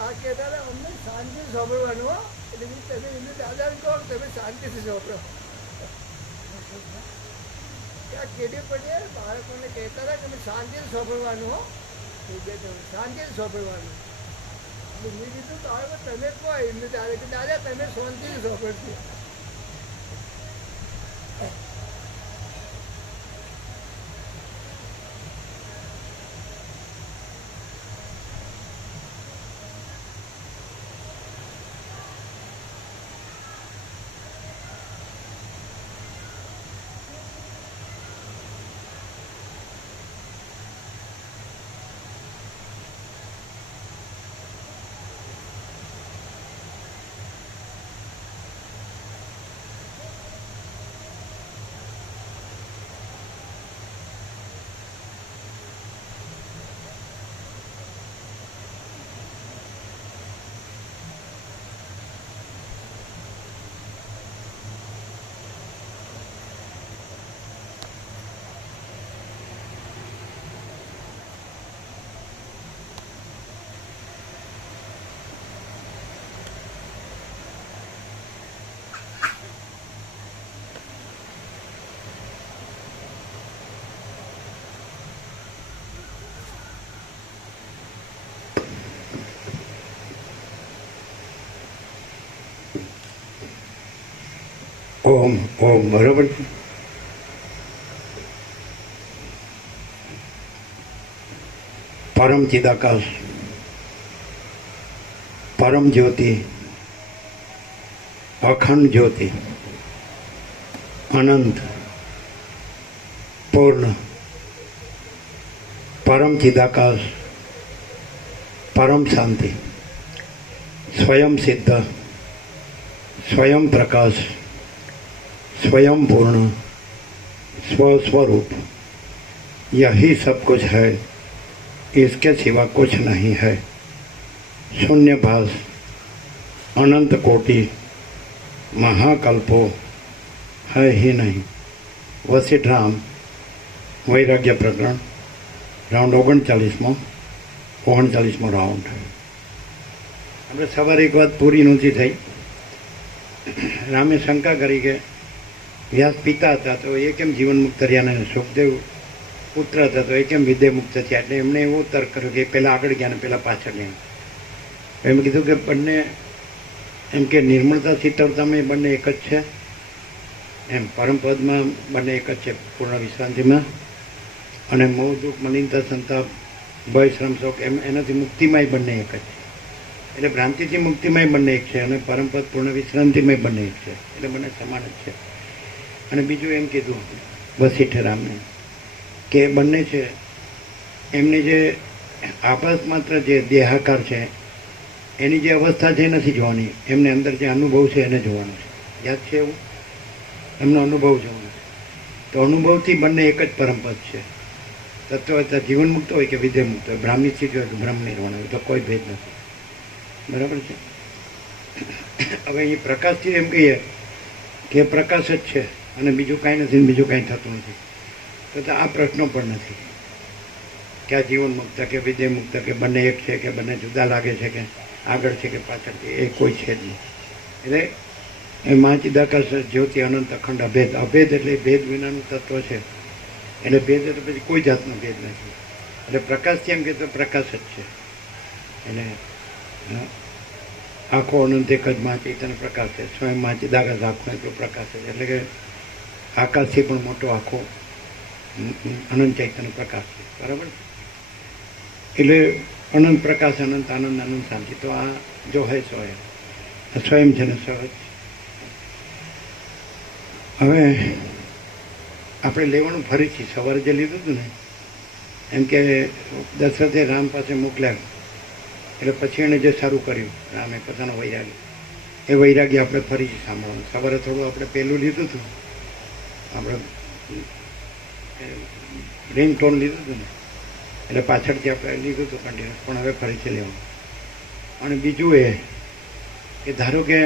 આ કહેતા અમને શાંતિ સાંભળવાનું એટલે તમે એમને દાદાને કહો તમે શાંતિથી સાંભળો. ત્યાં કેડી પડે બાળકોને કહેતા હતા કે તમે શાંતિથી સાંભળવાનું હો, શાંતિથી સાંભળવાનું. એટલે મેં કીધું બાળકો તમે કહો એમને દાદા કે દાદા તમે શાંતિથી સાંભળશો. ઓમ ઓમ બરોબર છે. પરમ ચિદાકાશ, પરમ જ્યોતિ, અખંડ જ્યોતિ, અનંત, પૂર્ણ, પરમ ચિદાકાશ, પરમ શાંતિ, સ્વયં સિદ્ધ, स्वयं प्रकाश, स्वयं पूर्ण, स्वस्वरूप, यही सब कुछ है, इसके सिवा कुछ नहीं है। शून्य भास, अनंत कोटि, महाकल्पो है ही नहीं। वशिष्ठ राम वैराग्य प्रकरण राउंड 39 39 राउंड। આપણે સવારે એક વાત પૂરી નહોતી થઈ. રામે શંકા કરી કે વ્યાસ પિતા હતા તો એ કેમ જીવન મુક્ત રહ્યા ને સુખદેવ પુત્ર હતા તો એ કેમ વિદેહ મુક્ત થયા. એટલે એમણે એવો તર્ક કર્યો કે પહેલાં આગળ ગયા ને પહેલાં પાછળ ગયા. એમ કીધું કે બંને એમ કે નિર્મળતા શીતળતામાં બંને એક જ છે, એમ પરમપદમાં બંને એક જ છે પૂર્ણ વિશ્રાંતિમાં, અને મોહ દુઃખ મલિનતા સંતાપ ભય શ્રમ શોક એમ એનાથી મુક્તિમાંય બંને એક જ છે. એટલે ભ્રાંતિથી મુક્તિમાંય બંને એક છે અને પરમપદ પૂર્ણ વિશ્રાંતિમાંય બંને એક છે. એટલે બંને સમાન જ છે. અને બીજું એમ કીધું વશિષ્ઠ રામને કે બંને છે એમની જે આભાસ માત્ર જે દેહાકાર છે એની જે અવસ્થા છે એ નથી જોવાની, એમને અંદર જે અનુભવ છે એને જોવાનો છે. યાદ છે એવું? એમનો અનુભવ જોવાનો છે. તો અનુભવથી બંને એક જ પરમપદ છે. તત્વ જીવન મુક્ત હોય કે વિદેહ મુક્ત હોય, બ્રાહ્મી સ્થિતિ હોય કે બ્રહ્મ નિર્વાણ હોય, તો કોઈ ભેદ નથી. બરાબર છે. હવે અહીં પ્રકાશથી એમ કહીએ કે પ્રકાશ જ છે અને બીજું કાંઈ નથી, બીજું કાંઈ થતું નથી, તો આ પ્રશ્નો પણ નથી કે આ જીવન મુક્ત કે વિદેહ મુક્ત કે બંને એક છે કે બંને જુદા લાગે છે કે આગળ છે કે પાછળ છે, એ કોઈ છે જ નહીં. એટલે એ મહાચિદાકાશ જ્યોતિ અનંત અખંડ અભેદ. અભેદ એટલે ભેદ વિનાનું તત્વ છે. એટલે ભેદ એટલે પછી કોઈ જાતનો ભેદ નથી. એટલે પ્રકાશથી એમ કે તો પ્રકાશ જ છે. એટલે આખો અનંત એક જ મહાચૈતન્ય પ્રકાશ છે. સ્વયં મહાચિદાકાશ આખો એટલો પ્રકાશ છે. એટલે કે આકાશથી પણ મોટો આખો અનંત ચૈતન્ય પ્રકાશ છે. બરાબર. એટલે અનંત પ્રકાશ, અનંત આનંદ, અનંત શાંતિ. તો આ જો હે સો હે, આ સ્વયં છે ને સહજ. હવે આપણે લેવાનું ફરીથી સવારે જે લીધું હતું ને, એમ કે દશરથે રામ પાસે મોકલ્યા, એટલે પછી એણે જે સારું કર્યું રામે પોતાનો વૈરાગ્ય, એ વૈરાગ્ય આપણે ફરીથી સાંભળવાનું. સવારે થોડું આપણે પહેલું લીધું હતું, આપણે રિંગટોન લીધું હતું ને, એટલે પાછળથી આપણે લીધું હતું કન્ટિન્યુઅસ, પણ હવે ફરીથી લેવાનું. અને બીજું એ કે ધારો કે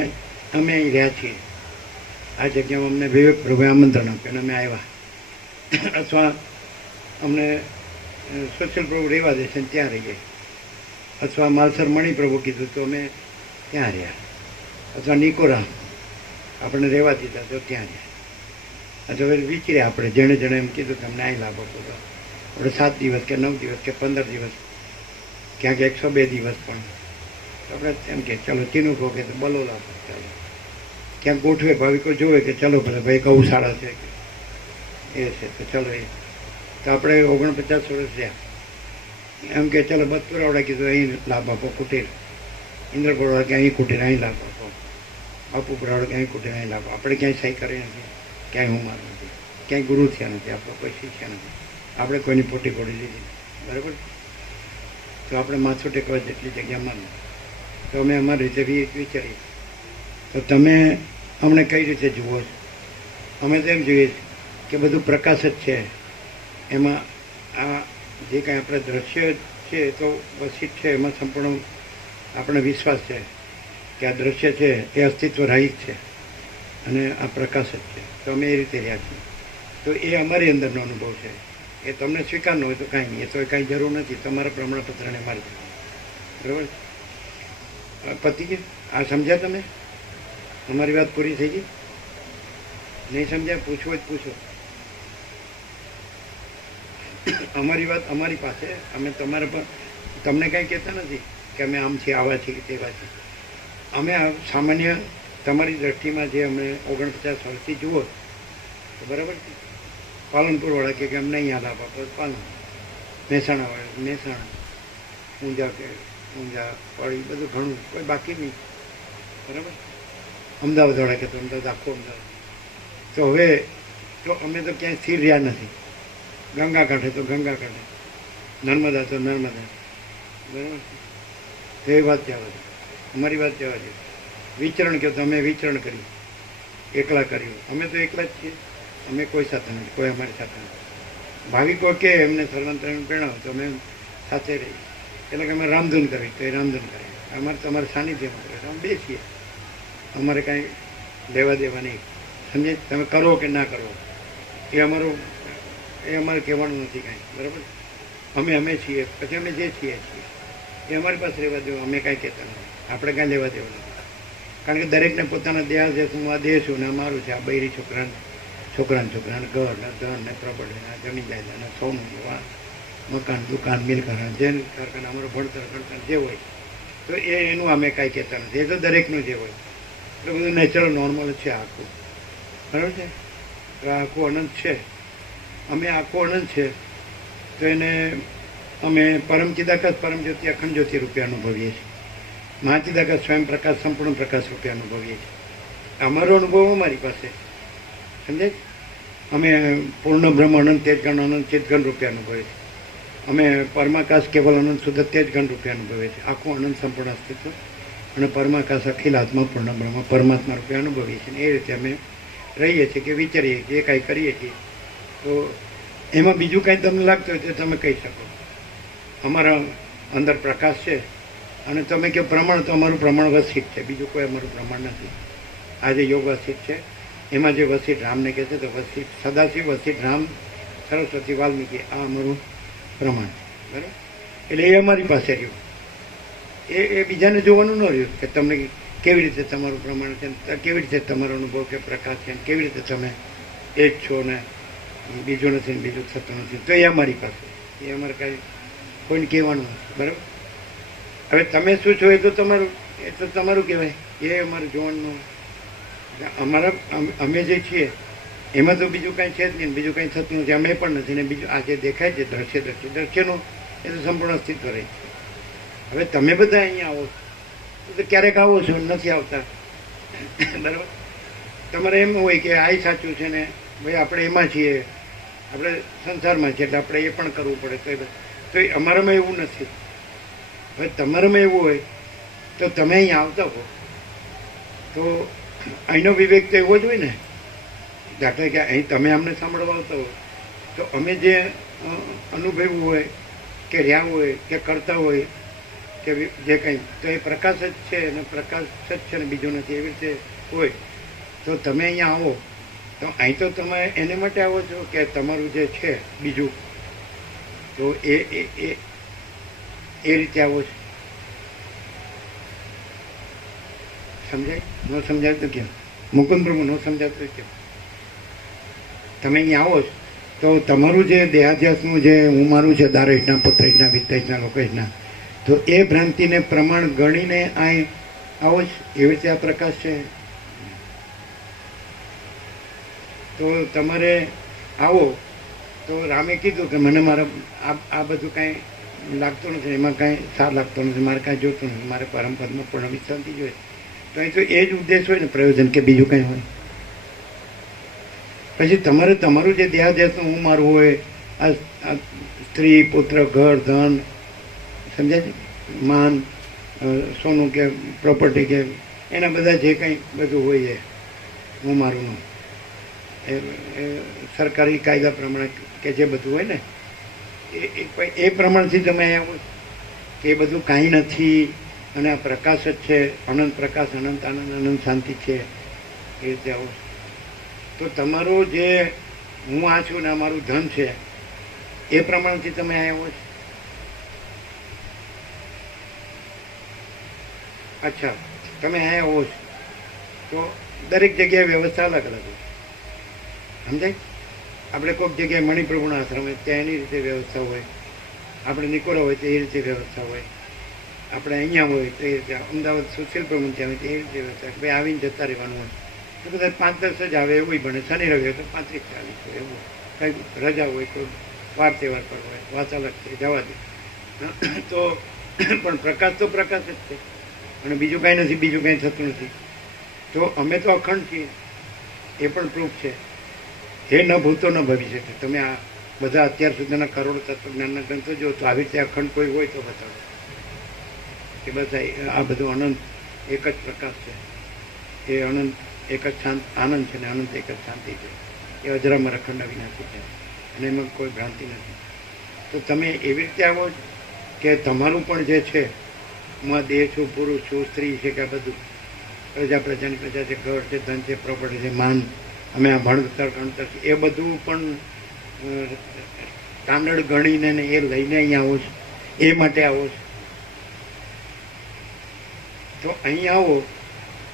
અમે અહીં રહ્યા છીએ, આ જગ્યામાં અમને વિવેક પ્રભુએ આમંત્રણ આપ્યું અને અમે આવ્યા, અથવા અમને સોશિયલ પ્રભુ રહેવા દેશે ને ત્યાં રહીએ, અથવા માલસર મણિપ્રભુ કીધું તો અમે ત્યાં રહ્યા, અથવા નિકોરા આપણે રહેવા દીધા તો ત્યાં રહ્યા. અથવા વિચાર્યા આપણે જેણે જેણે એમ કીધું તમને અહીં લાભ આપો તો આપણે 7 દિવસ કે 9 દિવસ કે 15 દિવસ, ક્યાંક 102 દિવસ, પણ આપણે એમ કે ચાલો ચીનુકો કે બલોલા, ચાલો ક્યાંક ગોઠવે, ભાવિકો જોવે કે ચાલો ભલે ભાઈ ગૌશાળા છે કે એ છે તો ચાલો એ. તો આપણે 49 વર્ષ રહ્યા, એમ કે ચાલો બતપુરાવડા કીધું અહીં લાભ આપો કુટીર, ઇન્દ્રપુરાવડા કે અહીં કુટીર અહીં લાભ આપો, બાપુપુરાવડા કે અહીં કુટીર અહીં લાભ. આપણે ક્યાંય સહી કરી નથી, ક્યાંય હુમાર નથી, ક્યાંય ગુરુ થયા નથી, આપણો કોઈ શિષ્ય નથી, આપણે કોઈની પોટી પડી લીધી, બરાબર. તો આપણે માથું ટેકવા જેટલી જગ્યા માની, તો અમે અમારી રીતે વિચારીએ. તો તમે અમને કઈ રીતે જુઓ છો? અમે તો એમ જોઈએ કે બધું પ્રકાશ જ છે, એમાં આ જે કાંઈ આપણે દ્રશ્ય છે તો વસિત છે, એમાં સંપૂર્ણ આપણે વિશ્વાસ છે કે આ દ્રશ્ય છે એ અસ્તિત્વ રહિત છે અને આ પ્રકાશ જ છે. તો અમે એ રીતે રહ્યા છીએ. તો એ અમારી અંદરનો અનુભવ છે. એ તમને સ્વીકાર ન હોય તો કાંઈ નહીં, એ તો કાંઈ જરૂર નથી, તમારા પ્રમાણપત્રને મારી બરાબર. પતી ગયું? આ સમજ્યા તમે? અમારી વાત પૂરી થઈ ગઈ? નહીં સમજ્યા? પૂછવું હોય તો પૂછો. અમારી વાત અમારી પાસે, અમે તમારા પર તમને કાંઈ કહેતા નથી કે અમે આમ છીએ, આવા છીએ, તેવા છીએ. અમે સામાન્ય તમારી દ્રષ્ટિમાં જે અમે 49 વર્ષથી જુઓ તો બરાબર છે. પાલનપુરવાળા કે અમને અહીંયા લાભ આપો, પાલન. મહેસાણાવાળા મહેસાણા, ઊંઝા કે ઊંઝા, પડી, બધું ઘણું, કોઈ બાકી નહીં, બરાબર. અમદાવાદવાળા કે તો અમદાવાદ, આખું અમદાવાદ. તો હવે તો અમે તો ક્યાંય સ્થિર રહ્યા નથી. ગંગા કાંઠે તો ગંગા કાંઠે, નર્મદા તો નર્મદા, બરાબર. તો એ વાત જવા દે, અમારી વાત જવા દે. વિચરણ કહો તો અમે વિચરણ કર્યું, એકલા કર્યું. અમે તો એકલા જ છીએ, અમે કોઈ સાથે નથી, કોઈ અમારી સાથે નથી. ભાવિકો કે એમને સર્વાંતરણ પ્રેરણાવો તો અમે સાથે રહીએ. એટલે કે અમે રામધૂન કરવી તો એ રામધૂન કરીએ. અમારે તમારે સાનિધ્યમાં કરે અમે બે છીએ, અમારે કાંઈ લેવા દેવા નહીં. સમજે? તમે કરો કે ના કરો એ અમારે કહેવાનું નથી કાંઈ, બરાબર. અમે છીએ, પછી અમે જે છીએ એ અમારી પાસે રહેવા દેવું, અમે કાંઈ કહેતા નથી, આપણે કાંઈ લેવા દેવા નથી. કારણ કે દરેકને પોતાના દેહ છે, હું આ દેહ છું ને અમારું છે, આ બૈરી છોકરાને ઘર ને ધન ને પ્રોપર્ટી ને જમીન જાયદાદ ને સોનું, મકાન, દુકાન, મિલકત, જે કારખાના અમારું ભણતર જે હોય તો એનું અમે કાંઈ કહેતા નથી. એ તો દરેકનું જે હોય એટલે બધું નેચરલ નોર્મલ છે આખું, બરાબર છે. તો આખું અનંત છે, અમે આખું અનંત છે. તો એને અમે પરમ ચિદાકાશ, પરમ જ્યોતિ, અખંડ જ્યોતિ રૂપે અનુભવીએ છીએ. મહાચિદાકાશ, સ્વયં પ્રકાશ, સંપૂર્ણ પ્રકાશ રૂપે અનુભવીએ છીએ. અમારો અનુભવ અમારી પાસે, સમજે? અમે પૂર્ણ બ્રહ્મ, અનંત તેજગણ, અનંત ચેતગણ રૂપે અનુભવીએ છીએ. અમે પરમાકાશ કેવલ અનંત શુદ્ધ તેજગણ રૂપે અનુભવીએ છીએ. આખું અનંત સંપૂર્ણ અસ્તિત્વ અને પરમાકાશ અખિલ આત્મા પૂર્ણ બ્રહ્મ પરમાત્મા રૂપે અનુભવીએ છીએ. એ રીતે અમે રહીએ છીએ કે વિચારીએ જે કાંઈ કરીએ છીએ. તો એમાં બીજું કાંઈ તમને લાગતું હોય તો તમે કહી શકો. અમારા અંદર પ્રકાશ છે અને તમે કહો પ્રમાણ, તો અમારું પ્રમાણ વસિત છે, બીજું કોઈ અમારું પ્રમાણ નથી. આજે યોગ વસિત છે, એમાં જે વસિત રામને કહે છે તો વસિત સદાશિવ, વસિત રામ, સરસ્વતી, વાલ્મીકી, આ અમારું પ્રમાણ, બરાબર. એટલે એ અમારી પાસે રહ્યું. એ બીજાને જોવાનું ન રહ્યું કે તમને કેવી રીતે તમારું પ્રમાણ છે, કેવી રીતે તમારો અનુભવ કે પ્રકાશ છે, કેવી રીતે તમે એ જ છો ને બીજું નથી ને બીજું થતું નથી. તો એ અમારી પાસે, એ અમારે કાંઈ કોઈને કહેવાનું નથી, બરાબર. હવે તમે શું છો એ તો તમારું કહેવાય, એ અમારું જોવાનું. અમે જે છીએ એમાં તો બીજું કાંઈ છે જ નહીં, બીજું કાંઈ થતું નથી, અમે પણ નથી ને બીજું આ જે દેખાય છે દ્રશ્યનું એ તો સંપૂર્ણ અસ્તિત્વ રહે છે. હવે તમે બધા અહીંયા આવો તો ક્યારેક આવો છો, નથી આવતા, બરાબર. તમારે એમ હોય કે આ સાચું છે ને ભાઈ આપણે એમાં છીએ, આપણે સંસારમાં છીએ એટલે આપણે એ પણ કરવું પડે, તો અમારામાં એવું નથી. હવે તમારામાં એવું હોય તો તમે અહીંયા આવતા હો તો અહીંનો વિવેક તો એવો જ હોય ને. દાખલા કે અહીં તમે અમને સાંભળવા આવતા હો તો અમે જે અનુભવ્યું હોય કે રહ્યા હોય કે કરતા હોય કે જે કંઈ, તો એ પ્રકાશ જ છે અને પ્રકાશ જ છે ને બીજું નથી, એવી રીતે હોય. તો તમે અહીંયા આવો તો અહીં તો તમે એને માટે આવો છો કે તમારું જે છે બીજું, તો એ રીતે આવો છો. સમજાય? ન સમજાય તો કેમ? મુકુંદ પ્રભુ ન સમજાય તો કેમ? તમે અહીંયા આવો છો તો તમારું જે દેહાધ્યાસનું જે હું મારું છે દારેશના, પુત્રેશના, વિત્તેશના, લોકેશના, તો એ ભ્રાંતિને પ્રમાણ ગણીને અહીં આવો જ. એવી રીતે આ પ્રકાશ છે. તો તમારે આવો તો રામે કીધું કે મને મારા આ બધું કાંઈ લાગતું નથી, એમાં કાંઈ સાર લાગતો નથી, મારે કાંઈ જોતું નથી, મારે પરમપદમાં પૂર્ણ વિશ્રાંતિ જોઈએ. તો અહીં તો એ જ ઉદ્દેશ હોય ને, પ્રયોજન, કે બીજું કંઈ હોય. પછી તમારે તમારું જે દેહાધ્યાસનું હું મારું હોય, આ સ્ત્રી, પુત્ર, ઘર, ધન, સમજાય છે, માન, સોનું કે પ્રોપર્ટી કે એના બધા જે કંઈ બધું હોય છે હું મારુંનું, એ સરકારી કાયદા પ્રમાણે કે જે બધું હોય ને એ પ્રમાણથી તમે આવો કે એ બધું કાંઈ નથી અને આ પ્રકાશ જ છે, અનંત પ્રકાશ, અનંત આનંદ, અનંત શાંતિ છે, એ રીતે આવો. તો તમારો જે હું આ છું ને આ મારું ધન છે એ પ્રમાણથી તમે આવ્યો છો. અચ્છા, તમે અહીંયા આવો છો તો દરેક જગ્યાએ વ્યવસ્થા અલગ અલગ હોય, સમજાય? આપણે કોઈક જગ્યાએ મણિપ્રભુના આશ્રમ હોય ત્યાં એની રીતે વ્યવસ્થા હોય, આપણે નિકોરા હોય તો એ રીતે વ્યવસ્થા હોય, આપણે અહીંયા હોય તો એ રીતે, અમદાવાદ સુશીલ પ્રભુ ત્યાં હોય તો એ રીતે વ્યવસ્થા, ભાઈ આવીને જતા રહેવાનું હોય તો બધા 5-10 જ આવે એવું બને. શનિ રવિ હોય તો 35-40 હોય, એવું કંઈક રજા હોય, કોઈ વાર તહેવાર પર હોય, વાત અલગ છે, જવા દે. તો પણ પ્રકાશ તો પ્રકાશ જ છે અને બીજું કાંઈ નથી, બીજું કાંઈ થતું નથી. તો અમે તો અખંડ છીએ, એ પણ પ્રૂફ છે. એ ન ભૂતો ન ભવિષ્ય. તમે આ બધા અત્યાર સુધીના કરોડો તત્વજ્ઞાનના ગ્રંથો જો તો આવી રીતે અખંડ કોઈ હોય તો બતાવો કે બધા આ બધું અનંત એક જ પ્રકાશ છે, એ અનંત એક જ શાંત આનંદ છે ને અનંત એક જ શાંતિ છે, એ અજરામર અખંડ અવિનાશી છે અને એમાં કોઈ ભ્રાંતિ નથી. તો તમે એવી રીતે આવો કે તમારું પણ જે છે, હું દેહ છું, પુરુષ છું, સ્ત્રી છે, કે આ બધું પ્રજાની પ્રજા છે, ઘર છે, ધન છે, પ્રોપર્ટી છે, માન, અમે આ ભણતર ગણતર છે, એ બધું પણ સ્ટાન્ડર્ડ ગણીને એ લઈને અહીંયા આવો છો, એ માટે આવો છો. તો અહીં આવો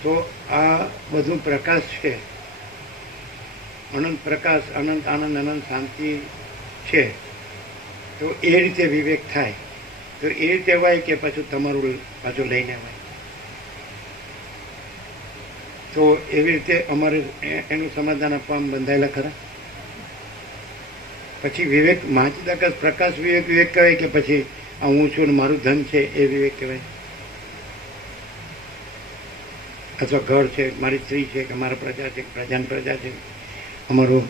તો આ બધું પ્રકાશ છે, અનંત પ્રકાશ, અનંત આનંદ, અનંત શાંતિ છે. તો એ રીતે વિવેક થાય. તો એ રીતે હોય કે પાછું તમારું પાછું લઈને હોય. તો એવી રીતે અમારે એનું સમાધાન આપવામાં બંધાયેલા ખરા. પછી વિવેક મહાચિદાકાશ પ્રકાશ વિવેક વિવેક કહેવાય કે પછી આ હું છું ને મારું ધન છે એ વિવેક કહેવાય, અથવા ઘર છે, મારી સ્ત્રી છે, કે મારા પ્રજા છે, પ્રજાની પ્રજા છે, અમારું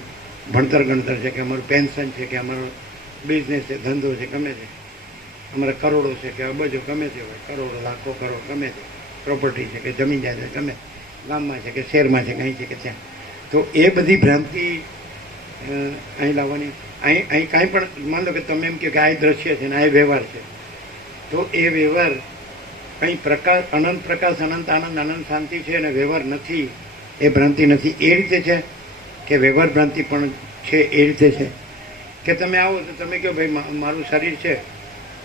ભણતર ગણતર છે, કે અમારું પેન્શન છે, કે અમારો બિઝનેસ છે, ધંધો છે, ગમે તે, અમારા કરોડો છે કે અબજો ગમે તે હોય, કરોડો, લાખો, કરોડ ગમે તે, પ્રોપર્ટી છે કે જમીન જાયદાદ ગમે, ગામમાં છે કે શહેરમાં છે, કંઈ છે કે ત્યાં. તો એ બધી ભ્રાંતિ અહીં લાવવાની. અહીં કાંઈ પણ માન લો કે તમે એમ કહો કે આ દ્રશ્ય છે ને આ વ્યવહાર છે, તો એ વ્યવહાર કંઈ પ્રકાશ, અનંત પ્રકાશ, અનંત આનંદ, અનંત શાંતિ છે અને વ્યવહાર નથી, એ ભ્રાંતિ નથી. એ રીતે છે કે વ્યવહાર ભ્રાંતિ પણ છે, એ રીતે છે કે તમે આવો તો તમે કહો ભાઈ મારું શરીર છે,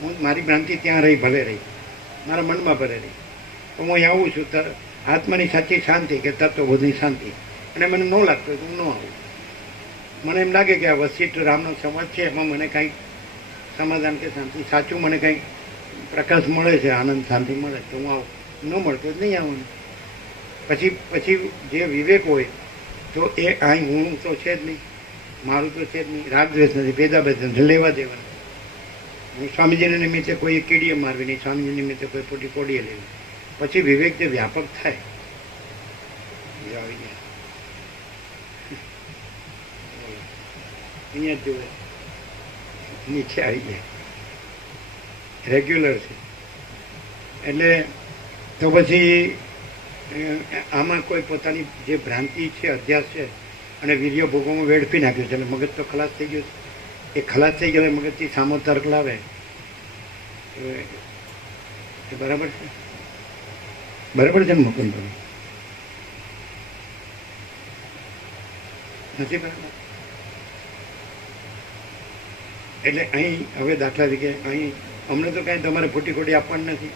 હું મારી ભ્રાંતિ ત્યાં રહી, ભલે રહી, મારા મનમાં ભલે રહી, તો હું અહીં આવું છું. આત્માની સાચી શાંતિ કે તત્વબોધની શાંતિ, અને મને ન લાગતું હોય તો હું ન આવું. મને એમ લાગે કે આ વશિષ્ઠ રામનો સમાજ છે, એમાં મને કંઈક સમાધાન કે શાંતિ, સાચું મને કંઈક પ્રકાશ મળે છે, આનંદ શાંતિ મળે તો હું આવું, ન મળતો જ નહીં આવવાનું. પછી જે વિવેક હોય તો એ અહીં હું તો છે જ નહીં, મારું તો છે જ નહીં, રાગ દ્વેષ નથી, ભેદાભેદ નથી, લેવા દેવા. હું સ્વામીજીના નિમિત્તે કોઈ કીડીએ મારવી નહીં, સ્વામીજી નિમિત્તે કોઈ પોટી કોડીએ લેવી. પછી વિવેક જે વ્યાપક થાય એ આવી જાય. અહીંયા જ જોવે નીચે આવી જાય, રેગ્યુલર છે. એટલે તો પછી આમાં કોઈ પોતાની જે ભ્રાંતિ છે, અધ્યાસ છે અને વીર્ય ભોગોમાં વેડફી નાખ્યું છે એટલે મગજ તો ખલાસ થઈ ગયું. એ ખલાસ થઈ ગયેલા મગજથી સામો તર્ક લાવે એ બરાબર છે. બરાબર છે ને મુકુંદભાઈ? નથી બરાબર? એટલે અહીં હવે દાખલા તરીકે અહીં અમને તો કાંઈ તમારે ખોટી ખોટી આપવાની નથી.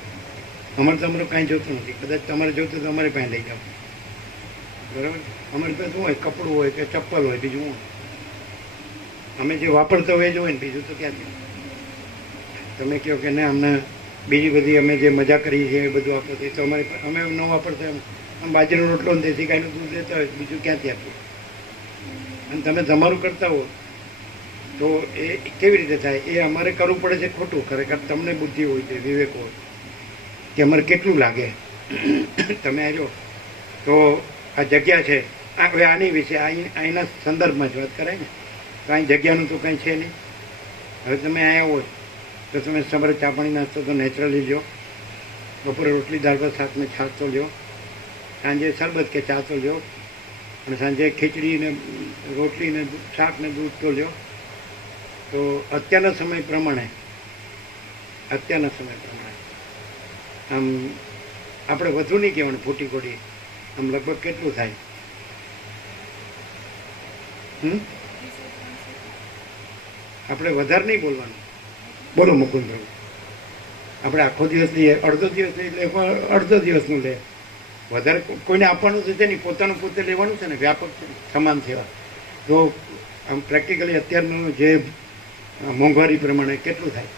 અમારે તો અમારું કાંઈ જોતું નથી. કદાચ તમારે જોતું તો અમારે પાસે લઈ જાવ. બરાબર? અમારે તો શું હોય, કપડું હોય કે ચપ્પલ હોય, બીજું શું? અમે જે વાપરતા હોય એ જ હોય ને, બીજું તો ક્યાંથી? તમે કહો કે ના અમને બીજી બધી અમે જે મજા કરીએ છીએ એ બધું આપો તો અમારે અમે ન વાપરતા આમ બાજરીનો રોટલો ને દેશી ગાયનું દૂધ લેતા હોય, બીજું ક્યાંથી આપીએ? અને તમે તમારું કરતા હો તો એ કેવી રીતે થાય? એ અમારે કરવું પડે છે ખોટું. ખરેખર તમને બુદ્ધિ હોય છે, વિવેક હોય કે અમારે કેટલું લાગે. તમે આવ્યો તો આ જગ્યા છે, હવે આની વિશે અહીંના સંદર્ભમાં જ વાત કરાય ને. તો અહીં જગ્યાનું તો કંઈ છે નહીં. હવે તમે આવ્યા હોય તો તમે સવારે ચા પાણી નાસ્તો તો નેચરલી લ્યો, બપોરે રોટલી દાળ ભાત સાથે છાશ તો લ્યો, સાંજે શરબત કે ચા તો લ્યો, અને સાંજે ખીચડી ને રોટલી ને શાક ને દૂધ તો લ્યો. તો અત્યારના સમય પ્રમાણે આમ આપણે વધુ નહીં કહેવાનું ફૂટી ખોટી, આમ લગભગ કેટલું થાય? આપણે વધારે નહીં બોલવાનું. બોલો મુકુંદભાઈ, આપણે આખો દિવસ લઈએ, અડધો દિવસ લઈએ એટલે અડધો દિવસનું લે. વધારે કોઈને આપવાનું છે નહીં, પોતાનું પોતે લેવાનું છે ને. વ્યાપક સમાન સેવા તો આમ પ્રેક્ટિકલી અત્યારનું જે મોંઘવારી પ્રમાણે કેટલું થાય?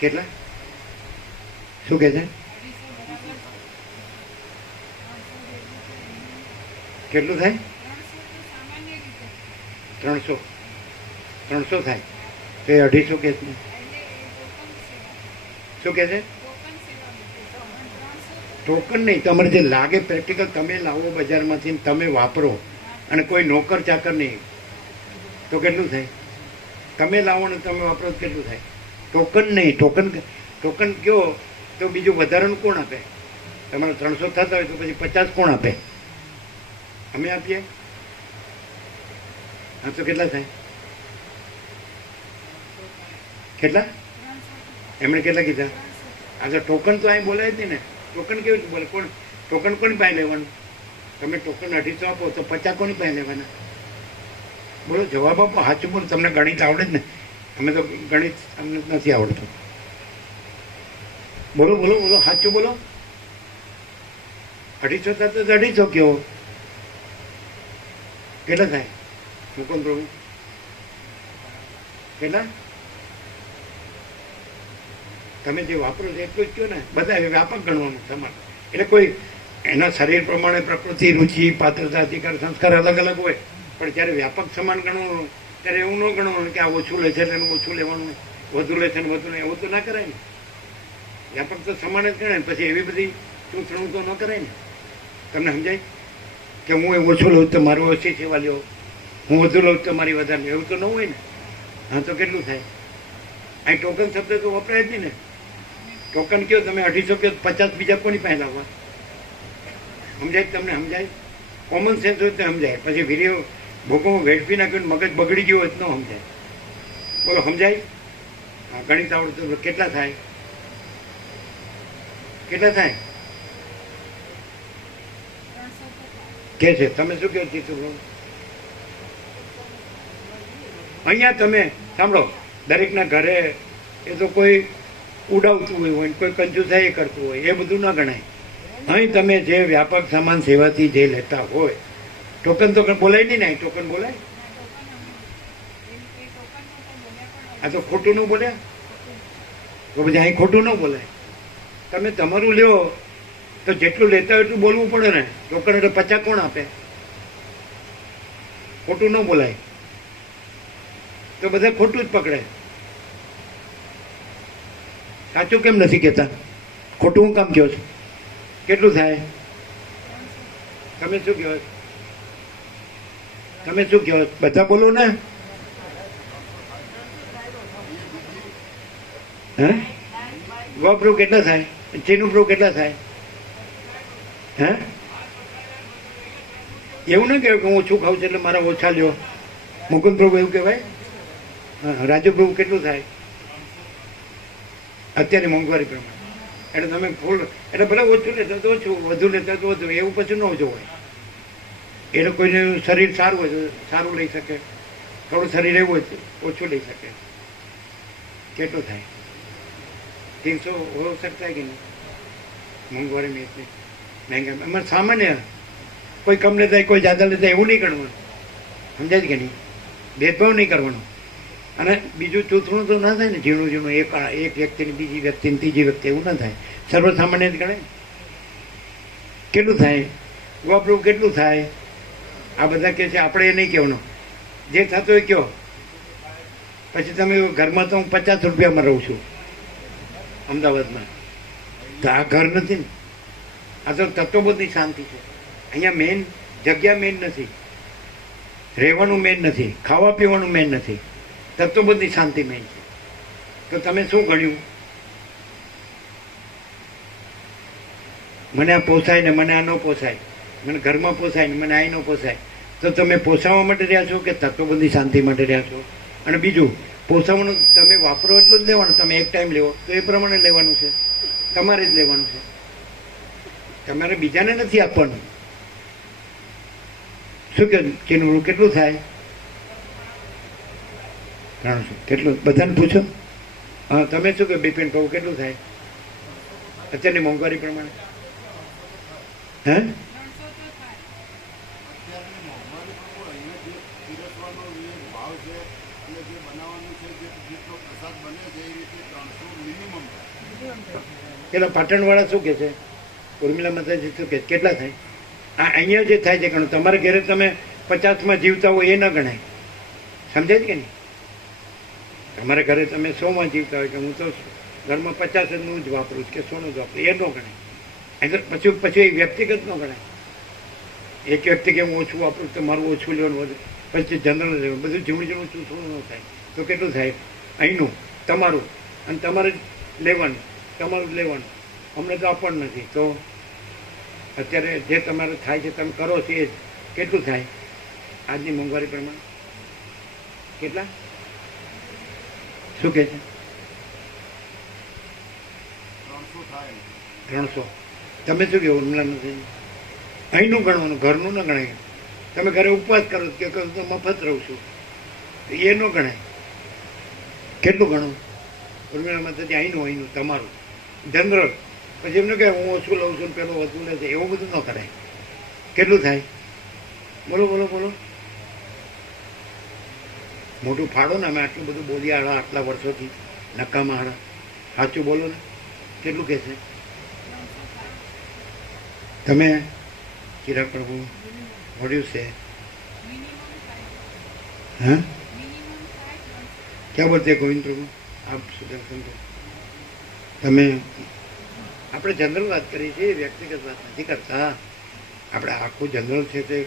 કેટલા? શું કહે છે? કેટલું થાય? 300 થાય તો એ 250 કે છે. શું કે છે? ટોકન નહીં, તમારે જે લાગે પ્રેક્ટિકલ તમે લાવો બજારમાંથી, તમે વાપરો અને કોઈ નોકર ચાકર નહીં, તો કેટલું થાય? તમે લાવો ને તમે વાપરો તો કેટલું થાય? ટોકન નહીં. ટોકન કયો તો બીજું વધારાનું કોણ આપે? તમારે 300 થતા હોય તો પછી 50 કોણ આપે? અમે આપીએ. હા તો કેટલા થાય? કેટલા? એમણે કેટલા કીધા? આગળ ટોકન તો અહીં બોલાય જ નહીં ને. ટોકન કેવી રીતે બોલે? કોણ ટોકન કોની પાસે લેવાનું? તમે ટોકન 250 આપો તો 50 કોની પાસે લેવાના? બોલો, જવાબ આપો, સાચું બોલો. તમને ગણિત આવડે જ ને? અમે તો ગણિત અમને નથી આવડતું. બોલો બોલો બોલો, સાચું બોલો. 250 થતા તો 250 કેવો? કેટલા થાય મુકુંદ પ્રભુ? કેટલા? તમે જે વાપરો છો એટલું જ કહો ને. બધા વ્યાપક ગણવાનું સમાન. એટલે કોઈ એના શરીર પ્રમાણે પ્રકૃતિ, રુચિ, પાત્રતા, અધિકાર, સંસ્કાર અલગ અલગ હોય, પણ જ્યારે વ્યાપક સમાન ગણવાનું ત્યારે એવું ન ગણવાનું કે આ ઓછું લે છે એટલે એનું ઓછું લેવાનું, વધુ લે છે ને વધુ નહીં, એવું તો ના કરાય ને. વ્યાપક તો સમાન જ ગણાય. પછી એવી બધી ચૂંટણું તો ન કરાય ને. તમને સમજાય કે હું એ ઓછું લઉં તો મારું ઓછી સેવા લ્યો, હું વધુ લઉં તો મારી વધારે, એવું તો ન હોય ને. હા તો કેટલું થાય? અહીં ટોકન શબ્દ તો વપરાય જ નહીં ને. ટોકન કયો તમે 250 કયો 50 બીજા કોની પાસે લાવવા? સમજાય? તમને સમજાય? કોમન સેન્સ હોય તો સમજાય. પછી વીર્ય ભોગોમાં વેડફી નાખ્યું, મગજ બગડી ગયું હોય તો ન સમજાય. બોલો, સમજાય? હા, ગણિત આવડતું કેટલા થાય? કેટલા થાય કે છે? તમે શું કહો જીતુ? અહીંયા તમે સાંભળો, દરેકના ઘરે એ તો કોઈ ઉડાવતું હોય, કોઈ કંજુસાઈ કરતું હોય, એ બધું ના ગણાય. અહીં તમે જે વ્યાપક સમાન સેવાથી જે લેતા હોય, ટોકન તો બોલાય નહીં ને. અહીં ટોકન બોલાય? આ તો ખોટું ન બોલ્યા તો પછી અહીં ખોટું ન બોલાય. તમે તમારું લ્યો તો જેટલું લેતા હોય એટલું બોલવું પડે ને. ટોકન એટલે 50 કોણ આપે? ખોટું ન બોલાય તો બધા ખોટું જ પકડે. સાચું કેમ નથી કહેતા? ખોટું હું કામ કહો છો? કેટલું થાય? તમે શું કહો? તમે શું કહો? બધા બોલો ને. હે? ગોપ્રુ કેટલા થાય? ચીનું પ્રૂ કેટલા થાય? હે? એવું નહીં કહેવાય કે હું ઓછું ખાઉં છું એટલે મારા ઓછા લ્યો. મુકુંદ પ્રભુ એવું કહેવાય? હા. રાજુ પ્રભુ કેટલું થાય અત્યારની મોંઘવારી પ્રમાણે? એટલે તમે ફૂલ એટલે ભલે ઓછું લેતા તો ઓછું, વધુ લેતા તો વધુ, એવું પછી ન જોવાય. એ લોકોને શરીર સારું હોય તો સારું લઈ શકે, થોડું શરીર એવું હોય તો ઓછું લઈ શકે. કેટલું થાય? 300 हो सकता है कि नहीं? મોંઘવારી में इतनी महंगा અમારે સામાન્ય કોઈ કમ લેતા હોય, કોઈ જ્યાદા લેતા હોય એવું નહીં કરવાનું. સમજાય કે નહીં? ભેદભાવ નહીં કરવાનો. અને બીજું ચૂથણું તો ના થાય ને, ઝીણું ઝીણું એક વ્યક્તિની બીજી વ્યક્તિની ત્રીજી વ્યક્તિ એવું ના થાય. સર્વસામાન્ય જ ગણાય. કેટલું થાય? ગોપ્રભુ કેટલું થાય? આ બધા કહે છે આપણે એ નહીં કહેવાનું, જે થતું એ કહો. પછી તમે ઘરમાં તો હું 50 રૂપિયામાં રહું છું અમદાવાદમાં, તો આ ઘર નથી ને. આ તો તત્વબોધની શાંતિ છે. અહીંયા મેન જગ્યા મેન નથી, રહેવાનું મેન નથી, ખાવા પીવાનું મેન નથી, તત્વબોધની શાંતિ મેન છે. તો તમે શું ગણ્યું? મને આ પોસાય ને મને આ ન પોસાય, મને ઘરમાં પોસાય ને મને આ ન પોસાય. તો તમે પોસાવા માટે રહ્યા છો કે તત્વબોધની શાંતિ માટે રહ્યા છો? અને બીજું, પોસાવાનું તમે વાપરો એટલું જ લેવાનું. તમે એક ટાઈમ લેવો તો એ પ્રમાણે લેવાનું છે, તમારે જ લેવાનું છે. તમારે બીજાને નથી આપવાનું. શું કે ચીનું કેટલું થાય? 300. કેટલું? બધાને પૂછો. હા, તમે શું કે બિપિન કહું કેટલું થાય અત્યારની મોંઘવારી પ્રમાણે? હે? પેલા પાટણવાળા શું કે છે? ઉર્મિલા માતાજી શું કે કેટલા થાય? આ અહીંયા જે થાય છે ઘણું. તમારે ઘરે તમે 50માં જીવતા હોય એ ન ગણાય. સમજાય છે કે નહીં? તમારા ઘરે તમે 100માં જીવતા હોય કે હું તો ઘરમાં 50 જ વાપરું કે 100 જ વાપરું, એ ન ગણાય. પછી એ વ્યક્તિગત ન ગણાય. એક વ્યક્તિ કે હું ઓછું વાપરું તો મારું ઓછું લેવાનું વધે, પછી જનરલ લેવાનું, બધું ઝીણું ઝીણું થોડું ન થાય. તો કેટલું થાય? અહીંનું તમારું અને તમારે લેવાનું, તમારું જ લેવાનું. અમને તો આપવાનું નથી. તો અત્યારે જે તમારે થાય છે તમે કરો છો એ જ. કેટલું થાય આજની મોંઘવારી પ્રમાણે? કેટલા? શું કહે છે? 300. તમે શું કહેવું? નથી અહીંનું ગણવાનું, ઘરનું ન ગણાય. તમે ઘરે ઉપવાસ કરો કે મફત રહું છું, એ ન ગણાય. કેટલું ગણો? ઉર્મિલામાં તો અહીંનું તમારું જનરલ. પછી એમને કહે હું ઓછું લઉં છું પેલો વધુ નથી, એવું બધું ન કરાય. કેટલું થાય? બોલો બોલો બોલો. મોટું ફાળો ને. અમે આટલું બધું બોલી આળા આટલા વર્ષોથી નકામા આળા. સાચું બોલો ને. કેટલું કહે છે? તમે ચિરાગ પ્રભુ મળ્યું છે? હા, ક્યાં બોલતે ગોવિંદ પ્રભુ? આપ સુદર્શન તમે આપણે જનરલ વાત કરીએ છીએ, વ્યક્તિગત વાત નથી કરતા. આપણે આખું જનરલ છે તે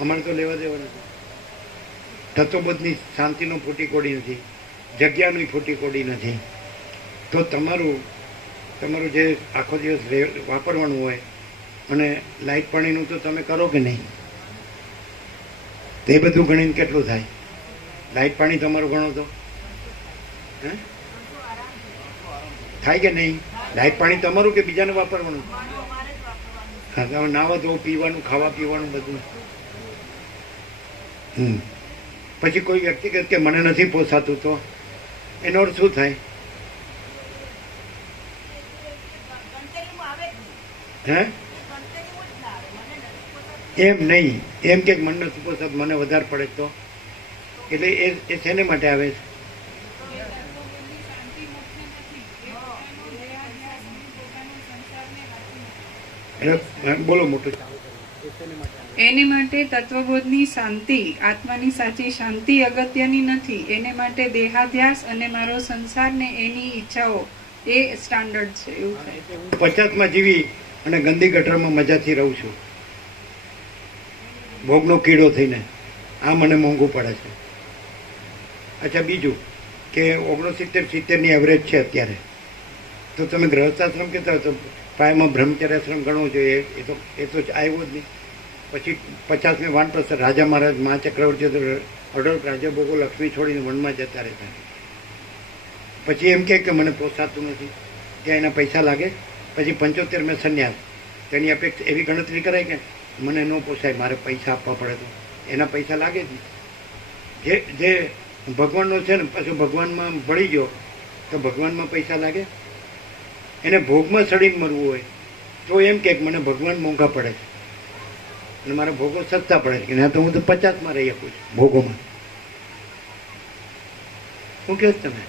અમારે તો લેવા દેવા નથી. તત્વબોધની શાંતિનો ફૂટી કોડી નથી, જગ્યાની ફૂટી કોડી નથી. તો તમારું જે આખો દિવસ વાપરવાનું હોય અને લાઇટ પાણીનું તો તમે કરો કે નહીં? તે બધું ગણીને કેટલું થાય? લાઇટ પાણી તમારું ગણો તો હે થાય કે નહીં? લાઇટ પાણી તમારું કે બીજાને વાપરવાનું? હા, તમે નાવા ધોવું, પીવાનું, ખાવા પીવાનું બધું. પછી કોઈ વ્યક્તિગત કે મને નથી પોસાતું, તો એનો અર્થ શું થાય? હે? એમ નહીં, એમ કે મને નથી પોસાતું, મને વધારે પડે તો એટલે એ શેને માટે આવે છે? બોલો મોટું. એને માટે તત્વબોધની શાંતિ, આત્માની સાચી શાંતિ અગત્યની નથી. એને માટે દેહાધ્યાસ અને મારો સંસાર ને એની ઈચ્છાઓ એ સ્ટાન્ડર્ડ છે એવું થાય. 50માં જીવી અને ગંદી ગટરમાં મજાથી રહું છું, ભોગનો કીડો થઈને. આ મને મોંઘું પડે છે. અચ્છા, બીજું કે 69-70ની એવરેજ છે અત્યારે, તો તમે ગ્રહસ્થાશ્રમ કહેતા હોય તો પાયામાં બ્રહ્મચર્યાશ્રમ ગણવો જોઈએ. એ તો આવ્યો જ નહીં. પછી 50મેં વાનપ્રસ્થ રાજા મહારાજ મહા ચક્રવર્તી અઢળક રાજા ભોગો લક્ષ્મી છોડીને વનમાં જતા રહેતા. પછી એમ કે મને પોસાતું નથી, ત્યાં એના પૈસા લાગે. પછી 75મેં સંન્યાસ, તેની અપેક્ષા એવી ગણતરી કરાય કે મને ન પોસાય, મારે પૈસા આપવા પડે તો એના પૈસા લાગે જ નહીં. જે ભગવાનનો છે ને, પછી ભગવાનમાં ભળી ગયો તો ભગવાનમાં પૈસા લાગે. એને ભોગમાં સડીને મરવું હોય તો એમ કે મને ભગવાન મોંઘા પડે છે અને મારા ભોગો સસ્તા પડે છે, ના તો હું તો 50માં રહી શકું છું ભોગોમાં. શું કહો તમે?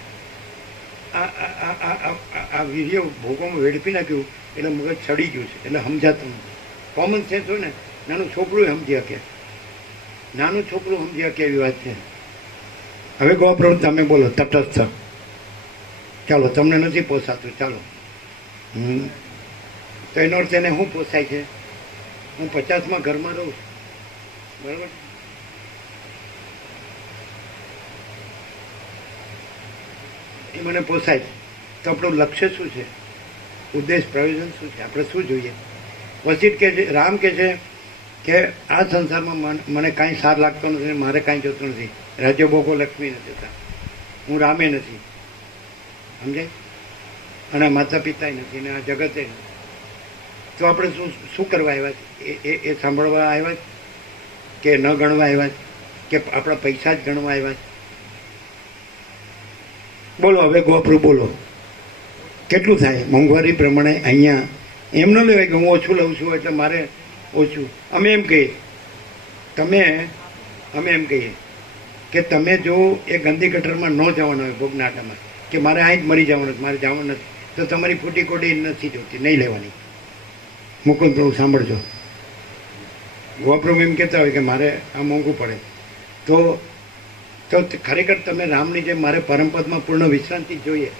આ વીર્ય ભોગોમાં વેડફી નાખ્યું એટલે મગજ સડી ગયું છે, એટલે સમજાતું નથી. કોમન સેન્સ હોય ને, નાનું છોકરું સમજી શકે, નાનું છોકરું સમજી શકે એવી વાત છે. હવે ગોપ્રભુ તમે બોલો તટસ્થ. ચાલો, તમને નથી પોસાતું, ચાલો. તો એનો અર્થ એને શું પોસાય છે? હું 50માં ઘરમાં રહું છું, બરાબર? એ મને પોસાય છે. તો આપણું લક્ષ્ય શું છે? ઉદ્દેશ, પ્રયોજન શું છે? આપણે શું જોઈએ? વસિષ્ઠ કે છે, રામ કે છે કે આ સંસારમાં મને કાંઈ સાર લાગતો નથી, મારે કાંઈ જોતું નથી. રાજ્ય ભોગો લક્ષ્મી નથી થતા, હું રામે નથી, સમજાય? અને માતા પિતાય નથી ને આ જગતે નથી. તો આપણે શું કરવા આવ્યા છે? એ સાંભળવા આવ્યા છે કે ન ગણવા આવ્યા છે કે આપણા પૈસા જ ગણવા આવ્યા છે? બોલો હવે ગોપ્રભુ બોલો, કેટલું થાય મોંઘવારી પ્રમાણે? અહીંયા એમ ન લેવાય કે હું ઓછું લઉં છું એટલે મારે ઓછું. અમે એમ કહીએ કે તમે જો એ ગંદી ગટરમાં ન જવાનું હોય ભોગનાટામાં, કે મારે અહીં જ મરી જવાનું, મારે જવાનું નથી, તો તમારી ફૂટી કોડી નથી જોતી, નહીં લેવાની. મુકુંદ પ્રભુ સાંભળજો, ગોપ્રભુ એમ કહેતા હોય કે મારે આ મોંઘું પડે, તો ખરેખર તમે રામની જેમ મારે પરમપદમાં પૂર્ણ વિશ્રાંતિ જોઈએ.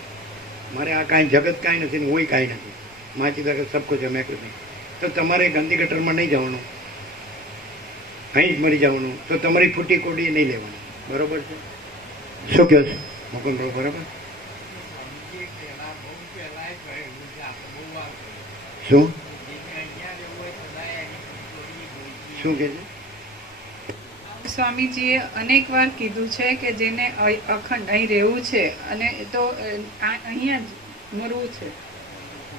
મારે આ કાંઈ જગત કાંઈ નથી ને હું કાંઈ નથી, માચી તક સબ કુછ મેં કુછ નહીં. તો તમારે ગંદી ગટરમાં નહીં જવાનું, અહીં જ મરી જવાનું, તો તમારી ફૂટી કોડી નહીં લેવાની. બરોબર છે? શું કહો છો મુકુંદ પ્રભુ? બરાબર? શું શું કે છે? સ્વામીજીએ અનેક વાર કીધું છે કે જેને અખંડ અહીં રહેવું છે અને તો અહીંયા જ મરવું છે,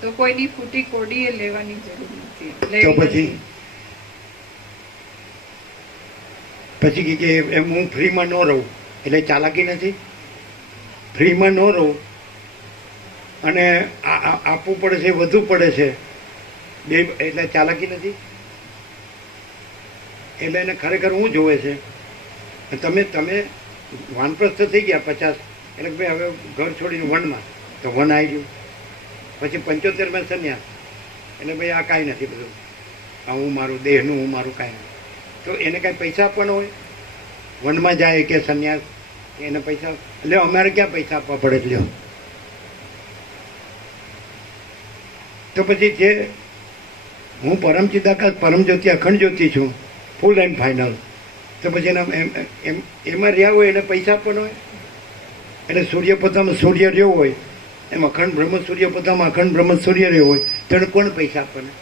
તો કોઈની ફૂટી કોડી એ લેવાની જરૂર નથી. તો પછી કે એમ હું ફ્રીમાં ન રહું એટલે ચાલાકી નથી? ફ્રીમાં ન રહું અને આપવું પડે છે, વધુ પડે છે, બે એટલે ચાલાકી નથી? એટલે એને ખરેખર હું જોવે છે? તમે વાનપ્રસ્થ થઈ ગયા 50, એટલે ભાઈ હવે ઘર છોડીને વનમાં, તો વન આવી ગયું. પછી 75માં સંન્યાસ, એટલે ભાઈ આ કાંઈ નથી બધું, આ હું મારું દેહનું, હું મારું કાંઈ નથી. તો એને કાંઈ પૈસા આપવાનો હોય? વનમાં જાય કે સંન્યાસ, એને પૈસા લ્યો, અમારે ક્યાં પૈસા આપવા પડે? લ્યો. તો પછી જે હું પરમ ચિદાકાશ પરમ જ્યોતિ અખંડ જ્યોતિ છું, ફૂલ એન્ડ ફાઇનલ, તો પછી એના એમાં રહ્યા હોય એને પૈસા આપવાનો હોય? એટલે સૂર્યપોતામાં સૂર્ય રહ્યો હોય, એમ અખંડ બ્રહ્મ સૂર્યપોતામાં અખંડ બ્રહ્મ સૂર્ય રહ્યો હોય, તો એને કોણ પૈસા આપવાના?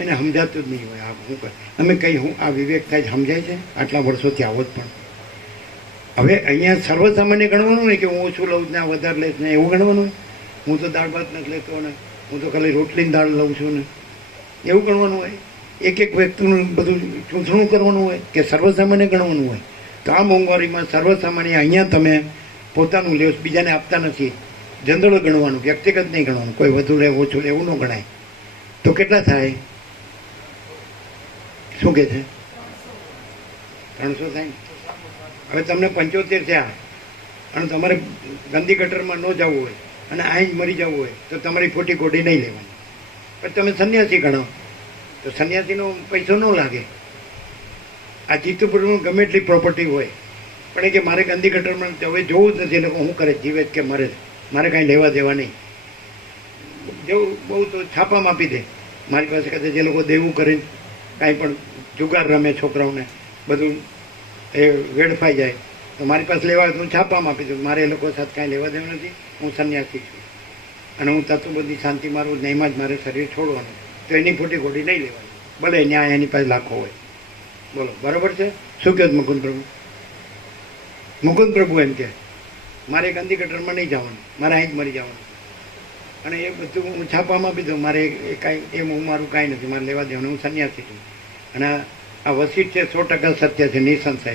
એને સમજાતું જ નહીં હોય. આ હું અમે કંઈ હું આ વિવેક થાય સમજાય છે આટલા વર્ષોથી આવો જ. પણ હવે અહીંયા સર્વસામાન્ય ગણવાનું હોય કે હું ઓછું લઉં જ ને વધારે લઈશ ને એવું ગણવાનું હોય? હું તો દાળ ભાત નથી લેતો ને હું તો ખાલી રોટલીની દાળ લઉં છું ને એવું ગણવાનું હોય? એક એક વ્યક્તિનું બધું ચૂંટણું કરવાનું હોય કે સર્વસામાન્ય ગણવાનું હોય? તો આ મોંઘવારીમાં સર્વસામાન્ય અહીંયા તમે પોતાનું લ્યો, બીજાને આપતા નથી. જનરલ ગણવાનું, વ્યક્તિગત નહીં ગણવાનું. કોઈ વધુ લે ઓછું લે એવું ન ગણાય. તો કેટલા થાય? શું કે છે? 300 થાય. હવે તમને 75 થયા અને તમારે ગંદી ગટરમાં ન જવું હોય અને અહીં જ મરી જવું હોય તો તમારી ખોટી કોડી નહીં લેવાની. પણ તમે સંન્યાસી ગણો તો સંન્યાસીનો પૈસો ન લાગે. આ જીતુપુરનું ગમે એટલી પ્રોપર્ટી હોય પણ એ કે મારે ગાંધી ગટરમાં હવે જોવું જ નથી, એટલે હું કરે જીવે જ કે મારે કાંઈ લેવા દેવા નહીં. જેવું બહુ તો છાપામાં આપી દે. મારી પાસે કદાચ જે લોકો દેવું કરીને કાંઈ પણ જુગાર રમે છોકરાઓને બધું એ વેડફાઈ જાય તો મારી પાસે લેવા હું છાપામાં આપી દઉં. મારે એ લોકો સાથે કાંઈ લેવા દેવું નથી, હું સંન્યાસી છું અને હું તત્વબદ્ધી શાંતિ મારું ને એમાં જ મારે શરીર છોડવાનું. તો એની ખોટી ખોટી નહીં લેવાની, ભલે ન્યાય એની પાસે લાખો હોય. બોલો બરાબર છે? શું કહો મુકુંદ પ્રભુ? મુકુંદ પ્રભુ એમ કે મારે ગાંધી ગટરમાં નહીં જવાનું, મારે અહીં જ મરી જવાનું. અને એ બધું હું છાપામાં આપી દઉં. મારે એ કાંઈ એમ હું મારું કાંઈ નથી, મારે લેવા દેવાનું. હું સંન્યાસી છું અને આ વસીઠ છે 100% સત્ય છે, નિસંશય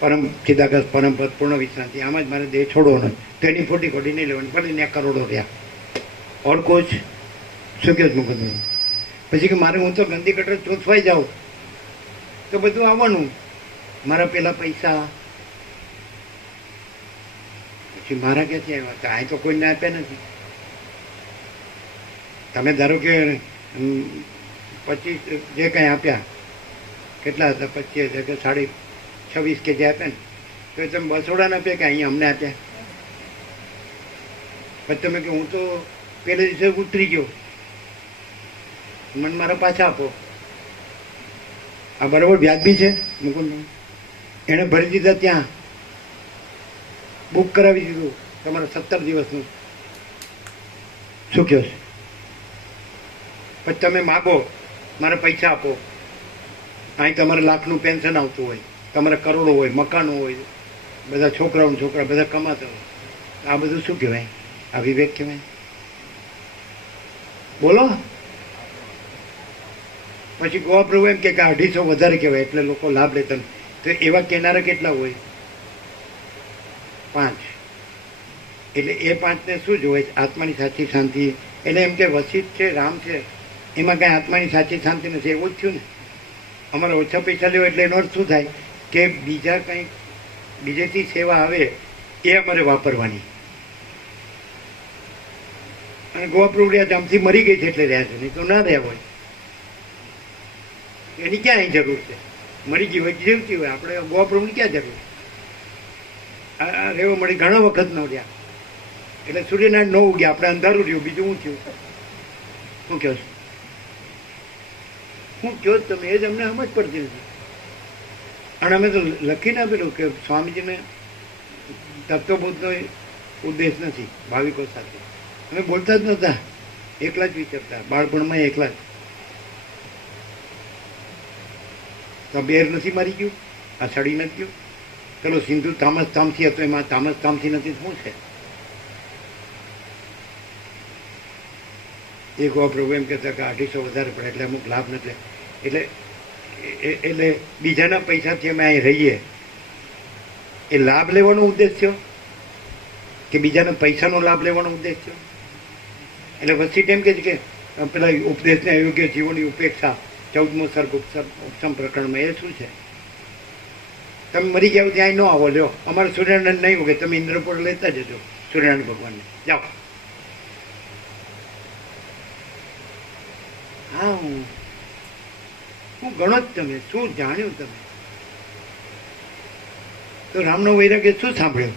પરમ ચિદાકાશ પરમ પદ પૂર્ણ વિશ્રાંતિ. આમાં જ મારે દેહ છોડવાનો. તો એની ખોટી ખોટી નહીં લેવાની, ભલે ત્યાં કરોડો રહ્યા. ઓર કોચ શું કહે મુકુંદ? પછી કે મારે હું તો ગાંધી ગટર ચોથવાઈ જાઉં તો બધું આવવાનું, મારા પેલા પૈસા પછી મારા ક્યાંથી આવ્યા? તો આ તો કોઈને આપ્યા નથી. તમે ધારો કે 25 જે કંઈ આપ્યા, કેટલા હતા? 25,000 કે 26 કે જે આપ્યા ને, તો તમે બસોડાને આપ્યા કે અહીંયા અમને આપ્યા? પછી તમે કે હું તો પેલે દિવસે ઉતરી ગયો, મને મારા પાછા આપો. આ બરાબર વ્યાજબી છે મુકુંદ? એણે ભરી દીધા, ત્યાં બુક કરાવી દીધું તમારે 17 દિવસનું. શું કહો છો? પછી તમે માગો મારે પૈસા આપો. અહીં તમારે લાખનું પેન્શન આવતું હોય, તમારે કરોડો હોય, મકાનો હોય, બધા છોકરા બધા કમાતા હોય. આ બધું શું કહેવાય? આ વિવેક કહેવાય? બોલો. પછી ગોવા પ્રભુ એમ કે 250 વધારે કહેવાય એટલે લોકો લાભ લેતા. તો એવા કહેનારા કેટલા હોય? 5. એટલે એ 5ને શું જોવે? આત્માની સાચી શાંતિ. એટલે એમ કે વસીઠ છે, રામ છે, એમાં કાંઈ આત્માની સાચી શાંતિ નથી. એવું જ થયું ને. અમારે ઓછા પૈસા લેવા એટલે એનો અર્થ શું થાય કે બીજા કંઈક બીજેથી સેવા આવે એ અમારે વાપરવાની. અને ગોવા પ્રભુ રહ્યા આમથી મરી ગઈ છે એટલે રહ્યા છે, નહીં તો ના રહ્યા હોય. એની ક્યાં અહીં જરૂર છે? મરી ગઈ હોય જીવતી હોય, આપણે ગોવા પ્રભુની ક્યાં જરૂર? આ રહેવા મળી ઘણા વખત ન રહ્યા એટલે સૂર્યનારાયણ ન ઉગ્યા, આપણે અંધારું રહ્યું. બીજું શું થયું? શું કહો છો? શું કહો તમે? એ જ અમને સમજ પડતી નથી. અને અમે તો લખીને આપેલું કે સ્વામીજીને તત્વબોધનો ઉદ્દેશ નથી ભાવિકો સાથે. અમે બોલતા જ નહોતા, એકલા જ વિચારતા, બાળપણમાં એકલા જ. તો બેર નથી મારી ગયું? આ સડી નથી ગયું? ચલો સિંધુ તામસ તામસી હતો, એમાં તામસ તામસી નથી, શું છે? એક વાર પ્રભુ એમ કહેતા કે 250 વધારે પડે એટલે અમુક લાભ નથી. એટલે બીજાના પૈસાથી અમે અહીં રહીએ એ લાભ લેવાનો ઉદ્દેશ થયો કે બીજાના પૈસાનો લાભ લેવાનો ઉદ્દેશ થયો? એટલે વચ્ચે એમ કે છે કે પેલા ઉપદેશને અયોગ્ય જીવોની ઉપેક્ષા 14મો સર્ગ ઉપસમ પ્રકરણમાં. એ શું છે? તમે મરી જાઓ ત્યાં ન આવો, લ્યો અમારે સૂર્યનારાયણ નહીં ઉગે, તમે ઇન્દ્રપુર લેતા જજો સૂર્યનારાયણ ભગવાનને, જાઓ. હા, હું ગણો જ તમે શું જાણ્યું? તમે તો રામનો વૈરાગ્ય શું સાંભળ્યો?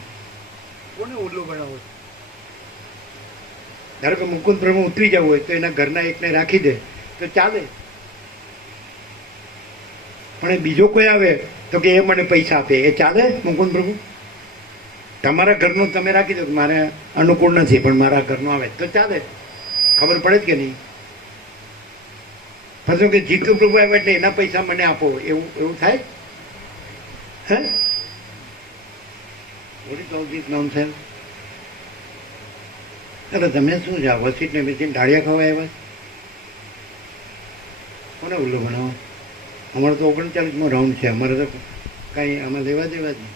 કોને ઉલ્લું ગણાવો? ધારો કે મુકુંદ પ્રભુ ઉતરી જવું હોય તો એના ઘરના એકને રાખી દે તો ચાલે. પણ બીજો કોઈ આવે તો કે એ મને પૈસા આપે, એ ચાલે મુકુંદ પ્રભુ? તમારા ઘરનું તમે રાખી દો, મારે અનુકૂળ નથી પણ મારા ઘરનું આવે તો ચાલે. ખબર પડે જ કે નહીં? પછી કે જીતુ પ્રભુ આવે એટલે એના પૈસા મને આપો, એવું થાય? હે, નામ છે. એટલે તમે શું છે વસીઠને બેસીને ડાળિયા ખાવા આવ્યા? કોને ઉલ્લુ બનાવો? અમારે તો 39મો રાઉન્ડ છે, અમારે તો કાંઈ આમાં લેવા દેવા જ નહીં.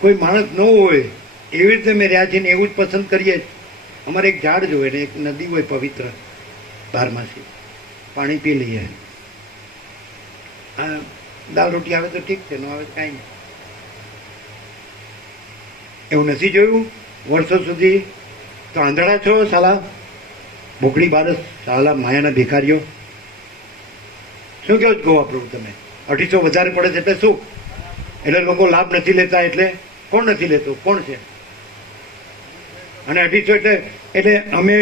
કોઈ માણસ ન હોય એવી રીતે મેં રહ્યા છીએ ને એવું જ પસંદ કરીએ. અમારે એક ઝાડ જોઈએ ને એક નદી હોય પવિત્ર 12માસી, પાણી પી લઈએ. હા, દાળ રોટી આવે તો ઠીક છે, ન આવે તો કાંઈ નહીં. એવું નથી જોયું વર્ષો સુધી? તો આંધળા છો સાલા, ભૂખડી બારસ, સાલા માયાના ભિખારીઓ. શું કહો છો ગોવા પ્રભુ તમે? 250 વધારે પડે છે એટલે શું? એટલે લોકો લાભ નથી લેતા. એટલે કોણ નથી લેતું? કોણ છે? અને 250 એટલે અમે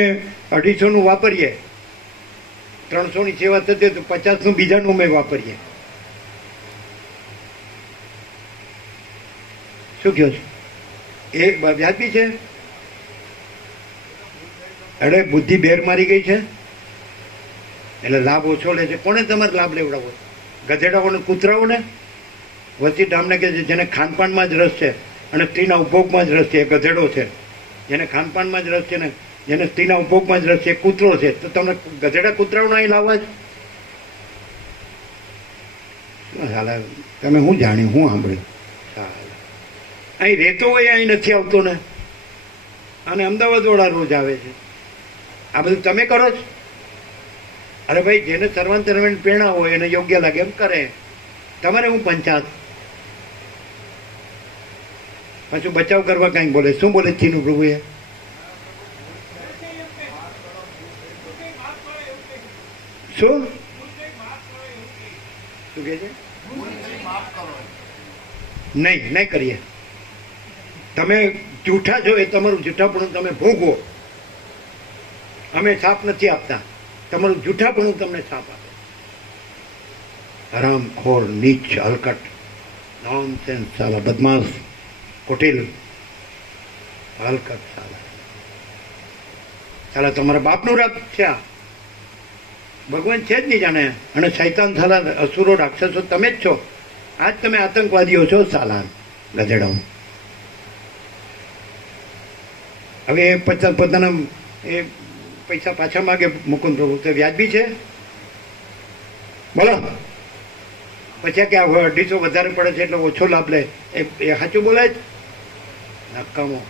250 નું વાપરીએ, 300 ની સેવા થતી તો 50 નું બીજાનું અમે વાપરીએ. શું કહો છો? એ વ્યાજબી છે? અરે બુદ્ધિ બેર મારી ગઈ છે એટલે લાભ ઓછો લે છે. કોને તમારે લાભ લેવડાવો? ગધેડાઓને, કૂતરાઓને? વસ્તી ડામને કે જેને ખાનપાનમાં જ રસ છે અને સ્ત્રીના ઉપભોગમાં જ રસ છે, એ ગધેડો છે. જેને ખાનપાનમાં જ રસ છે ને જેને સ્ત્રીના ઉપભોગમાં જ રસ છે, કૂતરો છે. તો તમને ગધેડા કૂતરાઓને અહીં લાવવા જ શું હાલે? તમે શું જાણ્યું, શું સાંભળ્યું? અહીં રહેતો હોય અહીં નથી આવતો ને, અને અમદાવાદ વાળા રોજ આવે છે. આ બધું તમે કરો છો? અરે ભાઈ, જેને સર્વાંતરવાની પ્રેરણા હોય એને યોગ્ય લાગે એમ કરે. તમારે હું પંચાયત પાછું બચાવ કરવા કઈ બોલે? શું બોલે ચીનુ પ્રભુએ? શું શું કે છે? નહીં કરીએ. તમે જૂઠા છો, એ તમારું જૂઠાપણું તમે ભોગવો. અમે છાપ નથી આપતા, તમારું જૂઠાપણું તમને છાપ આપે. હરામખોર, નીચ, હલકટ, નોનસેન્સ, સાલા બદમાશ, કુટિલ, હલકટ, સાલા તમારા બાપનું રાત છે આ. ભગવાન છે જ નહીં જાણે. અને શૈતાન, સાલા અસુરો, રાક્ષસો તમે જ છો. આજ તમે આતંકવાદીઓ છો સાલા ગધેડાઓ. હવે એ પોતાના એ પૈસા પાછા માગે મુકુંદ પ્રભુ, તો વ્યાજબી છે? બોલો. પછી કે 250 વધારે પડે છે એટલે ઓછો લાભ લે, એ સાચું બોલાય જ? નક્કામો.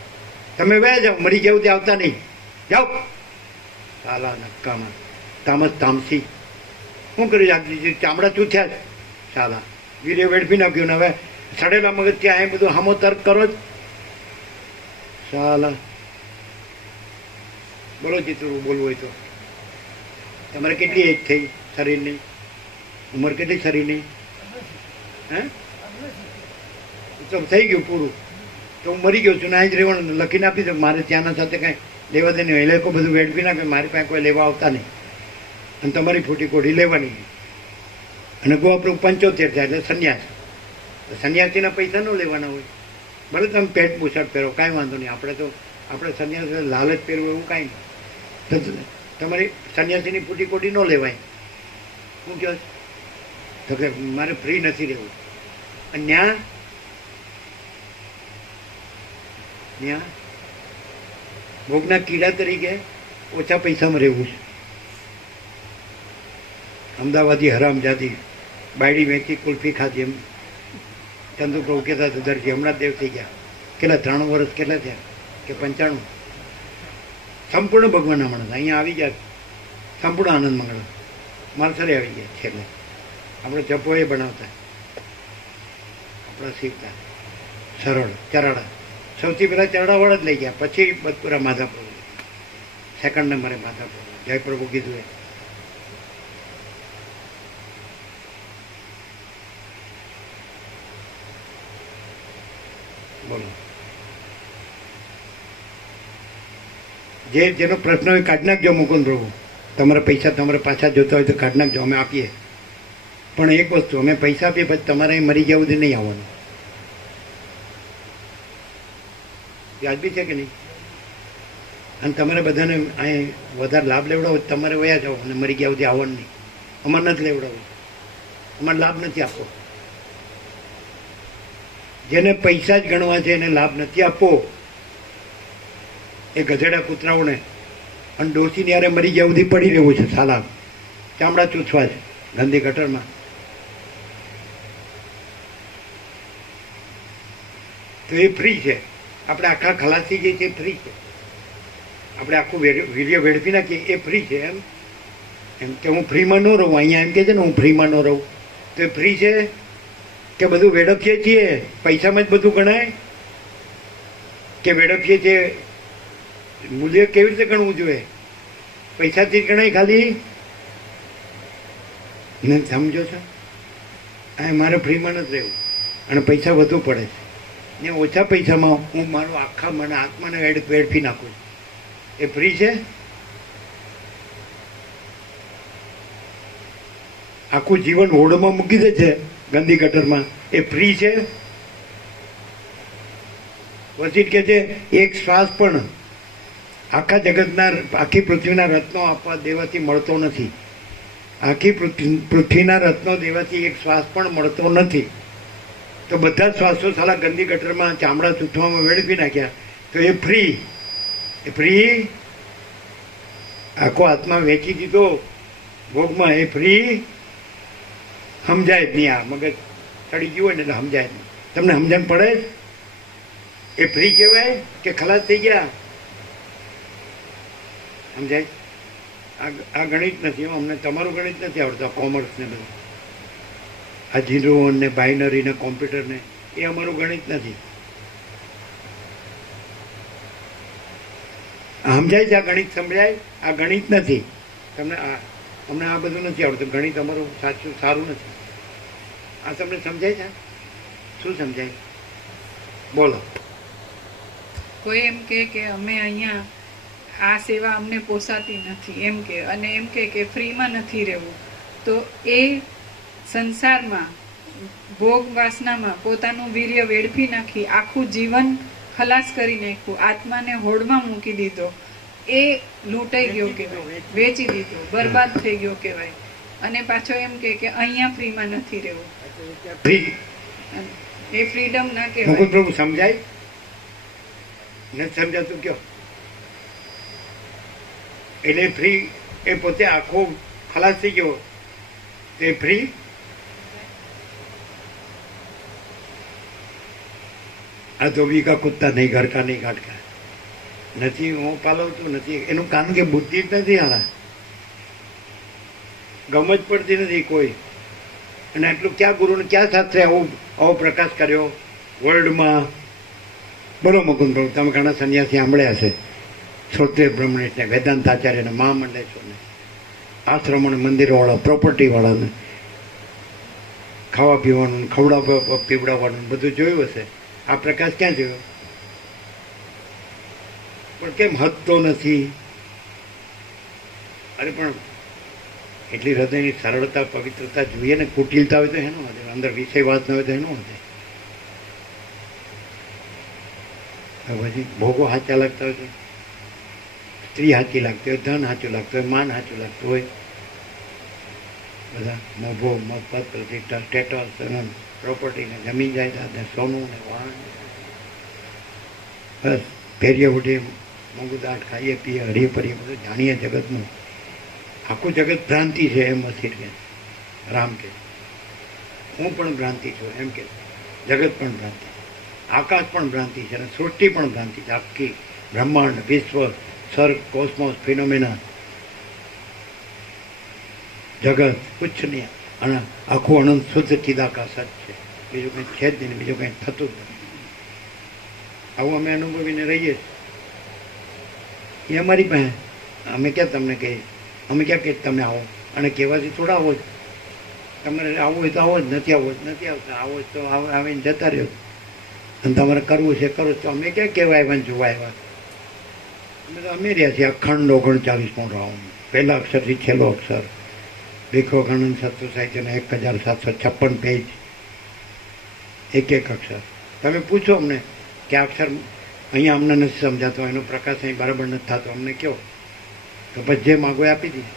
તમે વ્યા જાઓ, મરી જાવ ત્યાં આવતા નહીં. જાઓ સાલા નક્કામાં. તામસી શું કર્યું? આપજી ચામડા ચૂથ્યા જ સાલા. વીરે વેડફી નાખ્યું ને હવે સડેલા મગજ ત્યાં એ બધું હામો તર્ક કરો જ સાલા. બોલો ચિત્રું, બોલવું હોય તો. તમારે કેટલી એજ થઈ શરીરની? ઉંમર કેટલી શરીરની? હે? તો થઈ ગયું પૂરું. તો હું મરી ગયો છું ને અહીં જ રહેવાનું. લખીને આપી દો. મારે ત્યાંના સાથે કાંઈ લેવા દે નહીં. એ લોકો બધું વેડફી નાખે, મારી પાસે કોઈ લેવા આવતા નહીં. અને તમારી ફૂટી કોડી લેવાની. અને ગો આપણું 75 થાય એટલે સંન્યાસ. સંન્યાસીના પૈસા ન લેવાના હોય. ભલે તમે પેટ બુશર્ટ પહેરો, કાંઈ વાંધો નહીં. આપણે સંન્યાસ લાલચ પહેરવું એવું કાંઈ નહીં. તો તમારી સંન્યાસીની ફૂટી કોટી ન લેવાય. શું કહો? તો કે મારે ફ્રી નથી રહેવું. અને ત્યાં ભોગના કીડા તરીકે ઓછા પૈસામાં રહેવું છે. અમદાવાદી હરામજાદી બાયડી વેચી, કુલ્ફી ખાધી. એમ ચંદુ પ્રભુ કહેતા હતા દરજી, હમણાં જ દેવ થઈ ગયા. કેટલા 93 વર્ષ કેટલા થયા કે 95? સંપૂર્ણ ભગવાનના માણસ અહીંયા આવી ગયા, સંપૂર્ણ આનંદ મંગળ માલસરે આવી ગયા છેલ્લે. આપણે જપો એ બનાવતા, આપણા શીખતા સરળ ચરાડા. સૌથી પહેલાં ચરાડાવાળા જ લઈ ગયા, પછી બદપુરા માધાપુર, સેકન્ડ નંબરે માધાપુર. જય પ્રભુ કીધું એ. બોલો. જેનો પ્રશ્ન હોય કાઢી નાખજો મુકુંદ પ્રભુ. તમારા પૈસા તમારે પાછા જોતા હોય તો કાઢી નાખજો, અમે આપીએ. પણ એક વસ્તુ, અમે પૈસા આપીએ પછી તમારે અહીં મરી જવું નહીં આવવાનું. વ્યાજબી છે કે નહીં? અને તમારે બધાને અહીં વધારે લાભ લેવડાવો, તમારે વયા જાઓ અને મરી ગયા સુધી આવવાનું નહીં. અમારે નથી લેવડાવવું, અમારે લાભ નથી આપવો. જેને પૈસા જ ગણવા છે એને લાભ નથી આપવો. એ ગધેડા કૂતરાઓને. અને ડોસીની યારે મરી ગયા સુધી પડી રહેવું છે સાલા. ચામડા ચૂથવા છે ગંદી ગટરમાં. તો એ ફ્રી છે. આપણે આખા ખલાસી જે છે ફ્રી છે. આપણે આખું વીર્ય વેડફી નાખીએ એ ફ્રી છે. એમ કે હું ફ્રીમાં ન રહું. અહીંયા એમ કે છે ને હું ફ્રીમાં ન રહું, તો એ ફ્રી છે કે બધું વેડફીએ છીએ? પૈસામાં જ બધું ગણાય કે વેડફીએ છીએ? મૂલ્ય કેવી રીતે ગણવું જોઈએ? પૈસાથી જ ગણાય ખાલી? ને સમજો છો? આ મારે ફ્રીમાં નથી રહેવું અને પૈસા વધુ પડે છે ને ઓછા પૈસામાં હું મારું આખા મને આત્માને વેડફી નાખું છું. એ ફ્રી છે? આખું જીવન હોડમાં મૂકી દે છે ગંદી ગટરમાં, એ ફ્રી છે? પછી કે છે એક શ્વાસ પણ આખા જગતના આખી પૃથ્વીના રત્નો આપવા દેવાથી મળતો નથી. આખી પૃથ્વીના રત્નો દેવાથી એક શ્વાસ પણ મળતો નથી. તો બધા શ્વાસો સાલા ગંદી ગટરમાં ચામડા ચૂંટવામાં વેડફી નાખ્યા. તો એ ફ્રી? એ ફ્રી? આખો આત્મા વેચી દીધો ભોગમાં, એ ફ્રી? સમજાય જ નહીં. આ મગજ ચડી ગયું હોય ને એટલે સમજાય જ નહીં. તમને સમજણ પડે? એ ફ્રી કહેવાય કે ખલાસ થઈ ગયા? સમજાય? આ ગણિત નથી, અમને તમારું ગણિત નથી આવડતું, કોમર્સ ને બધું, આ જીરો ને બાઇનરી ને કોમ્પ્યુટર ને, એ અમારું ગણિત નથી. સમજાય છે? આ ગણિત સમજાય? આ ગણિત નથી. તમને અમને આ બધું નથી આવડતું. ગણિત અમારું સાચું સારું નથી. આ તમને સમજાય છે? શું સમજાય? બોલો. કોઈ એમ કે અમે અહીંયા આ સેવા અમને પોસાતી નથી એમ કે, અને એમ કે ફ્રીમાં નથી રહેવું, તો એ સંસારમાં ભોગ વાસનામાં પોતાનું વીર્ય વેડફી નાખી આખું જીવન ખલાસ કરી નાખ્યું, આત્માને હોડમાં મૂકી દીધો, એ લૂંટાઈ ગયો કહેવાય, વેચી દીધો, બરબાદ થઈ ગયો કહેવાય. અને પાછો એમ કે અહીંયા ફ્રીમાં નથી રહેવું. એ ફ્રીડમ ના કહેવાય. પ્રભુ સમજાય? નથી સમજાતું કયો? એટલે ફ્રી એ પોતે આખો ખલાસ થઈ ગયો, તે ફ્રી? આ ધોબી કા કુત્તા નહીં, ઘર કા નહીં, ઘાટ કા નથી. હું પાલવતું નથી. એનું કારણ કે બુદ્ધિ જ નથી. હાલા ગમ જ પડતી નથી કોઈ. અને એટલું ક્યાં ગુરુને ક્યાં શાસ્ત્રે આવો પ્રકાશ કર્યો વર્લ્ડમાં? બોલો મુકુંદ પ્રભુ, તમે ઘણા સંન્યાસી સાંભળ્યા હશે, શ્રોત્રિય બ્રહ્મણેશને, વેદાંતાચાર્યને, મહામંડલેશ્વરને, આશ્રમોને, મંદિરોવાળા, પ્રોપર્ટીવાળાને, ખાવા પીવાનું, ખવડાવવા પીવડાવવાનું બધું જોયું હશે. આ પ્રકાશ ક્યાં જોયો? પણ કેમ હદતો નથી? અરે પણ એટલી હૃદયની સરળતા, પવિત્રતા જોઈએ ને. કુટિલતા હોય તો એનો વધે, અંદર વિષય વાત ન હોય તો એનો વધે. પછી ભોગો સાચા લાગતા હોય તો, સ્ત્રી સાચી લાગતી હોય, ધન સાચું લાગતું હોય, માન સાચું લાગતું હોય, બધા મોભો, મફત, પ્રતિષ્ઠા, સ્ટેટસ, પ્રોપર્ટી ને જમીન જાયદાદ ને સોનું ને વાહન, બસ ફેરીએ ઉઠીએ, મોંઘું દાટ ખાઈએ પીએ, હરીએ પરીએ, બધું જાણીએ જગતનું. આખું જગત ભ્રાંતિ છે એમ નથી કે રામ કે. હું પણ ભ્રાંતિ છું એમ કે. જગત પણ ભ્રાંતિ, આકાશ પણ ભ્રાંતિ છે અને સૃષ્ટિ પણ ભ્રાંતિ છે. આખી બ્રહ્માંડ, વિશ્વ, સર્ગ, કોસ્મોસ, ફિનોમિના, જગત કુછ નહીં. અને આખું અનંત શુદ્ધ ચિદાકાશ જ છે. બીજું કંઈ છે જ નહીં, બીજું કંઈ થતું જ નથી. આવું અમે અનુભવીને રહીએ છીએ. એ અમારી પાસે. અમે ક્યાં તમને કહીએ? અમે ક્યાં કહીએ તમે આવો? અને કહેવાથી થોડા આવો જ. તમારે આવવું હોય તો આવો જ, નથી આવવો જ નથી આવતા. આવો જ તો આવીને જતા રહ્યો. અને તમારે કરવું છે કરો. તો અમે ક્યાં કહેવાય આવ્યા જોવા આવ્યા? અમે તો અમે રહ્યા છીએ અખંડ 39મો રાઉન્ડ, પહેલા અક્ષરથી છેલ્લો અક્ષર, વિશ્વઘનન સત્વ સાહિત્યના 1756 પેજ, એક એક અક્ષર. તમે પૂછો અમને કે આ અક્ષર અહીંયા અમને નથી સમજાતો, એનો પ્રકાશ અહીં બરાબર નથી થતો, અમને કહો. તો પછી જે માગો એ આપી દીધી.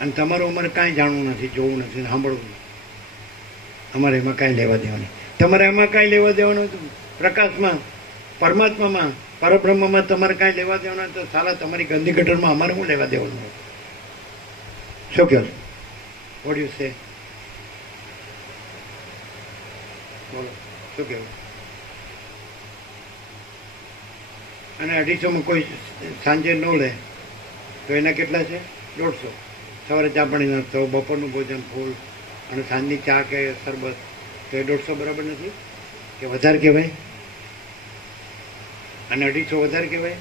અને તમારું અમારે કાંઈ જાણવું નથી, જોવું નથી, સાંભળવું નથી. અમારે એમાં કાંઈ લેવા દેવાનું. તમારે એમાં કાંઈ લેવા દેવાનું હતું? પ્રકાશમાં, પરમાત્મામાં, પરબ્રહ્મમાં તમારે કાંઈ લેવા દેવાનું? તો સાલા તમારી ગંદી ગટરમાં અમારે શું લેવા દેવાનું? શું કહો? What you say? બોલો શું કહેવું? અને 250માં કોઈ સાંજે ન લે તો એના કેટલા છે? 150. સવારે ચા પાણી નાસ્તો, બપોરનું ભોજન, ફૂલ અને સાંજની ચા કે શરબત, તો એ 150 બરાબર નથી કે વધારે કહેવાય? અને 250 વધારે કહેવાય?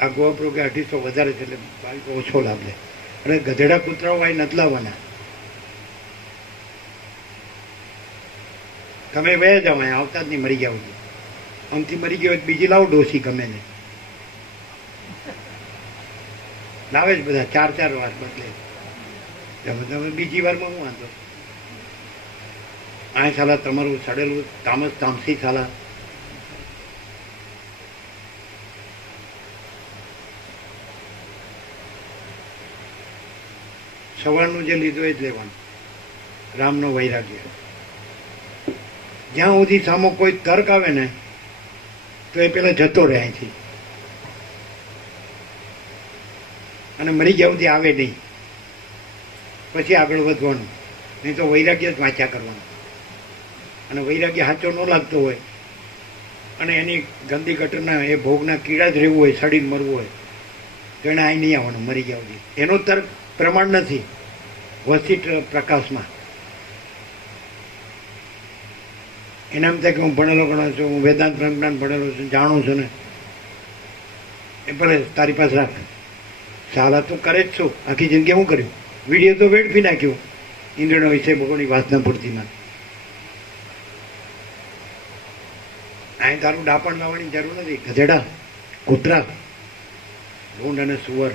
આ ગોવાપરો કે 250 વધારે છે એટલે બાળકો ઓછો લાભ લે. અને ગધેડા કૂતરાઓ અહીં નથી લાવવાના. તમે વયા જાઓ, અહીંયા આવતા જ નહીં, મરી જાવ. આમથી મરી ગયો બીજી લાવો ડોસી ગમે ને. લાવે જ બધા 4-4 વાર બદલે. તમે બીજી વારમાં હું વાંધો? આ સાલા તમારું સડેલું તામસી સાલા. સવારનું જે લીધું એ જ લેવાનું. રામનો વૈરાગ્ય. જ્યાં સુધી સામો કોઈ તર્ક આવે ને તો એ પેલા જતો રહે અહીંથી, અને મરી ગયા સુધી આવે નહીં. પછી આગળ વધવાનું, નહીં તો વૈરાગ્ય જ વાંચ્યા કરવાનું. અને વૈરાગ્ય સાચો ન લાગતો હોય અને એની ગંદી ગટરના એ ભોગના કીડા જ રહેવું હોય, સડીને મરવું હોય, તો એને અહીં નહીં આવવાનું મરી ગયા સુધી. એનો તર્ક પ્રમાણ નથી વસિષ્ઠ પ્રકાશમાં. એના એમ થાય કે હું ભણેલો ગણો છું, હું વેદાંત બ્રહ્મજ્ઞાન ભણેલો છું, જાણું છું ને. એ ભલે તારી પાસે રાખ. સાલા તું કરે જ છું, આખી જિંદગી શું કર્યું? વિડીયો તો વેડફી નાખ્યો ઇન્દ્રના વિશે ભગવાનની વાસના પૂર્તિમાં. અહીં તારું ડાપણ લાવવાની જરૂર નથી. ગધેડા, કૂતરા, ભૂંડ અને સુવર.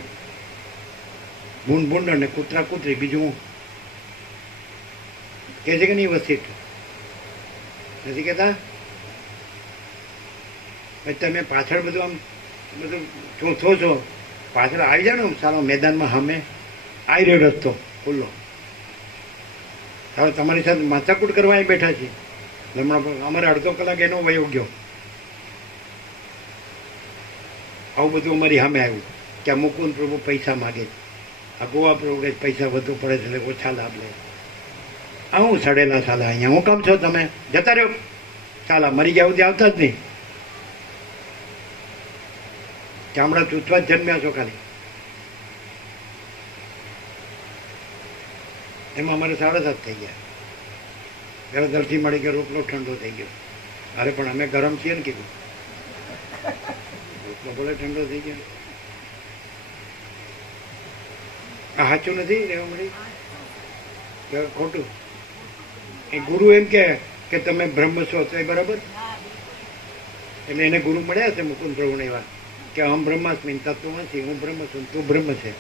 ભૂંડ અને કૂતરા કૂતરી, બીજું કે છે કે નહીં વસિષ્ઠ? નથી કહેતા? તમે પાછળ બધું આમ બધું ચૂંથો છો, પાછળ આવી જાઓ ને સારો મેદાનમાં. સામે આવી રહ્યો રસ્તો ખુલ્લો. હવે તમારી સાથે માથાકૂટ કરવા અહીં બેઠા છીએ. હમણાં અમારે અડધો કલાક એનો વયો ગયો. આવું બધું અમારી સામે આવ્યું કે આ મુકુંદ પ્રભુ પૈસા માગે છે, આ ગોવા પ્રભુ પૈસા વધુ પડે છે એટલે ઓછા લાભ લે. આ હું સડેલા સાલા અહીંયા હું કામ છો? તમે જતા રહ્યો સાલા, મરી ગયા સુધી આવતા જ નહીં. ચામડા ચૂથવા જ જન્મ્યા છો ખાલી. એમાં અમારે 7:30 થઈ ગયા. ઘરે દલથી મળી ગયો, રોટલો ઠંડો થઈ ગયો. અરે પણ અમે ગરમ છીએ ને કીધું. રોટલો ભલે ઠંડો થઈ ગયો. આ સાચું નથી રહેવા મળી કે ખોટું? એ ગુરુ એમ કે તમે બ્રહ્મ છો તો એ બરાબર. એટલે એને ગુરુ મળ્યા છે મુકુંદ પ્રભુને એવા કે હમ બ્રહ્માસ્મિ તત્વમાંથી, હું બ્રહ્મ છું, તું બ્રહ્મ છે,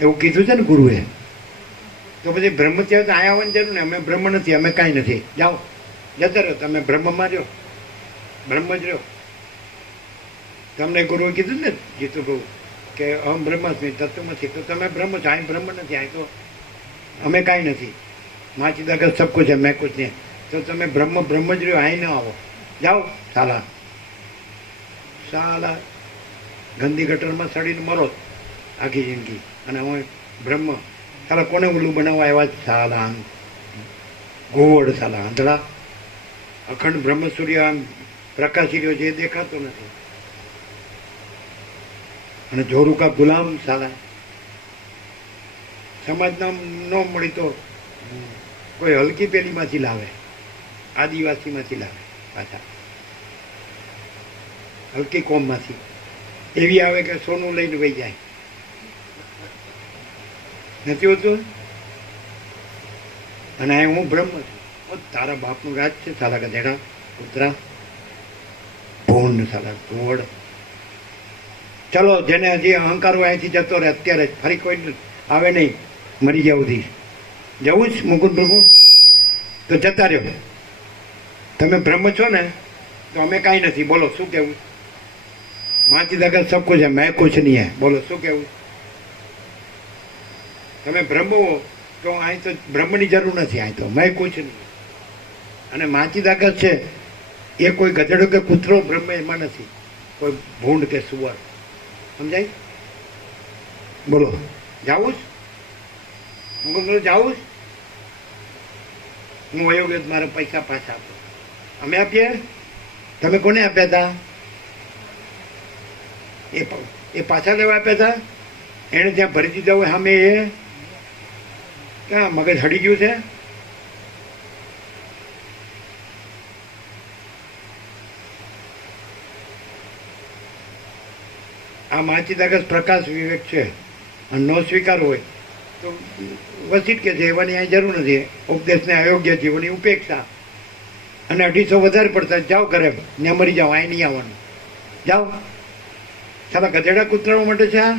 એવું કીધું છે ને ગુરુએ. તો પછી બ્રહ્મ છે તો અહીંયા આવવાની જરૂર ને. અમે બ્રહ્મ નથી, અમે કાંઈ નથી. જાઓ, જતા રહ્યો. તમે બ્રહ્મમાં રહ્યો, બ્રહ્મ જ રહ્યો. તમને ગુરુએ કીધું ને જીતુ બહુ કે અહમ બ્રહ્માસ્મિ તત્વમાંથી, તો તમે બ્રહ્મ છો. અહીં બ્રહ્મ નથી, અહીં તો અમે કાંઈ નથી. માँ चिदागत सब कुछ है, मैं कुछ नहीं. तो તમે બ્રહ્મ જ રહ્યો, અહીં ન આવો. જાઓ સાલા. સાલા ગંદી ગટરમાં સડીને મરો આખી જિંદગી. અને હું બ્રહ્મ. સાલા કોને ઉલ્લું બનાવવા આવ્યા જ સાલા? આમ ગોવડ સાલા આંધળા. અખંડ બ્રહ્મ સૂર્ય આમ પ્રકાશી રહ્યો છે એ દેખાતો નથી. અને જોરું કા ગુલામ સાલા. સમાજના ન મળી તો કોઈ હલકી પેલીમાંથી લાવે, આદિવાસીમાંથી લાવે, પાછા હલકી કોમમાંથી એવી આવે કે સોનું લઈને વહી જાય. નથી હોતું? અને આ હું બ્રહ્મ છું. તારા બાપનું રાજ છે સાલા ગધેડા, કૂતરા, ભૂંડ, સાલા ઘોડ. ચલો, જેને હજી અહંકાર હોય અહીંથી જતો રહે અત્યારે જ. ફરી કોઈ આવે નહીં મરી જવું દી. જવું જ મુકુંદ પ્રભુ તો જતા રહ્યો. તમે બ્રહ્મ છો ને તો અમે કાંઈ નથી. બોલો શું કહેવું? માથી દગત સબ કુછ હે, મેં કુછ નહીં હે. બોલો શું કહેવું? તમે બ્રહ્મ હો તો અહીં તો બ્રહ્મની જરૂર નથી. અહીં તો મેં કુછ નહીં. અને માચી દાગત છે એ કોઈ ગધેડો કે કૂતરો બ્રહ્મ એમાં નથી, કોઈ ભૂંડ કે સુવર. સમજાય? બોલો જાવું જ? હું જાવું જ? હું વયો ગયો, મારા પૈસા પાછા આપો. અમે આપીએ? તમે કોને આપ્યા હતા? એ પાછા લેવા આપ્યા હતા? એને ત્યાં ભરી દીધા હોય સામે. એ ક્યાં મગજ હડી ગયું છે? આ માચી દાગત પ્રકાશ વિવેક છે. અને નો સ્વીકાર હોય તો વસીટ કે છે એવાની અહીં જરૂર નથી, ઉપદેશને અયોગ્ય જીવનની ઉપેક્ષા, અને 250 વધારે પડતા જાઓ ઘરે, ત્યાં મરી જાઓ, અહીં નહીં આવવાનું, જાઓ. સારા ગધેડા કૂતરાઓ માટે છે આ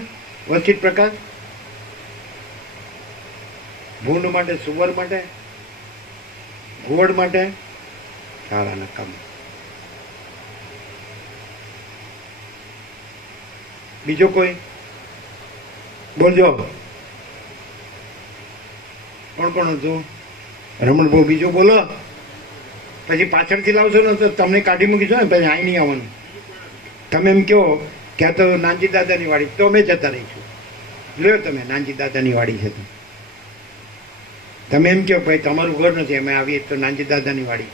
વસીટ પ્રકાશ, ભૂંડ માટે, સુવર માટે, ઘુવડ માટે, સારા નકામ. બીજો કોઈ બોલજો. કોણ કોણ હતું? રમણ બહુ. બીજું બોલો, પછી પાછળથી લાવશો ને તો તમને કાઢી મૂકીશું ને, પછી અહીં નહીં આવવાનું. તમે એમ કહો કે આ તો નાનજી દાદાની વાડી, તો અમે જતા રહીશું. લ્યો તમે, નાનજી દાદાની વાડી છે તો તમે એમ કહો ભાઈ તમારું ઘર નથી, અમે આવીએ તો નાનજી દાદાની વાડી,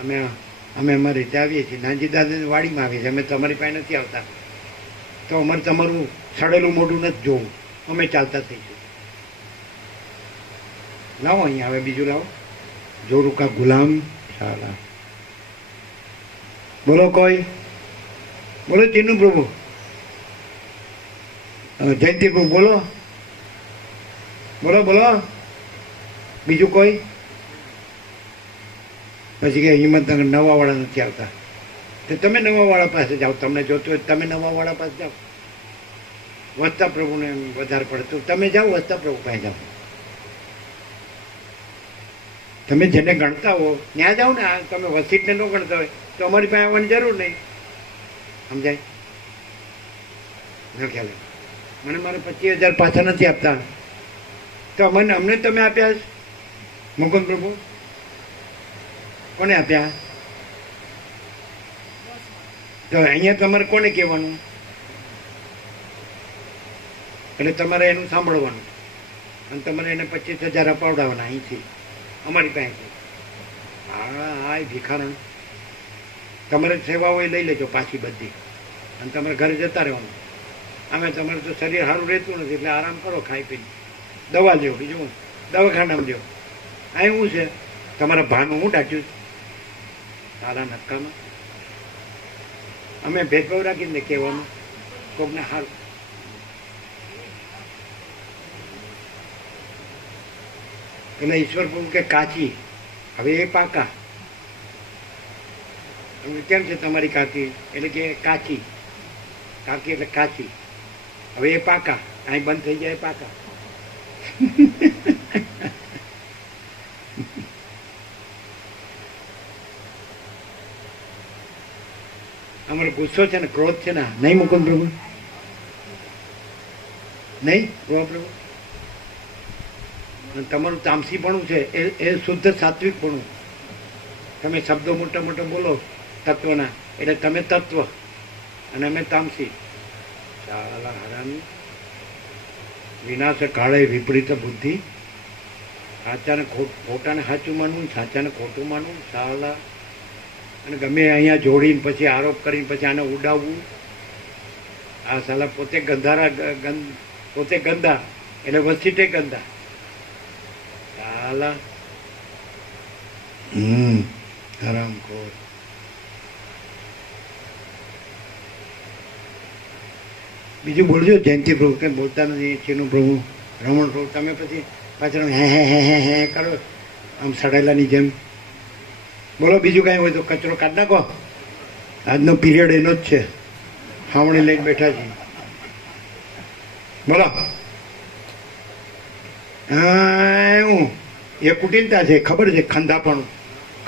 અમે અમારી રીતે આવીએ છીએ, નાનજી દાદાની વાડીમાં આવીએ છીએ, અમે તમારી પાસે નથી આવતા, તો અમારે તમારું સડેલું મોઢું નથી જોવું, અમે ચાલતા થઈશું. લાવો અહીંયા હવે બીજું લાવો. જોરુકા ગુલામ શાલા. બોલો કોઈ, બોલો ચીનુ પ્રભુ, જયંતિ પ્રભુ, બોલો બોલો બોલો. બીજું કોઈ? પછી કે હિંમતનગર નવાવાળા નથી આવતા, તો તમે નવાવાળા પાસે જાઓ, તમને જોતું હોય તમે નવાવાળા પાસે જાઓ. વસ્તા પ્રભુને વધારે પડે તો તમે જાઓ, વસ્તા પ્રભુ પાસે જાઓ. તમે જેને ગણતા હો ત્યાં જાઓ ને. તમે વસીટને ન ગણતા હોય તો અમારી પાસે આવવાની જરૂર નહીં. સમજાય? ન ખ્યાલ? મને મારે 25,000 પાછા નથી આપતા, તો અમને તમે આપ્યા છે મુકુંદ પ્રભુ? કોને આપ્યા? તો અહીંયા તમારે કોને કહેવાનું? એટલે તમારે એનું સાંભળવાનું અને તમારે એને 25,000 અપાવડાવવાના અહીંથી અમારી પાસે. હા ભિખારણ, તમારે સેવા હોય લઈ લેજો પાછી બધી, અને તમારે ઘરે જતા રહેવાનું. અમે તમારે તો શરીર સારું રહેતું નથી એટલે આરામ કરો, ખાઈ પીને દવા લ્યો, બીજું દવાખાનામાં લ્યો. આ શું છે તમારા ભાનું હું ડાક્યું સારા નક્કામાં? અમે ભેદભાવ રાખીને કહેવાનું કોકને હાલ. એટલે ઈશ્વર પ્રભુ કે કાચી, હવે એ પાકા. કેમ છે તમારી કાકી? એટલે કે કાચી, કાકી એટલે કાચી. હવે એ પાકા, અહીં બંધ થઈ જાય પાકા. અમારો ગુસ્સો છે ને, ક્રોધ છે ને, નહીં મુકુંદ પ્રભુ? નહીં ગોવા પ્રભુ? તમારું તામસીપણું છે એ શુદ્ધ સાત્વિકપણું. તમે શબ્દો મોટા મોટા બોલો તત્વના, એટલે તમે તત્વ અને અમે તામસી. ચાલા હરામી વિનાશ કાળે વિપરીત બુદ્ધિ. સાચાને ખોટાને સાચું માનવું, સાચાને ખોટું માનવું. સાલા અને ગમે અહીંયા જોડીને પછી આરોપ કરીને પછી આને ઉડાવવું. આ સાલા પોતે ગંધારા, પોતે ગંદા એટલે વસીટે ગંદા. સાલા હરામખોર. બીજું બોલજો જયંતિ પ્રભુ, કંઈ બોલતા નથી. ચીનુ પ્રભુ, રમણ પ્રભુ, તમે પછી પાછળ હે કરો આમ સડાયેલાની જેમ. બોલો બીજું કાંઈ હોય તો કચરો કાઢ નાખો. આજનો પીરિયડ એનો જ છે, ખાવણી લઈને બેઠા છીએ. બોલો. હું એ કુટિલતા છે, ખબર છે, ખંધાપણું.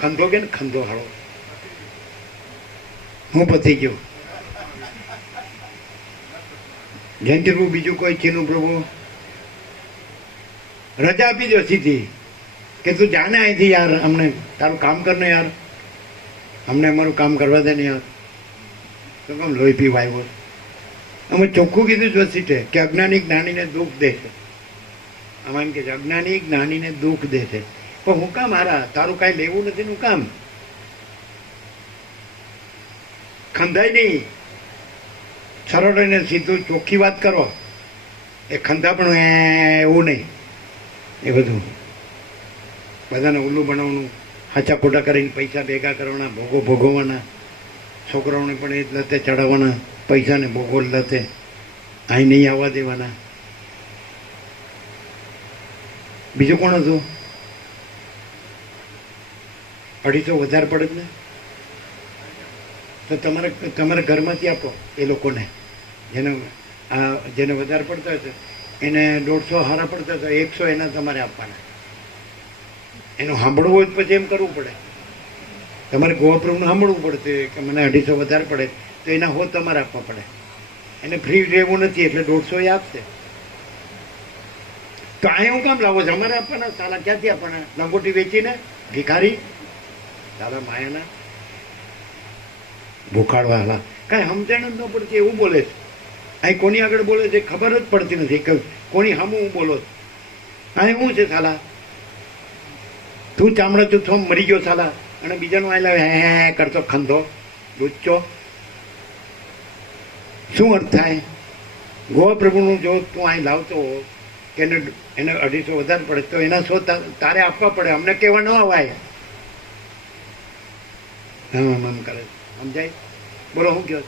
ખંધો કે ને ખંધો હાળો હું પતી ગયો. જયંતિ પ્રભુ, બીજું કોઈ? ચીનુ પ્રભુ, રજા આપી દો સીધી કે તું જાને અહીંથી યાર, અમને તારું કામ કર ને યાર, અમને અમારું કામ કરવા દે ને યાર. તો કેમ લોહી પીવા આવ્યો? અમે ચોખ્ખું કીધું જ વસીટે કે અજ્ઞાની જ્ઞાનીને દુઃખ દે છે. આમાં એમ કે છે અજ્ઞાની જ્ઞાનીને દુઃખ દે છે. પણ હું કામ હારા, તારું કાંઈ લેવું નથી, હું કામ ખંધાય નહીં. સરળ રહીને સીધું ચોખ્ખી વાત કરો. એ ખંધા પણ એવું નહીં. એ બધું બધાને ઉલ્લુ બનાવવાનું, હાચા ખોટા કરીને પૈસા ભેગા કરવાના, ભોગો ભોગવવાના, છોકરાઓને પણ એ જ લતે ચડાવવાના, પૈસાને ભોગો લતે અહીં નહીં આવવા દેવાના. બીજું કોણ હતું? 250 વધારે પડે જ ને? તો તમારા ઘરમાંથી આપો એ લોકોને, જેને વધારે પડતા હોય તો એને 150 હારા પડતા તો 100 એના તમારે આપવાના. એનું સાંભળવું હોય તો પછી એમ કરવું પડે. તમારે ગોવાપ્રભુનું સાંભળવું પડે કે મને 250 વધારે પડે તો એના હો તમારે આપવા પડે. એને ફ્રી રહેવું નથી એટલે 150 એ આપશે. તો અહીંયા હું કામ લાવો છો? અમારે આપવાના સાલા ક્યાંથી આપવાના? લંગોટી વેચીને ભિખારી દાદા માયાના ભૂખાડવા હાલા કાંઈ સમજણ જ ન પડતી એવું બોલે છે. અહીં કોની આગળ બોલે છે ખબર જ પડતી નથી કે કોની સામું હું બોલો છું. અહીં શું છે સાલા? તું ચામડા ચૂથો મરી ગયો સાલા અને બીજાનું આયલા હે કરતો ખંધો લુચ્ચો. શું અર્થ થાય? ગોવા પ્રભુનું જો તું અહીં લાવતો હો કે એને 250 વધારે પડે તો એના 100 તારે આપવા પડે. અમને કહેવા ન અવાય. મન કરે સમજાય? બોલો શું કહો?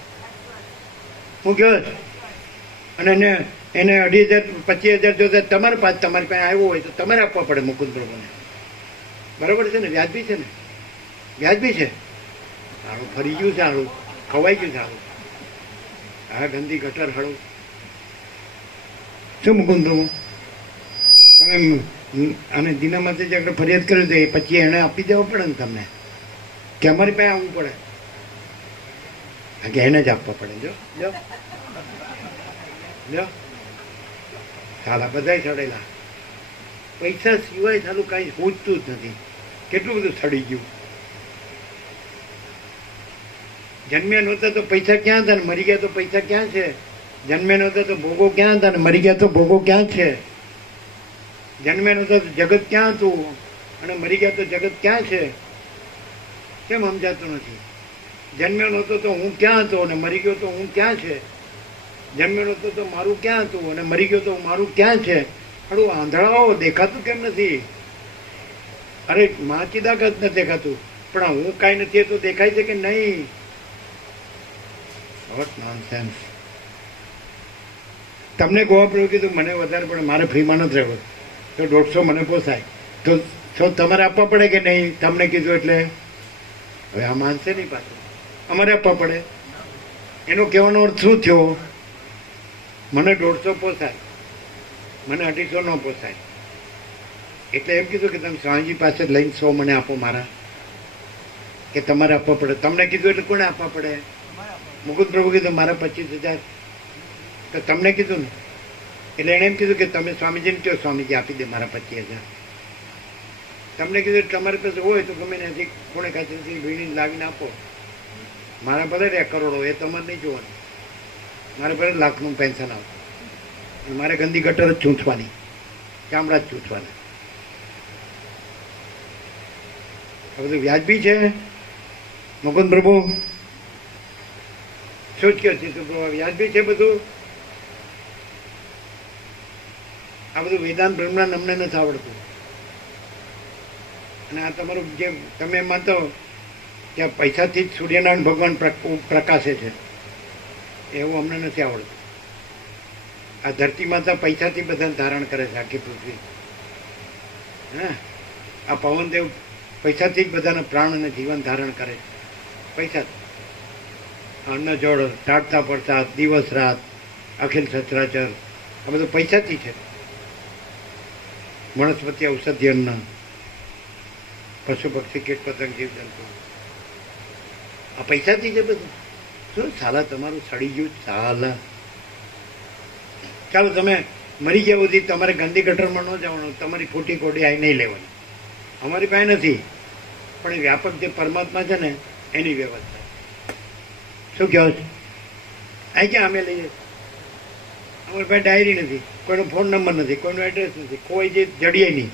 શું કહો? અને એને 2,000 25,000 જો તમારી પાસે આવ્યો હોય તો તમારે આપવા પડે મુકુંદ પ્રભુને. બરાબર છે ને? વ્યાજબી છે ને? વ્યાજબી છે. સારું ફરી ગયું, સારું ખવાઈ ગયું, સારું. હા ગંદી ગટર હળું શું મુકુંદ પ્રભુ? તમે અને દિનામાંથી જે આગળ ફરિયાદ કર્યું તો એ પછી એને આપી દેવો પડે ને તમને, કે અમારી પાસે આવવું પડે? કે એને જ આપવા પડે. જો સાલા બધા સડેલા પૈસા સિવાય સાલું કાંઈ પૂછતું જ નથી. કેટલું બધું સડી ગયું. જન્મ્યા નહોતા તો પૈસા ક્યાં હતા ને મરી ગયા તો પૈસા ક્યાં છે? જન્મ્યા નહોતા તો ભોગો ક્યાં હતા ને મરી ગયા તો ભોગો ક્યાં છે? જન્મ્યા નહોતા તો જગત ક્યાં હતું અને મરી ગયા તો જગત ક્યાં છે? કેમ સમજાતું નથી? જન્મ્યો નહોતો તો હું ક્યાં હતો અને મરી ગયો તો હું ક્યાં છે? જન્મ્યો નહોતો તો મારું ક્યાં હતું અને મરી ગયો તો મારું ક્યાં છે? થોડું આંધળાઓ દેખાતું કેમ નથી? અરે માચીદાક જ નથી દેખાતું, પણ હું કાંઈ નથી તો દેખાય છે કે નહીં? What nonsense. તમને ગોવા પ્રભુ કીધું મને વધારે પડે, મારે ફ્રીમાં નથી રહેવું તો 150 મને પોસાય તો તમારે આપવા પડે કે નહીં? તમને કીધું એટલે હવે આ માનશે નહીં પાછું. અમારે આપવા પડે. એનો કહેવાનો અર્થ શું થયો? મને 150 પોસાય, મને 250 ન પોસાય. એટલે એમ કીધું કે તમે સ્વામીજી પાસે લઈને 100 મને આપો મારા, કે તમારે આપવા પડે. તમને કીધું એટલે કોને આપવા પડે? મુકુંદ પ્રભુ કીધું મારા 25,000 તો તમને કીધું ને એટલે એણે એમ કીધું કે તમે સ્વામીજીને કહો સ્વામીજી આપી દે મારા 25,000. તમને કીધું તમારી પાસે હોય તો ગમે ત્યાંથી કોણે ખાતેથી વીણી લાવીને આપો. મારા ભલે 1 કરોડો એ તમારે નહીં જોવાનું. મારે ભલે લાખનું પેન્શન આવતું, મારે ગંદી ગટર જ ચૂંટવાની, ચામડા જ ચૂંટવાના. આ બધું વ્યાજબી છે? મુકુંદ પ્રભુ શું જ કહે છે? વ્યાજબી છે બધું? આ બધું વેદાંત બ્રહ્મણાન અમને નથી આવડતું. અને આ તમારું જે તમે માનતો કે પૈસાથી જ સૂર્યનારાયણ ભગવાન પ્રકાશે છે એવું અમને નથી આવડતું. આ ધરતી માતા પૈસાથી બધાને ધારણ કરે છે, આખી પૃથ્વી. હા, આ પવનદેવ પૈસાથી જ બધાના પ્રાણ અને જીવન ધારણ કરે છે. પૈસાથી અન્ન જળ ટાળતા પડતા દિવસ રાત અખિલ સચરાચર આ બધું પૈસાથી છે. વનસ્પતિ ઔષધિ અન્ન પશુ પક્ષી કીટ પતંગ જીવજંતુ આ પૈસાથી છે બધું. શું સાલા તમારું સડી ગયું સાલા. ચાલો તમે મરી ગયા સુધી તમારે ગંદી ગટરમાં ન જવાનું, તમારી ખોટી ખોટી આઈ નહીં લેવાની. અમારી પાસે નથી, પણ એ વ્યાપક જે પરમાત્મા છે ને એની વ્યવસ્થા. શું કહો છો? અહીં ક્યાં અમે લઈએ? અમારી પાસે ડાયરી નથી, કોઈનો ફોન નંબર નથી, કોઈનો એડ્રેસ નથી, કોઈ જે જડીએ નહીં.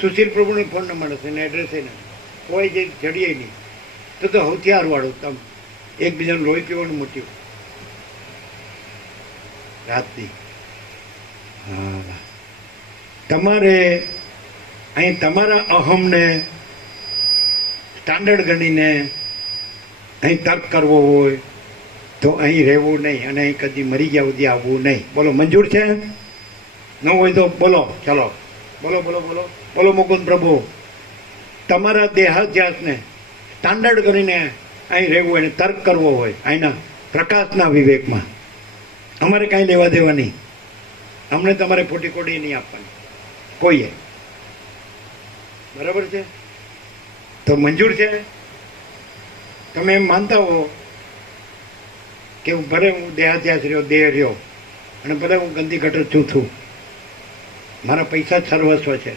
સુશીલ પ્રભુનો ફોન નંબર નથી ને એડ્રેસ નથી, કોઈ જે જડીએ નહીં. તો સૌથી હારવાળું તમે એકબીજાનું લોહી પીવાનું મોટ્યું રાતથી. હા, તમારે અહીં તમારા અહમને સ્ટાન્ડર્ડ ગણીને અહીં તર્ક કરવો હોય તો અહીં રહેવું નહીં અને અહીં કદી મરી ગયા સુધી આવવું નહીં. બોલો મંજૂર છે? ન હોય તો બોલો. ચલો બોલો બોલો બોલો બોલો મુકુંદ પ્રભુ. તમારા દેહાધ્યાસને સ્ટાન્ડર્ડ કરીને અહીં રહેવું હોય ને તર્ક કરવો હોય અહીંના પ્રકાશના વિવેકમાં, અમારે કાંઈ લેવા દેવા નહીં. અમને તમારે ખોટી ખોટી નહીં આપવાની કોઈએ. બરાબર છે? તો મંજૂર છે? તમે એમ માનતા હો કે ભલે હું દેહાધ્યાસ રહ્યો, દેહ રહ્યો, અને ભલે હું ગંદી ગટર છું, મારા પૈસા જ સર્વસ્વ છે,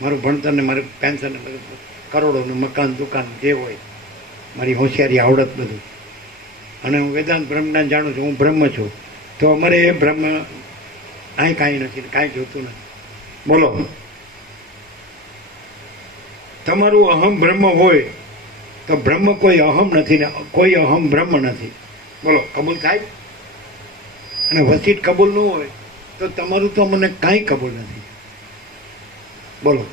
મારું ભણતર ને મારું પેન્શન ને બધું, કરોડોનું મકાન, દુકાન જે હોય, મારી હોશિયારી, આવડત બધું, અને હું વેદાંત બ્રહ્મજ્ઞાન જાણું છું, હું બ્રહ્મ છું, તો અમારે એ બ્રહ્મ અહીં કાંઈ નથી, કાંઈ જોતું નથી. બોલો, તમારું અહમ બ્રહ્મ હોય તો બ્રહ્મ કોઈ અહમ નથી ને કોઈ અહમ બ્રહ્મ નથી. બોલો, કબૂલ થાય? અને વસીટ કબૂલ ન હોય તો તમારું તો મને કાંઈ કબૂલ નથી. બોલો,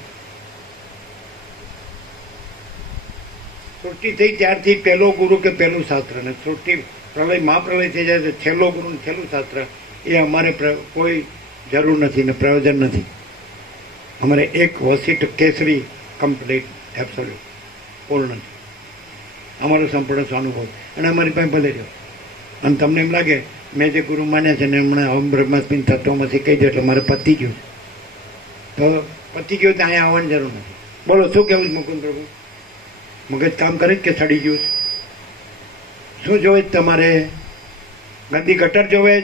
સૃષ્ટિ થઈ ત્યારથી પહેલો ગુરુ કે પહેલું શાસ્ત્ર, ને સૃષ્ટિ પ્રલય મહાપ્રલય થઈ જાય તો છેલ્લો ગુરુ ને છેલ્લું શાસ્ત્ર, એ અમારે કોઈ જરૂર નથી ને પ્રયોજન નથી. અમારે એક વસીટ કેસરી કમ્પ્લીટ એબ્સોલ્યુટ પૂર્ણ છે અમારો સંપૂર્ણ સ્વાનુભવ. અને અમારી પાસે ભલે રહ્યો. અને તમને એમ લાગે મેં જે ગુરુ માન્યા છે ને હમણાં હમ બ્રહ્માસ્મિન તત્વમાંથી કહી દો એટલે મારે પતી ગયું, તો પતી ગયું તો અહીંયા આવવાની જરૂર નથી. બોલો, શું કહેવું છે મુકુંદ પ્રભુ? મગજ કામ કરે જ કે સડી ગયું? શું જોવે તમારે? ગંદી ગટર જોવે?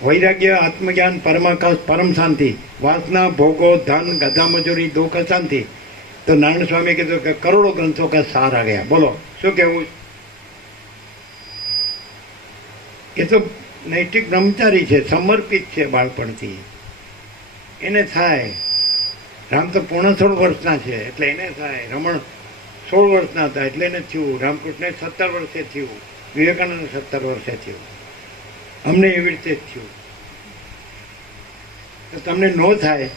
વૈરાગ્ય, આત્મજ્ઞાન, પરમાકાશ, પરમ શાંતિ, વાસના, ભોગો, ધન, ગધા મજૂરી, દુઃખ, અશાંતિ. તો નારાયણ સ્વામી કીધું કે કરોડો ગ્રંથો કા સાર આ ગયા. બોલો, શું કહેવું? એ તો નૈતિક બ્રહ્મચારી છે, સમર્પિત છે બાળપણથી, એને થાય. રામ તો પૂર્ણ 16 વર્ષના છે એટલે એને થાય. રમણ 16 વર્ષના હતા એટલે એને થયું. રામકૃષ્ણ 17 વર્ષે થયું. વિવેકાનંદ 17 વર્ષે થયું. અમને એવી રીતે જ થયું. તો તમને ન થાય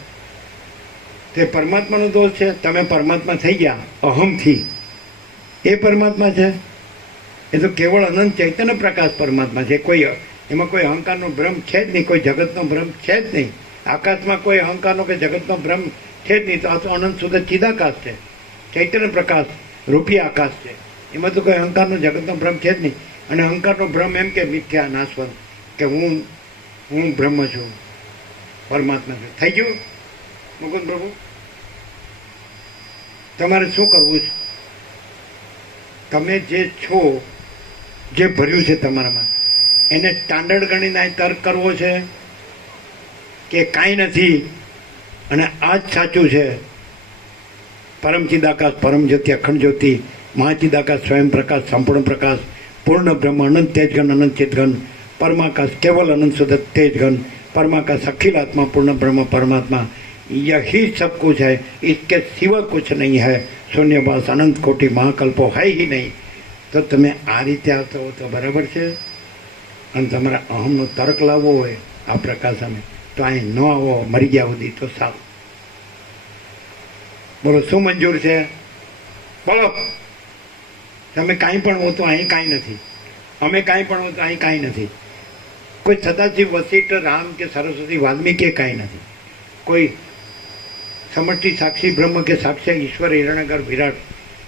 તે પરમાત્માનો દોષ છે. તમે પરમાત્મા થઈ ગયા અહમથી, એ પરમાત્મા છે. એ તો કેવળ અનંત ચૈતન્ય પ્રકાશ પરમાત્મા છે. કોઈ એમાં કોઈ અહંકારનો ભ્રમ છે જ નહીં, કોઈ જગતનો ભ્રમ છે જ નહીં. આકાશમાં કોઈ અહંકારનો કે જગતનો ભ્રમ છે જ નહીં. તો આ તો અનંત શુદ્ધ ચિદાકાશ છે, ચૈતન્ય પ્રકાશ રૂપી આકાશ છે. એમાં તો કોઈ અહંકારનો જગતનો ભ્રમ છે જ નહીં. અને અહંકારનો ભ્રમ એમ કે મિથ્યા, નાશવંત, કે હું બ્રહ્મ છું, પરમાત્મા છું. થઈ ગયું મુકુંદ પ્રભુ? તમારે શું કરવું છે? તમે જે છો, જે ભર્યું છે તમારામાં, એને સ્ટાન્ડર્ડ ગણીને તર્ક કરવો છે કે કાંઈ નથી અને આ જ સાચું છે? પરમ ચિદાકાશ, પરમ જ્યોતિ, અખંડ જ્યોતિ, મહાચિદાકાશ, સ્વયં પ્રકાશ, સંપૂર્ણ પ્રકાશ, પૂર્ણ બ્રહ્મ, અનંત તેજગન, અનંત ચિતગન, परमाकाश, केवल अनंत शुद्ध तेजगन, परमाकाश, अखिल आत्मा, पूर्ण ब्रह्म परमात्मा, यही सब कुछ है, इसके सिवा कुछ नहीं है. शून्यवास, अनंत कोटि, महाकल्पो है ही नहीं. તો તમે આ રીતે આવતો હો તો બરાબર છે. અને તમારા અહમનો તર્ક લાવવો હોય આ પ્રકાશ સામે તો અહીં ન આવો, મરી ગયા સુધી તો સારું. બોલો, શું મંજૂર છે? બોલો, તમે કાંઈ પણ હો તો અહીં કાંઈ નથી, અમે કાંઈ પણ હો તો અહીં કાંઈ નથી. કોઈ સદાશિવ, વશિષ્ઠ, રામ કે સરસ્વતી, વાલ્મીકી કાંઈ નથી. કોઈ સમષ્ટિ સાક્ષી બ્રહ્મ કે સાક્ષી ઈશ્વર, હિરણ્યગર, વિરાટ,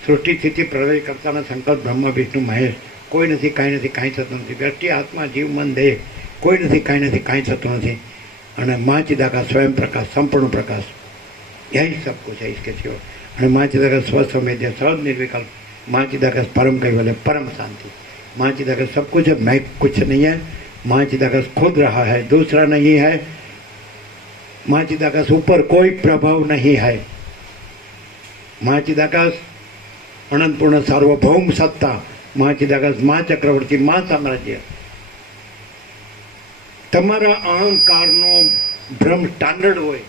સૃષ્ટિ સ્થિતિ પ્રલય કરતાના શંકર, બ્રહ્મ, વિષ્ણુ, મહેશ કોઈ નથી, કાંઈ નથી, કાંઈ થતું નથી. વ્યક્તિ, આત્મા, જીવ, મન, દેહ કોઈ નથી, કાંઈ નથી, કાંઈ થતું નથી. અને મહાચિદાકાશ, સ્વયં પ્રકાશ, સંપૂર્ણ प्रकाश, यही सब कुछ है इसके सिवा. અને મહાચિદાકાશ સ્વસંવેદ્ય, સહજ निर्विकल्प, મહાચિદાકાશ परम कैवल्य, परम शांति. મહાચિદાકાશ सब कुछ है, मैं कुछ नहीं है. મહાચિદાકાશ खुद रहा है, दूसरा नहीं है. મહાચિદાકાશ ऊपर कोई प्रभाव नहीं है. મહાચિદાકાશ अनंत पूर्ण सार्वभौम सत्ता. મહાચિદાકાશ મહા ચક્રવર્તી, મહા સામ્રાજ્ય. તમારા અહંકારનો ભ્રમ સ્ટાન્ડર્ડ હોય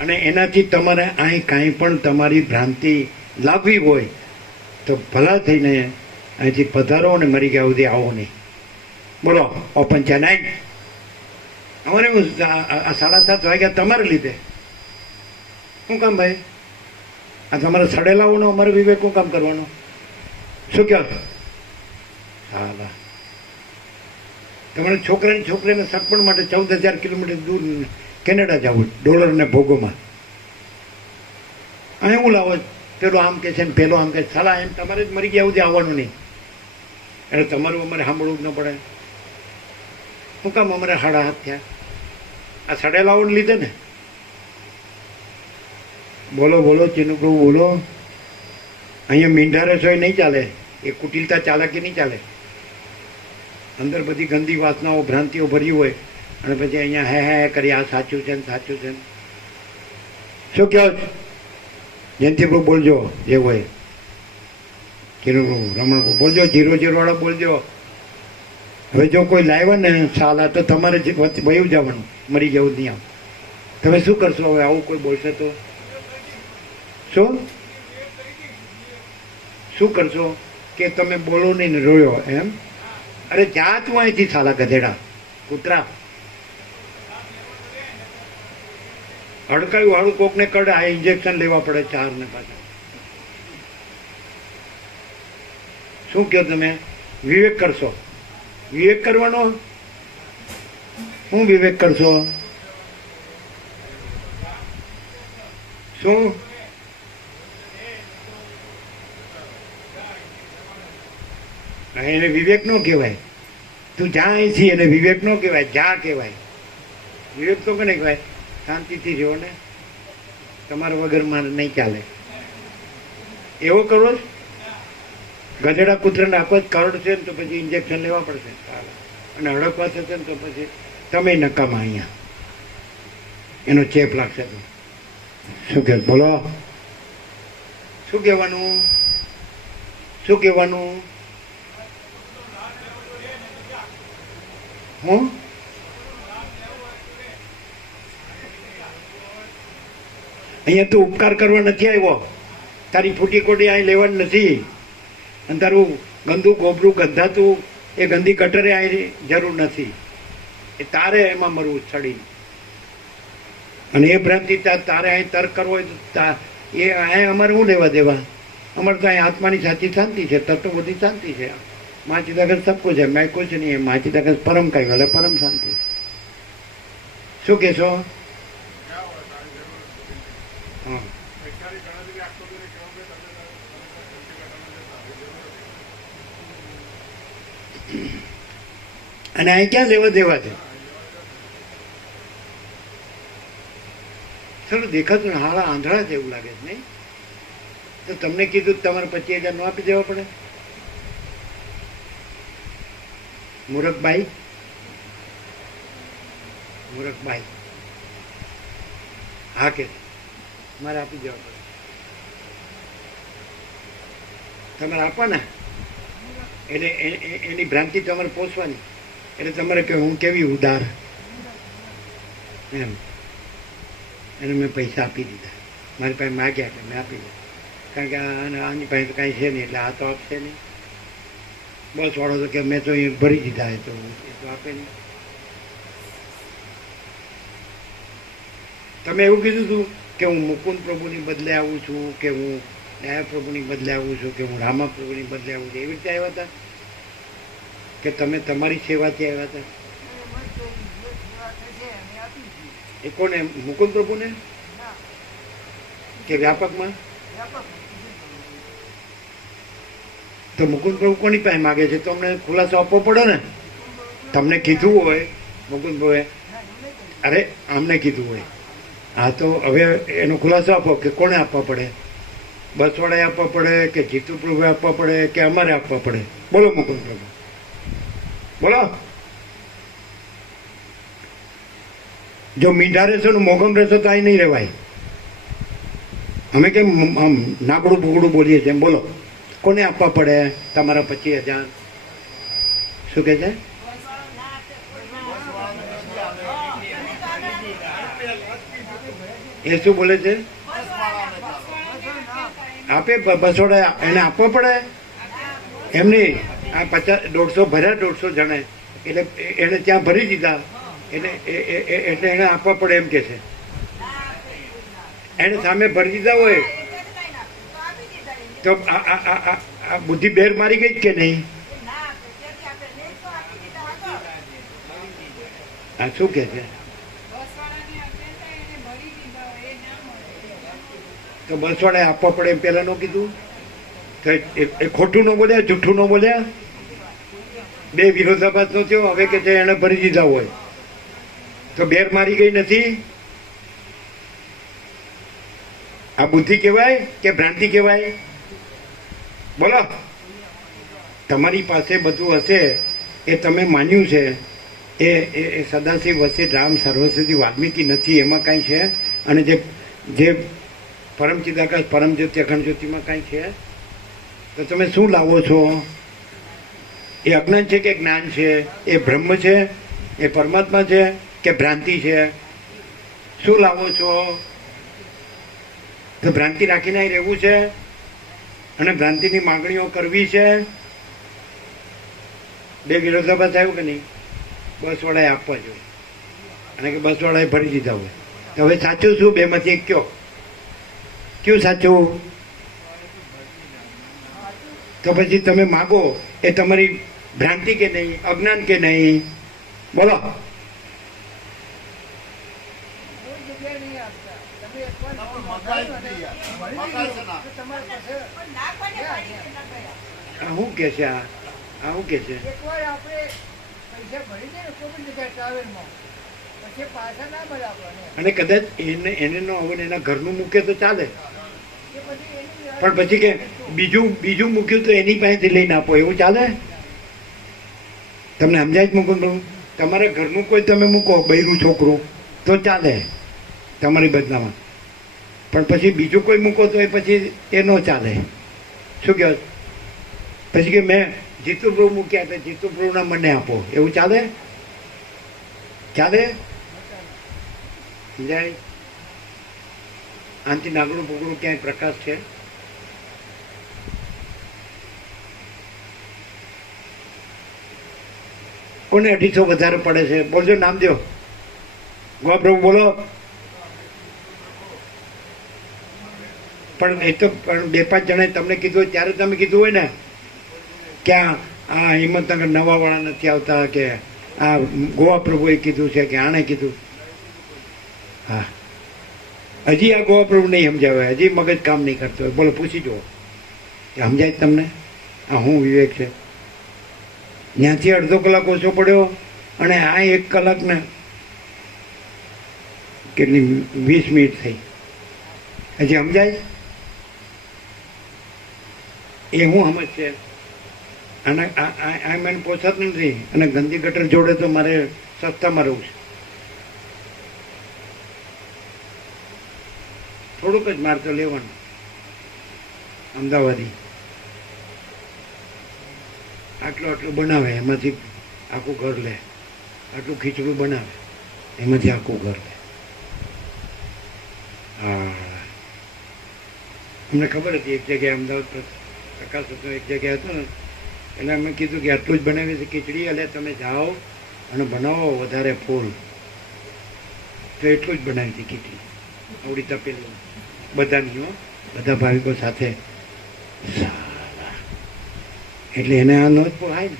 અને એનાથી તમારે અહીં કાંઈ પણ તમારી ભ્રાંતિ લાવવી હોય તો ભલા થઈને અહીંથી પધારો અને મરી ગયા સુધી આવો નહીં. બોલો, ઓપન છે નાઇટ. અમારે 7:30 વાગ્યા તમારે લીધે. શું કામ ભાઈ? આ તમારે સડેલાઓનો અમારે વિવેક શું કામ કરવાનો? શું કહો? સાલા, તમારે છોકરાને સગપણ માટે 14,000 કિલોમીટર દૂર કેનેડા જવું ડોલર ને ભોગોમાં. અહીં હું લાવો પેલો આમ કે છે ને પેલો આમ કે સાલા એમ તમારે જ મરી ગયા સુધી આવવાનું નહીં. એટલે તમારું અમારે સાંભળવું જ ન પડે. શું કામ અમારે હાડા હાથ થયા? આ સડેલાઓને લીધે ને. બોલો બોલો ચીનુપ્રભુ બોલો. અહીંયા મીંઢા રસોઈ નહીં ચાલે, એ કુટિલતા ચાલાકી નહીં ચાલે. અંદર બધી ગંદી વાસનાઓ ભ્રાંતિઓ ભરી હોય અને પછી અહીંયા હે કરી આ સાચું છે ને સાચું છે. શું કહો જયંતિપ્રભુ બોલજો જે હોય. ચીનુપ્રભુ રમણ બોલજો, 00 વાળા બોલજો. હવે જો કોઈ લાવ્યા ને સાલા તો તમારે વયું જવાનું, મરી જવું નહીં. આમ તમે શું કરશો હવે? આવું કોઈ બોલશે તો શું કરશો? કે તમે બોલો નહીં ને રોયો એમ? અરે જા તું અહીંથી સાલા ગધેડા કૂતરા. હડકાયું હાડું કોકને કડે આ ઇન્જેક્શન લેવા પડે 4 ને પાછા. શું કહો તમે? વિવેક કરશો? વિવેક કરવાનો? શું વિવેક કરશો? શું એને વિવેક નો કહેવાય. તું જા અહીંથી, એને વિવેક નો કહેવાય, જા કહેવાય. વિવેક તો કોને કહેવાય? શાંતિથી રહ્યો ને, તમારા વગર મારે નહીં ચાલે. એવો કરો જ ગધેડા કૂતરાને આપો જ કરડ છે ને તો પછી ઇન્જેક્શન લેવા પડશે અને હડકવા થશે ને તો પછી તમે નકામા અહીંયા, એનો ચેપ લાગશે. તો શું કે બોલો? શું કહેવાનું? શું કહેવાનું? હું અહીંયા તું ઉપકાર કરવા નથી આવ્યો. તારી ફૂટી કોટી અહીં લેવાની નથી. અને તારું ગંદુ ગોબરું ગંધાતું એ ગંદી કટરે અહીં જરૂર નથી. એ તારે એમાં મરવું ચડી. અને એ ભ્રાંતિ તારે અહીં તર્ક કરવો હોય તો એ અહીં અમારે શું લેવા દેવા? અમારે તો અહીં આત્માની સાચી શાંતિ છે, તત્વ બધી શાંતિ છે. माँ चिदाकस सब कुछ है, मैं कुछ नहीं है. माँ चिदाकस परम कहीं गले परम शांति. शू कहो? हाँ અને અહીં ક્યાં લેવા દેવા છે? સર દેખાતું ને હાલા આંધળા છે એવું લાગે છે નહીં? તો તમને કીધું તમારે 25,000 નો આપી દેવા પડે? મૂરખભાઈ હા કે મારે આપી દેવા પડે. તમારે આપવાના એટલે એની ભ્રાંતિ તમારે પોષવાની. એટલે તમારે કે હું કેવી ઉદાર એમ. એને મેં પૈસા આપી દીધા. મારી પાસે માગ્યા એટલે મેં આપી દીધા. કારણ કે આની પાસે તો કાંઈ છે નહીં એટલે આ તો આપશે નહીં. બસ વાળો તો કે મેં તો એ ભરી દીધા એ તો આપે નહીં. તમે એવું કીધું હતું કે હું મુકુંદ પ્રભુની બદલે આવું છું, કે હું ન્યાય પ્રભુની બદલે આવું છું, કે હું રામા પ્રભુની બદલે આવું છું. એવી રીતે આવ્યા હતા કે તમે તમારી સેવાથી આવ્યા હતા? એ કોને? મુકુંદ પ્રભુને કે વ્યાપકમાં? તો મુકુંદ પ્રભુ કોની પાસે માગે છે? તો અમને ખુલાસો આપવો પડે ને. તમને કીધું હોય મુકુંદ પ્રભુએ, અરે આમને કીધું હોય, હા તો હવે એનો ખુલાસો આપો કે કોને આપવા પડે? બસવાળાએ આપવા પડે કે જીતુ પ્રભુએ આપવા પડે કે અમારે આપવા પડે? બોલો મુકુંદ પ્રભુ બોલો. જો મીંઢા રહેશો ને મોગમ રહેશો તો અહીં નહીં રહેવાય. અમે કેમ આમ નાગડું બુગડું બોલીએ છીએ એમ બોલો. કોને આપવા પડે તમારા 25,000? શું કે છે? એ શું બોલે છે? આપે બસોડા એને આપવો પડે એમ નહીં. આ 150 ભર્યા 150 જણે એટલે એને ત્યાં ભરી દીધા એટલે એને આપવા પડે એમ કે છે. એને સામે ભરી દીધા હોય તો આ બુદ્ધિ બેર મારી ગઈ કે નહીં? આ શું કે છે? તો બસવાળાએ આપવા પડે એમ પહેલાં ન કીધું? તો એ ખોટું ન બોલ્યા, જૂઠું ન બોલ્યા? બે વિરોધાભાસ નો થયો. હવે કે છે એને ભરી દીધા હોય તો બેર મારી ગઈ નથી? આ બુદ્ધિ કહેવાય કે ભ્રાંતિ કહેવાય? બોલો. તમારી પાસે બધું હશે એ તમે માન્યું છે, એ સદાશિવ વસિષ્ઠ રામ સર્વસ્વતી વાલ્મીકી નથી, એમાં કાંઈ છે? અને જે પરમ ચિદાકાશ પરમ જ્યોતિ અખંડ જ્યોતિમાં કાંઈ છે? તો તમે શું લાવો છો? એ અજ્ઞાન છે કે જ્ઞાન છે? એ બ્રહ્મ છે, એ પરમાત્મા છે કે ભ્રાંતિ છે? શું લાવો છો? તો ભ્રાંતિ રાખીને રહેવું છે અને ભ્રાંતિની માગણીઓ કરવી છે? બે વિરોધાભાસ આવ્યું કે નહીં? બસવાળાએ આપવા જોઈએ અને કે બસવાળાએ ભરી દીધા હોય. તો હવે સાચું શું? બેમાંથી એક કયો. કયું સાચું? તો પછી તમે માગો એ તમારી ભ્રાંતિ કે નહીં, અજ્ઞાન કે નહીં? બોલો. કોઈ જગ્યાએ નહીં આપતા. તમે એકવાર મગાવ્યું અને ભરી દીધું તો તમારી પાસે આ શું કે છે? આ શું કે છે? એકવાર આપણે પૈસા ભરી દઈએ ને કોઈ પણ જગ્યાએ ટ્રાવેલમાં, પછી પાછા ના મળે આપણને. અને કદાચ એને નો હવે એના ઘરનું મૂકે તો ચાલે, એ પછી એની પણ પછી કે બીજું મૂક્યું તો એની પાસેથી લઈને આપો, એવું ચાલે? તમને સમજાય જ મૂકો? તમારા ઘરનું કોઈ તમે મૂકો, બૈરું છોકરું, તો ચાલે તમારી બદલામાં, પણ પછી બીજું કોઈ મૂકો તો એ પછી એ ન ચાલે. શું કહો? પછી કે મેં જીતુપ્રભુ મૂક્યા એટલે જીતુપ્રભુના મને આપો, એવું ચાલે? ચાલે? સમજાય? આનાથી નાગડું પગડું ક્યાંય પ્રકાશ છે? કોને 250 વધારે પડે છે? બોલજો, નામ દો. ગોપ્રભુ બોલો. પણ એ તો પણ 2-5 જણાએ તમને કીધું ત્યારે તમે કીધું હોય ને કે આ હિંમતનગર નવાવાળા નથી આવતા, કે આ ગોવા પ્રભુએ કીધું છે, કે આણે કીધું. હા, હજી આ ગોવા પ્રભુ નહીં સમજાવે, હજી મગજ કામ નહીં કરતો હોય. બોલો, પૂછી જુઓ કે સમજાય તમને આ શું વિવેક છે? ત્યાંથી અડધો કલાક ઓછો પડ્યો અને આ 1 કલાક ને કેટલી 20 મિનિટ થઈ, હજી સમજાય? એ હું સમજ છે? અને આ મને પોસાત નથી, અને ગંદી ગટર જોડે તો મારે સસ્તામાં રહું છે. થોડુંક જ મારે તો લેવાનું. અમદાવાદી આટલું બનાવે એમાંથી આખું ઘર લે, આટલું ખીચડું બનાવે એમાંથી આખું ઘર લે. હા, અમને ખબર હતી એક જગ્યાએ અમદાવાદ પ્રકાશ હતો, એક જગ્યાએ હતો ને, એટલે અમે કીધું કે આટલું જ બનાવી છે ખીચડી, એટલે તમે જાઓ અને બનાવો વધારે ફૂલ. તો એટલું જ બનાવી હતી ખીચડી, આવડી તપેલી બધાની, બધા ભાવિકો સાથે. એટલે એને આ નો જ પોહાય ને.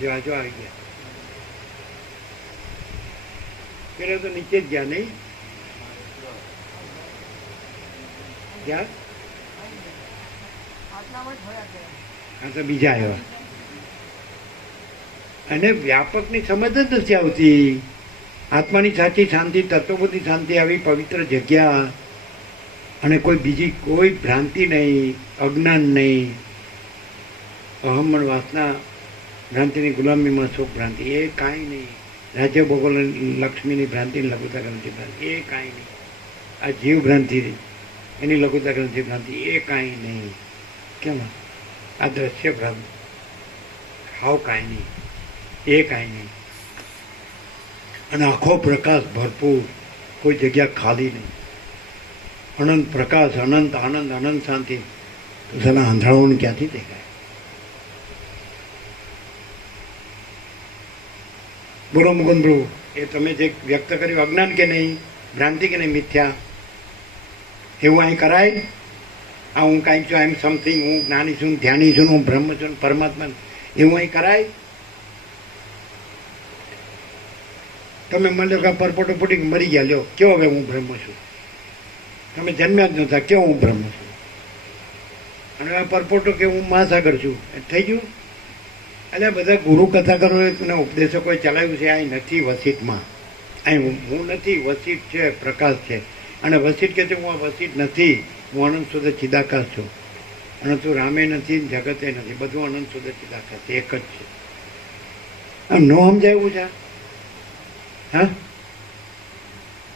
જો આજો આવી ગયા, પેલા તો નીચે જ ગયા નહીં ગયા, આટલામાં જ ફર્યા ગયા. આ તો બીજા આવ્યા. અને વ્યાપકની સમજ જ નથી આવતી. આત્માની સાચી શાંતિ, તત્વબોધની શાંતિ, આવી પવિત્ર જગ્યા, અને કોઈ બીજી કોઈ ભ્રાંતિ નહીં, અજ્ઞાન નહીં, અહમણ વાસના ભ્રાંતિની ગુલામીમાં સુખ ભ્રાંતિ, એ કાંઈ નહીં. રાજ્ય ભોગોલ લક્ષ્મીની ભ્રાંતિ, લઘુતા ગ્રંથિ ભ્રાંતિ, એ કાંઈ નહીં. આ જીવ ભ્રાંતિ એની લઘુતા ગ્રંથિ ભ્રાંતિ, એ કાંઈ નહીં. કેમ? આ દ્રશ્ય ભ્રાંતિ હાવ કાંઈ નહીં, એ કાંઈ નહીં. અને આખો પ્રકાશ ભરપૂર, કોઈ જગ્યા ખાલી નહીં. અનંત પ્રકાશ, અનંત આનંદ, અનંત શાંતિ. તો સાલા આંધળાઓને ક્યાંથી દેખાય? બોલો મુકુંદ પ્રભુ, એ તમે જે વ્યક્ત કર્યું અજ્ઞાન કે નહીં, ભ્રાંતિ કે નહીં, મિથ્યા, એવું અહીં કરાય? આ હું કાંઈ છું, આઈ એમ સમથિંગ, હું જ્ઞાની છું, ધ્યાની છું, હું બ્રહ્મ છું, પરમાત્મા, એવું અહીં કરાય? તમે મને લો કે પરપોટો ફૂટી મરી ગયા, લ્યો, કેવો હવે હું બ્રહ્મ છું? તમે જન્મ્યા જ નહોતા કેવો હું બ્રહ્મ છું, અને આ પરપોટો કે હું મહાસાગર છું, એ થઈ ગયું. એટલે બધા ગુરુ કથાકારોને ઉપદેશકોએ ચલાવ્યું છે, અહીં નથી વસિતમાં, અહીં હું નથી, વસિત છે, પ્રકાશ છે. અને વસિત કહે છે હું આ વસિત નથી, હું અનંત શુદ્ધ ચિદાકાશ છું. અને તું રામે નથી, જગતે નથી, બધું અનંત શુદ્ધ ચિદાકાશ એક જ છે. આમ ન સમજાયું છે. હા,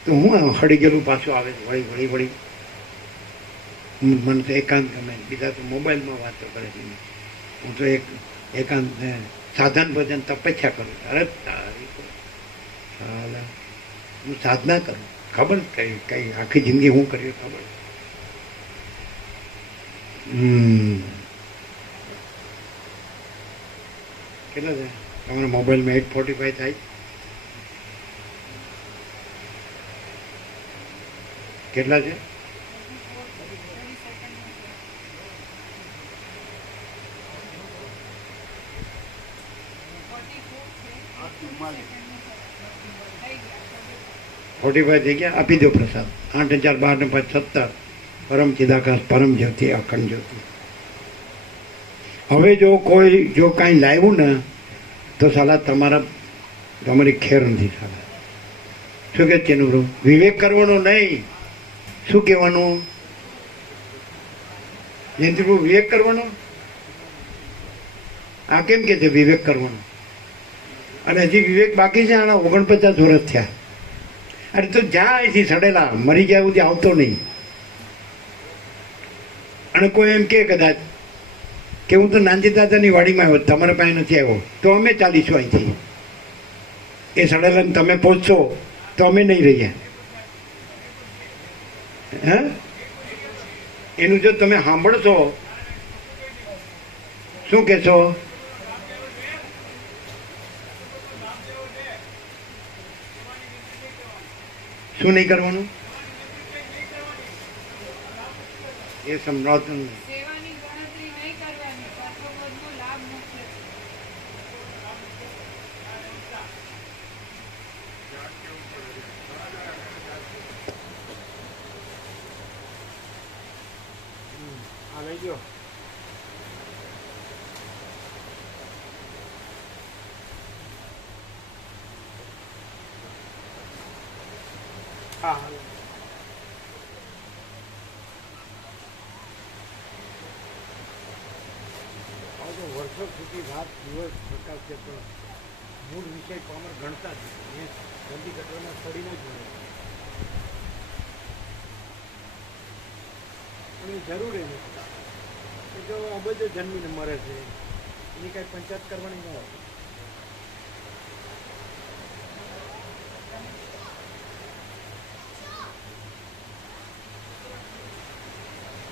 તો હું હળી ગયેલું પાછું આવે વળી મને તો એકાંત ગમે, બીજા તો મોબાઈલમાં વાતો કરે છે. હું તો એકાંત સાધન ભજન તપસ્યા કરું. અરે તારી હું સાધના કરું, ખબર કઈ આખી જિંદગી હું કર્યું ખબર. કેટલા છે તમારા મોબાઈલમાં? 8:45 થાય. કેટલા છે? $45 થઈ ગયા. આપી દો પ્રસાદ. 8,012 ને 5,17. પરમ ચિદાકાશ, પરમ જ્યોતિ, અખંડ જ્યોતિ. હવે જો કાંઈ લાવ્યું ને તો સાલા તમારી ખેર નથી સાલા. શું કે છે બ્રો? વિવેક કરવાનો નહીં. શું કહેવાનું જયંતિભાઈ? વિવેક કરવાનો. આ કેમ કે છે વિવેક કરવાનો? અને હજી વિવેક બાકી છે. આના 49 વર્ષ થયા. અરે તો જ્યાં અહીંથી સડેલા મરી ગયા સુધી આવતો નહીં. અને કોઈ એમ કે કદાચ કે હું તો નાનજી દાદાની વાડીમાં આવ્યો, તમારા પાસે નથી આવ્યો, તો અમે ચાલીશું અહીંથી. એ સડેલાને તમે પહોંચશો તો અમે નહીં રહીએ. હા, એનું જો તમે સાંભળશો શું કહેશો? શું નહીં કરવાનું? એ સંભળાતું નહીં. સેવાની ગણતરી નહીં કરવાની, તત્વબોધનો લાભ મુખ્ય છે. આ લઈ ગયો. હા, વર્ષો સુધી રાત દિવસ પ્રકાશ છે, પણ મૂળ વિષય પામર ગણતા જ નહીં. જલ્દી ઘટવાના સડીને જ મળે. એની જરૂર એ નથી કે જો અબજો જન્મીને મરે છે, એની કાંઈ પંચાયત કરવાની ન હોય.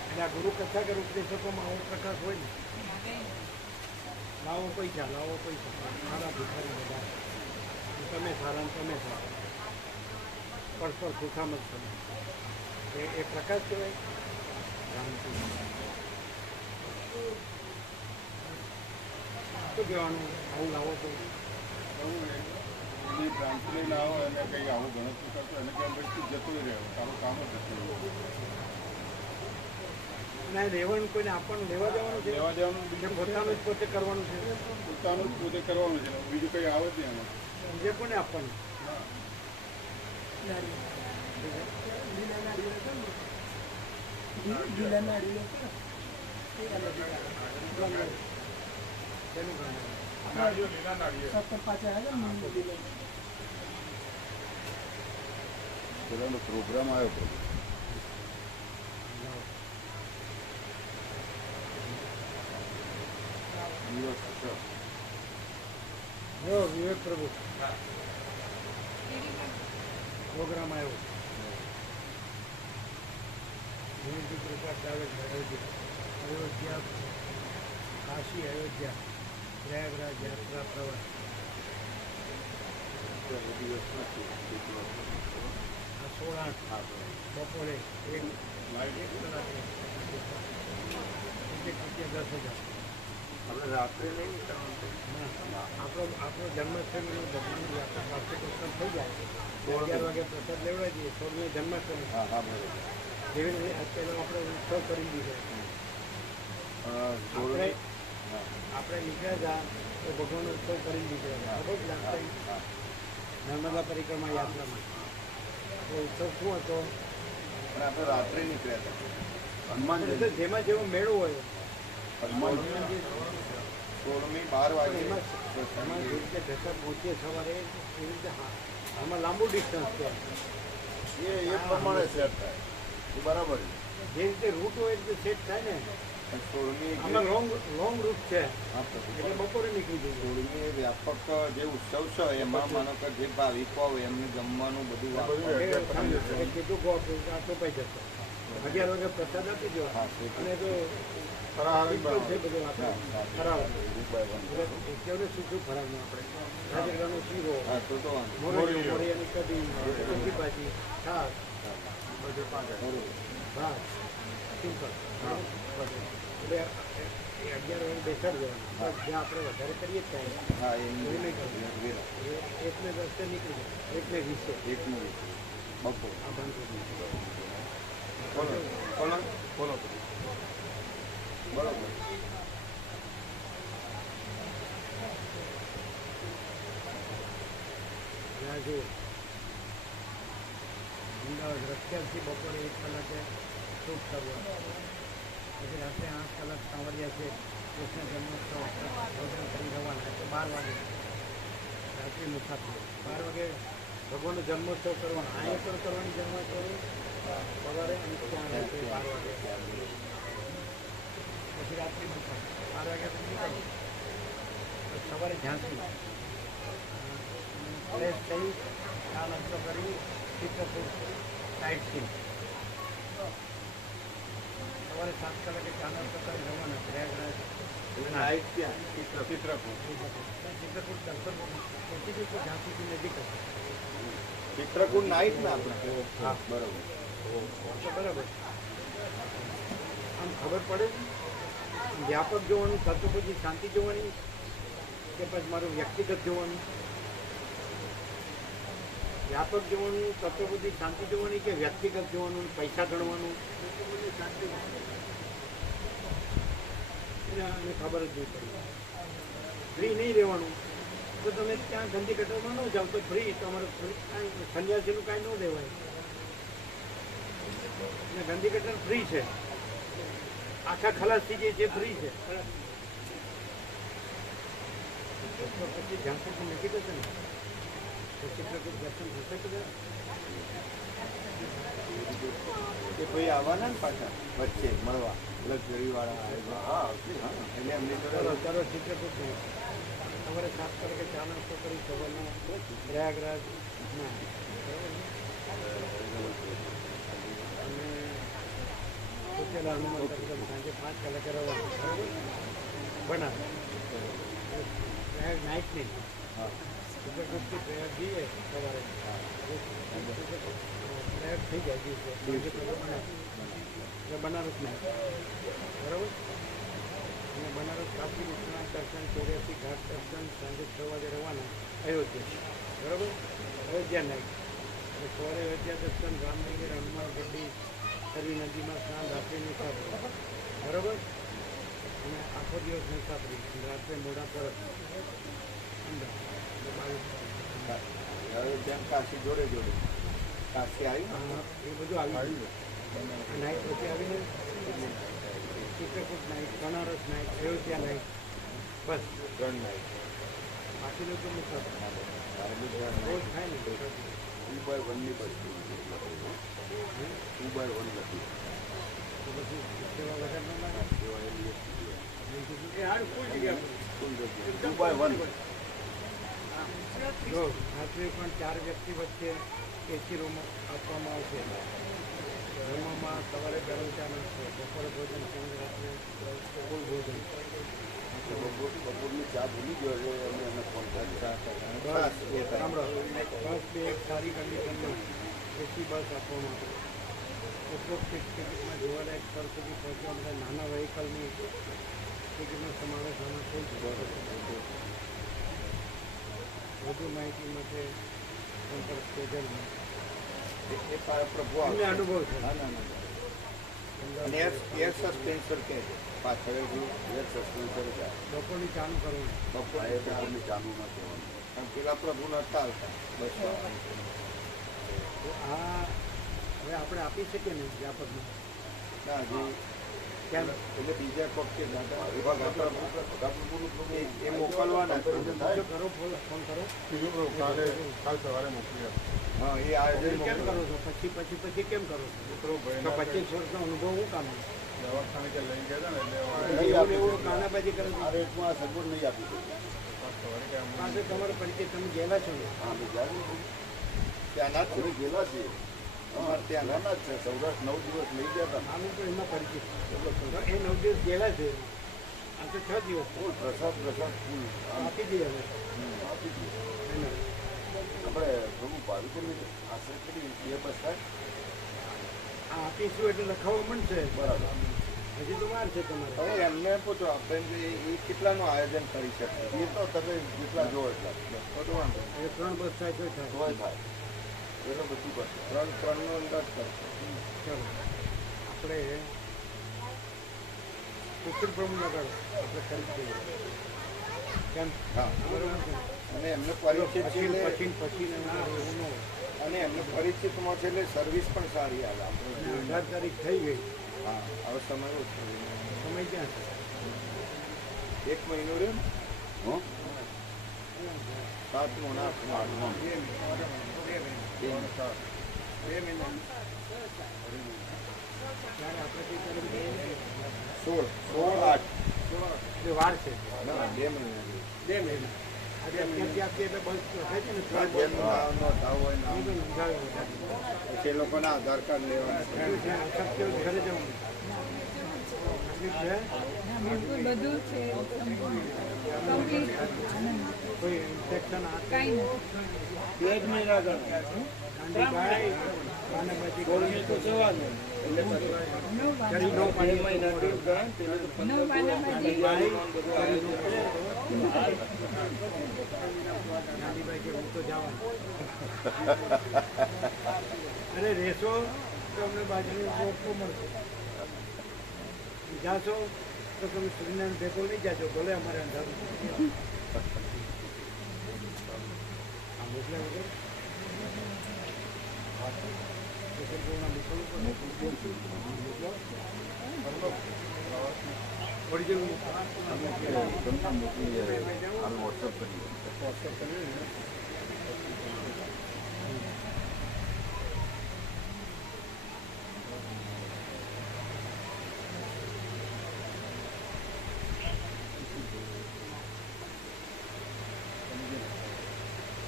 એટલે આ ગુરુ કથા કે ઉપદેશકોમાં આવો પ્રકાશ હોય ને. લાવો પૈસા, લાવો પૈસા, સારા ભિખારી બધા, તમે સારા તમે સારા, પરસ્પર સુખામત તમે, એ પ્રકાશ કહેવાય. શું કહેવાનું? આવું લાવો તો ભ્રાંતિ લઈને આવો અને કંઈ આવું ગણતરી કરતો એને કેમ ભાઈ જતું રહ્યો, તારું કામ જ જતું રહ્યું. ના રહેવાનું, કોઈને આપવાનું, લેવા જવાનું છે, લેવા જવાનું બીજું પોતાનું જ પોતે કરવાનું છે. પોતાનું જ પોતે કરવાનું છે, બીજું કંઈ આવે જ નહીં એમાં. બીજે કોને આપવાનું? પેલાનો પ્રોગ્રામ આવ્યો હતો. વિવેક પ્રભુ પ્રોગ્રામ આવ્યો. અયોધ્યા, કાશી, અયોધ્યા, પ્રયાગરાજ યાત્રા પ્રવાસ. આ 16-8 બપોરે 1 કલાકે 10,000. આપણે રાત્રે નહીં નીકળવાનું. આપણો જન્માષ્ટમીનો ભગવાનની યાત્રા પાસે પુસ્તક થઈ જાય. 11 વાગે પ્રસાદ લેવડાવી દઈએ. 16મી જન્માષ્ટમી. હા હા બરાબર. જેવી રીતે અત્યારે આપણે ઉત્સવ કરી દીધો આપણે આપણે નીકળ્યા હતા તો ભગવાનનો ઉત્સવ કરી દીધો ખબર જ લાગતા નર્મદા પરિક્રમા યાત્રામાં તો ઉત્સવ શું હતો અને આપણે રાત્રે નીકળ્યા હતા હનુમાન એટલે જેમાં જેવો મેળો હોય હનુમાનજી 16મી 12 વાગે એમાં જે રીતે ઢસર પહોંચીએ સવારે એવી રીતે આમાં લાંબુ ડિસ્ટન્સ છે એ પ્રમાણે સેટ થાય એ બરાબર છે. જે રીતે રૂટ હોય એ રીતે સેટ થાય ને અને 16મી આમાં લોંગ રૂટ છે હા, પ્રભુ. એટલે બપોરે નીકળી જઈએ 16મી વ્યાપક જે ઉત્સવ છે એમાં માનો કે જે ભાવિકો હોય એમને જમવાનું બધું આપવાનું. કીધું કહો આટલો પૈ જશે 11 વાગે પ્રસાદ આપી દો હા, એ તો. અને તો ફરાળી simple છે બધું હા, આપણે હા. ફરાળ રૂપાઈ બને. કેવડે શું શું ફરાળનું આપણે રાજગરાનો શીરો હા, તો વાંધો. મોરિયાની કઢી ઊંધી ભાજી છાશ બરોબર. ભાત સિમ્પલ એટલે 11 વાગે બેસાડી દેવાનું બસ જ્યાં આપણે વધારે કરીએ જ થાય હા, એ એવું નહીં કરવું. વેલા. એકને રસ્તે નીકળી જાય એકને 20 એકનું એક. બપોર. આ બંધ બોલો બોલો બોલો બરોબર. ત્યાં જુઓ અમદાવાદ રસ્ત્યાથી બપોરે 1 કલાકે શૂટ શરૂઆત પછી રાત્રે 8 કલાક સાંવરિયા છે કૃષ્ણ જન્મોત્સવ ભોજન કરી રવાના એટલે 12 વાગે રાત્રિ મુસાફરી 12 વાગે ભગવાનનો જન્મોત્સવ કરવાનો અહીંયા પણ કરવાની જન્મોત્સવ સવારે અને ત્યાં રાત્રે 12 વાગે પછી રાત્રિ મુસાફરી 12 વાગ્યા પછી નીકળવું તો સવારે ઝાંસી ફ્રેશ થઈ ચા નાસ્તો કરી ચિત્રકૂટ સાઇટ સીન સવારે 7 કલાકે ચા નાસ્તો કરી રવાના પ્રયાગરાજ નાઈટ ત્યાં ચિત્રકૂટ ચિત્રકૂટ દર્શન પહોંચી જઈશું ઝાંસીથી નજીક હશે ચિત્રકૂટ નાઈટ ને આપણે હા. બરોબર. તો બરાબર આમ ખબર પડે વ્યાપક જોવાનું થતું પછી શાંતિ જોવાની કે પછી મારું વ્યક્તિગત જોવાનું વ્યાપક જોવાનું તત્વ બધી શાંતિ જોવાની કે વ્યક્તિગત જોવાનું પૈસા ગણવાનું શાંતિ અને ખબર જ નહીં પડી ફ્રી નહીં રહેવાનું તો તમે ત્યાં ગંદી ગટરમાં ન જાઓ તો ફ્રી તમારે સંન્યાસીનું કાંઈ ન દેવાય અને ગંદી ગટર ફ્રી છે આખા ખલાસ થઈ જાય છે ફ્રી છે તો પછી ઝાંસીથી નજીક હશે ને તો ચિત્રકૂટ દર્શન થશે બધા એ ભાઈ આવવાના ને પાછા વચ્ચે મળવા લક્ઝરી વાળા આવે. હા આવશે. હા એટલે એમની ચલો જોડે ચાલો ચિત્રકૂટ નહીં સવારે 7 કલાકે ચા નાસ્તો કરી સવારના પ્રયાગરાજ ના અને સુકેલા હનુમાન દર્શન સાંજે 5 કલાકે રવાના બરાબર બનાવે પ્રયાગ નાઇટ નહીં હા ચિત્રકૂટથી પ્રયાગ જઈએ સવારે પ્રયાગ થઈ જાય દિવસે સાંજે પછી બનાવે એટલે બનારસ નહીં બરાબર અને બનારસ કાશી વિશ્વનાથ દર્શન 84 ઘાટ દર્શન સાંજે 6 વાગે રવાના અયોધ્યા બરાબર અયોધ્યા નાઇટ અને સવારે અયોધ્યા દર્શન રામ મંદિર હનુમાન ગઢી સરવી નદીમાં સ્નાન રાત્રે મુસાફરી બરાબર અને આખો દિવસ મુસાફરી અને રાત્રે મોડા પરત અમદાવાદ હવે ત્યાં કાશી જોડે જોડે કાશી આવી ને? એ બધું આવી ગયું નાઇટ પછી આવીને Chitrakoot night Banaras night Ayodhya night બસ 3 નાઈટ. બાકીનું તો મુસાફરી રોજ થાય ને 2x1 ની બધી 2x1 લખી તો પછી સેવા વધારે ન લાગે એ હારું કોઈ જગ્યા પર 2x1. જો રાત્રે પણ 4 વ્યક્તિ વચ્ચે એસી રૂમ આપવામાં આવશે રૂમમાં સવારે ગરમ ચા નાસ્તો બપોરે ભોજન સાંજ રાત્રે ફૂલ ભોજન બપોરની ચા ભૂલી ગયો છે અમે એને ફોન બસ સાંભળો બસ બી એક સારી કન્ડિશનમાં એસી બસ આપવામાં આવે ઉપરોક્ત ટિકિટમાં જોવાલાયક સ્થળ સુધી પહોંચવા માટે નાના વ્હીકલની ટિકિટનો સમાવેશ આમાં થઈ શકે વધુ માહિતી માટે સંપર્ક કેજલમાં એ પ્રભુ અમને અનુભવ છે ના ના ના અને એર સસ્પેન્સર કે છે પાછળ એર સસ્પેન્સર છે લોકોની ચાલુ કરવું બપોરે ચાલુ ન કહેવાનું કારણ પેલા પ્રભુ નતા આવતા બસ તો આ હવે આપણે આપી શકીએ ને વ્યાપકમાં ના હજી કેમ એટલે બીજા વખતે દાદા એ મોકલવાના કરો ફોન કરો હા એ આયોજન કેમ કરો છો પછી કેમ કરો છો 25 વર્ષનો અનુભવ હું કામ એવું કાનાબાજી કરે આ રેટમાં આ સગવડ નહીં આપી શકીએ પાસે તમારો પરિચય તમે ગયેલા છો ને હા અમે ત્યાંના જ ગયેલા છીએ અમારે ત્યાંના જ છે સૌરાષ્ટ્ર 9 દિવસ લઈ ગયા હતા આનું તો એમાં પરિચય એ 9 દિવસ ગયેલા છે આ તો 6 દિવસ ફૂલ પ્રસાદ ફૂલ આપી દઈએ હવે આપી દઈએ એને. આપણે પ્રભુ ભાવિકોની આશરે કરી 2 બસ થાય આ આપીશું એટલે લખાવવા મળશે બરાબર હજી તો વાર છે તમારે હવે એમને પૂછો આપણે એ કેટલાનું આયોજન કરી શકીએ એ તો તમે જેટલા જો એટલા બધું વાંધો એ 3 બસ થાય તો થાય તોય થાય એટલે બધું કરશે 3 નો અંદાજ કરશે ચાલો આપણે ઉત્તર પ્રભુ લગાડો આપણે કરી દઈએ કેમ હા બરોબર છે અને એમને પરિચિત છે એટલે પછી એવું ન હોય. અને એમને પરિચિતમાં છે એટલે સર્વિસ પણ સારી આવે આપણે 18 તારીખ થઈ ગઈ હા હવે સમય ઓછો સમય ક્યાં છે 1 મહિનો રહ્યો ને હો 7મો 8મો 8મો 2 મહિના ત્યારે આપણે કઈ તારીખ 16 8 વાર છે ના 2 મહિના 2 મહિના આજે અત્યારથી આપીએ એટલે બસ થાય છે ને જેનો ભાવ હોય નામ પછી એ લોકોના આધાર કાર્ડ લેવાના ઘરે જવાનું બધું છે કોઈ ઇન્ફેક્શન કાંઈ નથી 2 મહિના ગાંધીભાઈ કાનાબાજી ગોળમી તો જવાનું કરી નો પાડી નો માનાબાજી ગાંધીભાઈ કે હું તો જવાનું અરે રહેશો તો અમને બાજુનું રોટલો મળશે જાશો તો તમે સૂર્યનારાયણ ભેગો નહીં જાશો ભલે અમારે અંધારું આ મોકલ્યા વગર ઓરિજિનલ વોટ્સઅપ કરીએ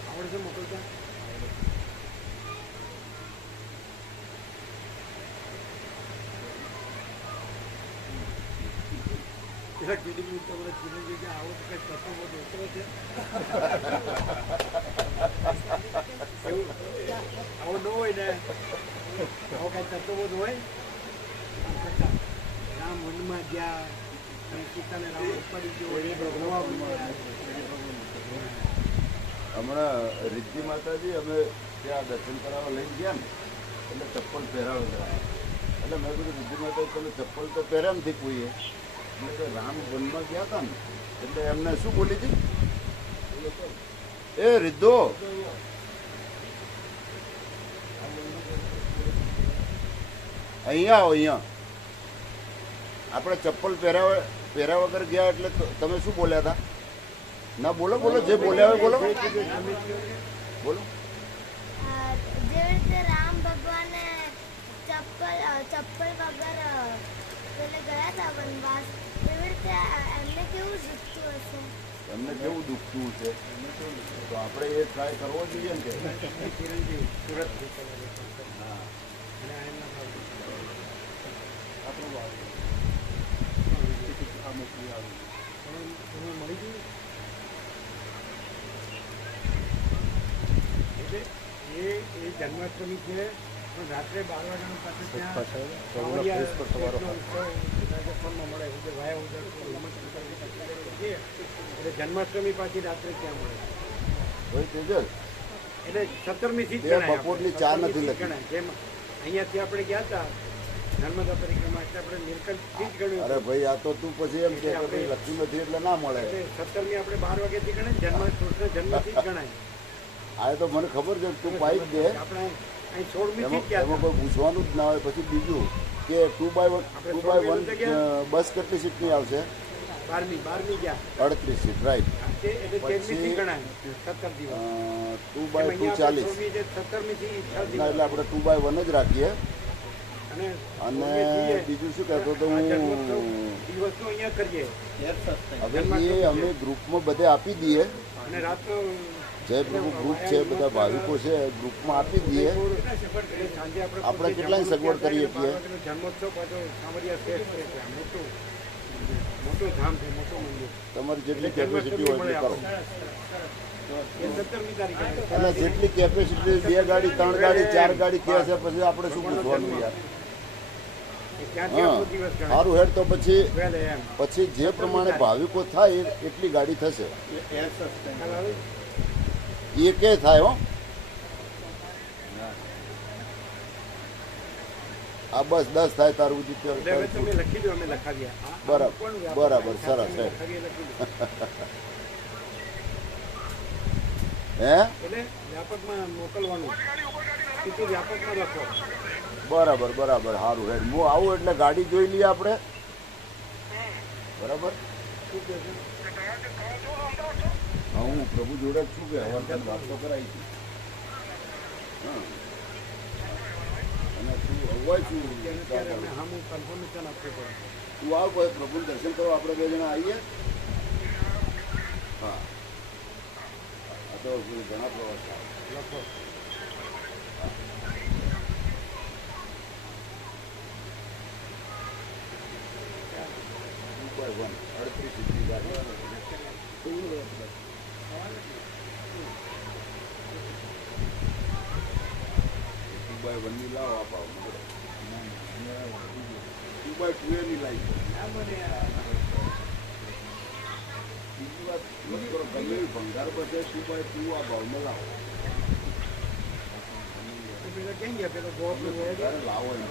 આવડે છે મોકલતા પેલા કીડી તમારે ચીડી કે આવો તો કઈ તત્વો બધો ઉતરો છે એવું આવું ન હોય ને આવો કઈ તત્વો બધું હોય આમ કરતા રામ વનમાં ગયા અને સીતાને રામ ઉપાડી ગયો એ હમણાં રિદ્ધિ માતાજી અમે ત્યાં દર્શન કરાવવા લઈને ગયા ને એટલે ચપ્પલ પહેરાવે એટલે મેં કીધું રિદ્ધિ માતાજી તમે ચપ્પલ તો પહેર્યા નથી કોઈએ એટલે રામ વનમાં ગયા હતા ને એટલે એમને શું બોલી હતી એ રિદ્ધો અહીંયા આવો અહીંયા આપણે ચપ્પલ પહેર્યા વગર ગયા એટલે તમે શું બોલ્યા હતા ના બોલો બોલો જે બોલ્યા હોય બોલો બોલો જે રીતે રામ ભગવાને ચપ્પલ વગર પેલે ગયા હતા વનવાસ એવી રીતે એમને કેવું દુખતું હશે એમને કેવું દુખતું છે તો આપણે એ ટ્રાય કરવો જોઈએ ને કે ચિરંજીવી સુરત હા મળી ગયું એટલે એ જન્માષ્ટમી છે પણ રાત્રે 12 વાગ્યાનું પાસે ત્યાં રાજસ્થાનમાં મળે છે વાયા ઉદર એટલે જન્માષ્ટમી પાછી રાત્રે ક્યાં મળે ભાઈ તેજસ એટલે 17મી થી જ તે બપોરની ચા નથી લખી. ગણાય જેમ અહીંયાથી આપણે ગયા હતા નર્મદા પરિક્રમા એટલે આપણે નીલકંઠથી જ ગણ્યું અરે ભાઈ આ તો તું પછી એમ કે ભાઈ લખ્યું નથી એટલે ના મળે. એટલે 17મી આપણે 12 વાગ્યાથી ગણાય જન્મ કૃષ્ણ જન્મથી જ ગણાય. આ તો મને ખબર છે તું પાઈ જ દે આપણે અહીં 16મી થી જ ગયા એમાં કોઈ પૂછવાનું જ ના હોય. પછી બીજું કે 2x1 બસ કેટલી સીટની આવશે? 12મી ગયા 38 સીટ રાઈટ. તે એટલે 13મી થી ગણાય 17 દિવસ. 2x2 40 16મી જે 17મી થી 6 દિવસ ના એટલે આપણે 2x1 જ રાખીએ. અને અને બીજું શું કહેતો તો હું દિવસનું અહીંયા કરીએ હવે એ અમે ગ્રુપમાં બધે આપી દઈએ. અને રાતનો જે ગ્રુપ છે બધા ભાવિકો છે ગ્રુપમાં આપી દઈએ. સાંજે આપણે કેટલાની સગવડ કરી શકીએ? જન્મોત્સવ પાછો સામરિયા શ્રેષ્ઠ છે ત્યાં મોટું ધામ છે, મોટું મંદિર. તમારી જેટલી કેપેસિટી હોય એટલી કરો. એ 17મી તારીખે અને જેટલી કેપેસિટી 2 ગાડી 3 ગાડી 4 ગાડી કહે છે પછી આપણે શું પૂછવાનું યાર? ત્યાંથી હા આખો દિવસ ગણાય. સારું હેડ તો પછી વહેલે એમ પછી જે પ્રમાણે ભાવિકો થાય એટલી ગાડી થશે. ખ્યાલ આવે? એ કે થાય હો. આ બસ 10 થાય તારું એટલે હવે તમે લખી દો, અમે લખાવીએ. બરાબર બરાબર સરસ હે લખાવીએ, લખી દો. હે એટલે વ્યાપકમાં મોકલવાનું, સીધું વ્યાપકમાં લખો. બરાબર બરાબર સારું હેડ હું આવું એટલે ગાડી જોઈ લઈએ આપણે. બરાબર શું કહે છે? હા હું પ્રભુ જોડે જ છું કે હવારથી વાત તો કરાવી હતી. હા અને તું અવાય છું ત્યારે અમે હામું કન્ફર્મેશન આપવું પડે. તું આવ કોઈ પ્રભુનું દર્શન કરો આપણે 2 જણા આવીએ. હા આ તો ઘણા પ્રવાસ લખો. Dubai 1 38 સીટની ગાડી. 2x1 ની લાવો આપ આવો 2x2 ની લાવી. બીજી વાત મત કરો ગમે એવી ભંગાર બસે 2x2 આ ભાવમાં લાવો. પેલો કેમ ગયા? પેલો ગોળ ત્યારે લાવો એમ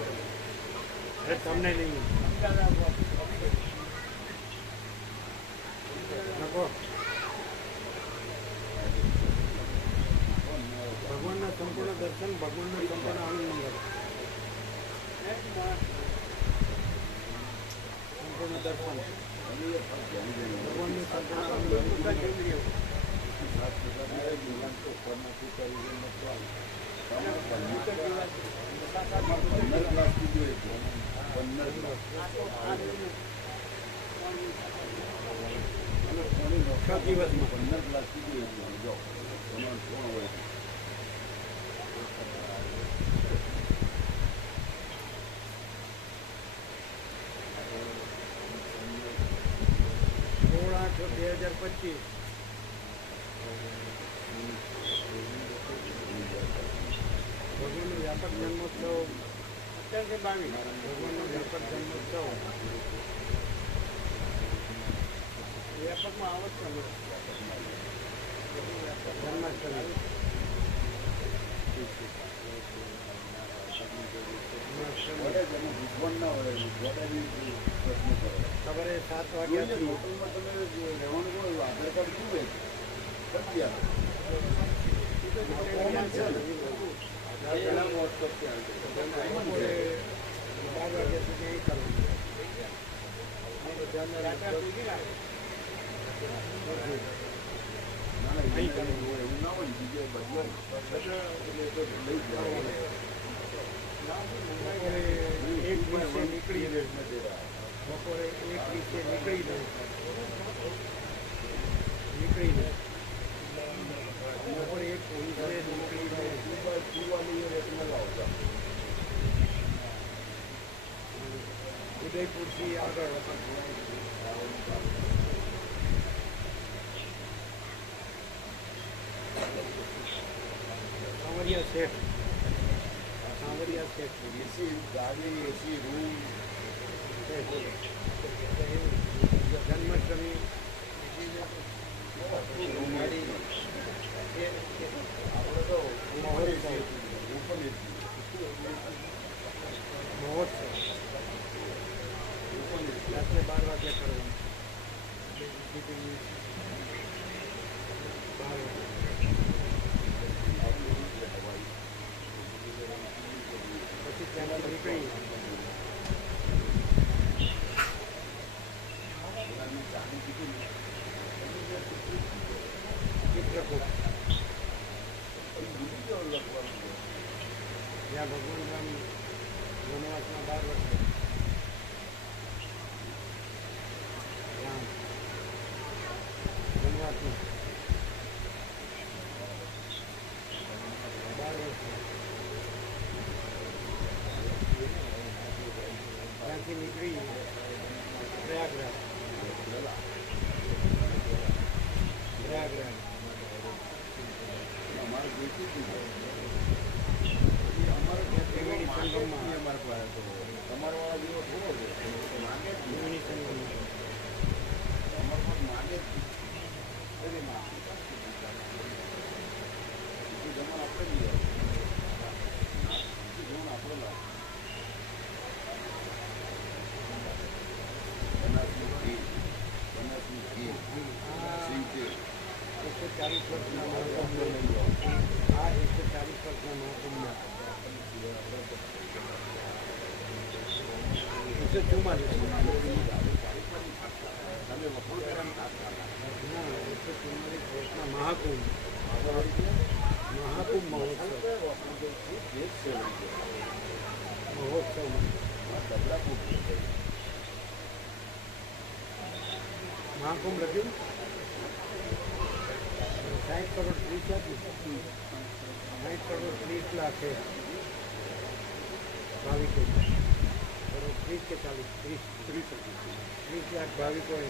અરે તમને નહીં લખો. ભગવાનના સંપૂર્ણ દર્શન, ભગવાનનો સંપૂર્ણ આનંદ મંગળ. સંપૂર્ણ દર્શન, ભગવાનનું સંપૂર્ણ આનંદ મંગળ. છ દિવસમાં 15 ગ્લાસ પીધું જો તમારે કોણ હોય ભગવાનનો વ્યાપક જન્મોત્સવ અત્યારે છે 22. ભગવાનનો વ્યાપક જન્મોત્સવ વ્યાપકમાં આવત છે સવારે 7 વાગ્યા હોટલમાં તમે રહેવાનું કોણ આધાર કાર્ડ શું હોય કરી એવું ના હોય બીજે બધું લઈ જાય નીકળી જાય. બપોરે 1:20 નીકળી જાય. બપોરે 1:20 નીકળી જાય. ઉદયપુરથી આગળ સાવરિયા શેઠ એસી ગાડી એસી રૂમ જન્માષ્ટમી આપણે તો મહોત્સવ ઉપર મહોત્સવ પછી 12 પછી ત્યાંથી નીકળી ચિત્રકૂટ જ્યાં ભગવાન રામ વનવાસમાં 12 વર્ષ રામ વનવાસમાં 12 વર્ષ ત્યાંથી નીકળી પ્રયાગરાજ અમારે જોઈતું હતું ત્રિવેણી સંગમમાં અમારે પાસે તમારા વાળા જેવો થોડો છે માગે જ નહીં. ત્રિવેણી સંગમમાં અમારે પાસે માગે જ નહીં. અરે માં જમણ આપણે લઈ જમણ આપણે લાવ બનાસનું ઘી સિંગ તેલ 140 વર્ષના મહાકુંભ આ 140 વર્ષના મહાકુંભમાં 144 વર્ષના મહાકુંભ મહાકુંભ લખ્યું 60 કરોડ 30 લાખ 60 કરોડ 30 લાખ છે ભાવિકો કરોડ 30 કે 40 30 લાખ ભાવિકોએ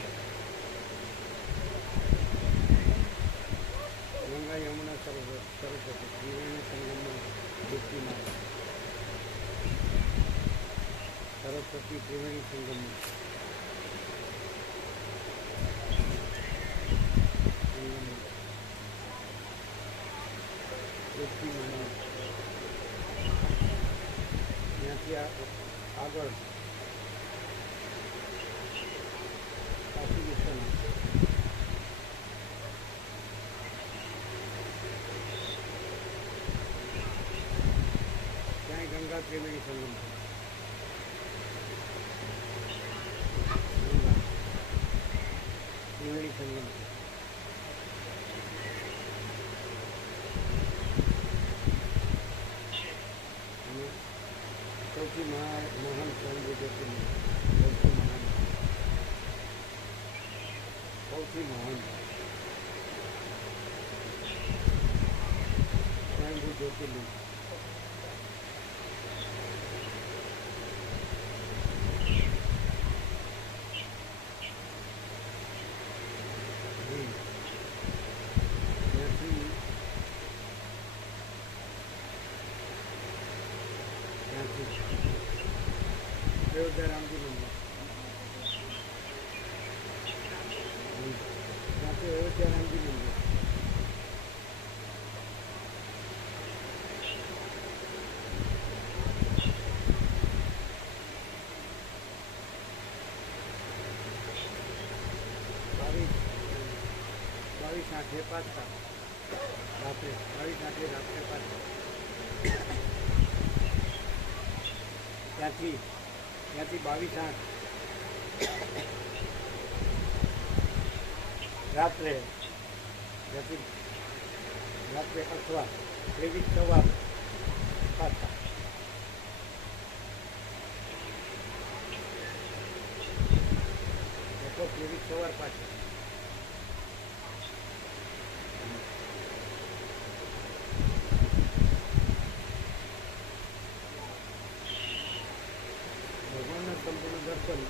ગંગા યમુના સરસ્વતી ત્રિવેણી સંગમમાં ડૂબકી મારી સરસ્વતી ત્રિવેણી સંગમમાં ડૂબકી મારી ત્યાંથી આગળ કાશી વિશ્વનાથ ત્યાં ગંગા ત્રિવેણી સંગમ છે ગંગા ત્રિવેણી સંગમ છે અને સૌથી મહાન સ્વયંભૂ જ્યોતિર્લિંગ સૌથી મહાન સ્વયંભૂ જ્યોતિર્લિંગ અયોધ્યા રામજી મંદિર ત્યાંથી અયોધ્યા રામજી મંદિર બાવીસ આઠે પાછા રાત્રે 22 આઠે રાત્રે પાછા ત્યાંથી 22 આઠ રાત્રે ત્યાંથી રાત્રે અથવા 23 સવાર પાછા અથવા 23 સવાર પાછા ભગવાનના સંપૂર્ણ દર્શન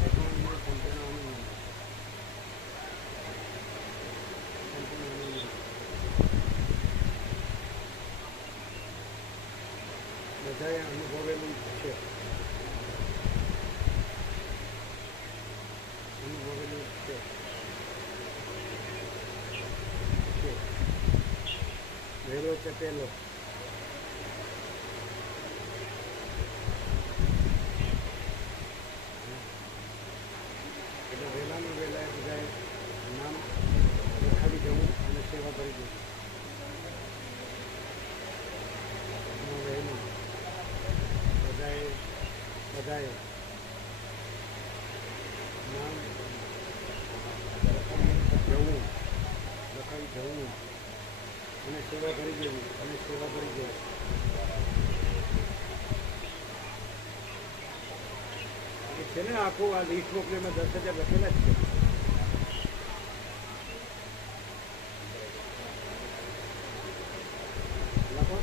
ભગવાનને સંપૂર્ણ આનંદ બધાએ અનુભવેલું છે વહેલો ચપેલો બધાએ નામ જવું લખાઈ જવું અને સેવા કરી દેવી અને સેવા કરી દેવી. એ છે ને આખું આ લિસ્ટ મોકલીમાં 10,000 લખેલા જ છે. લખો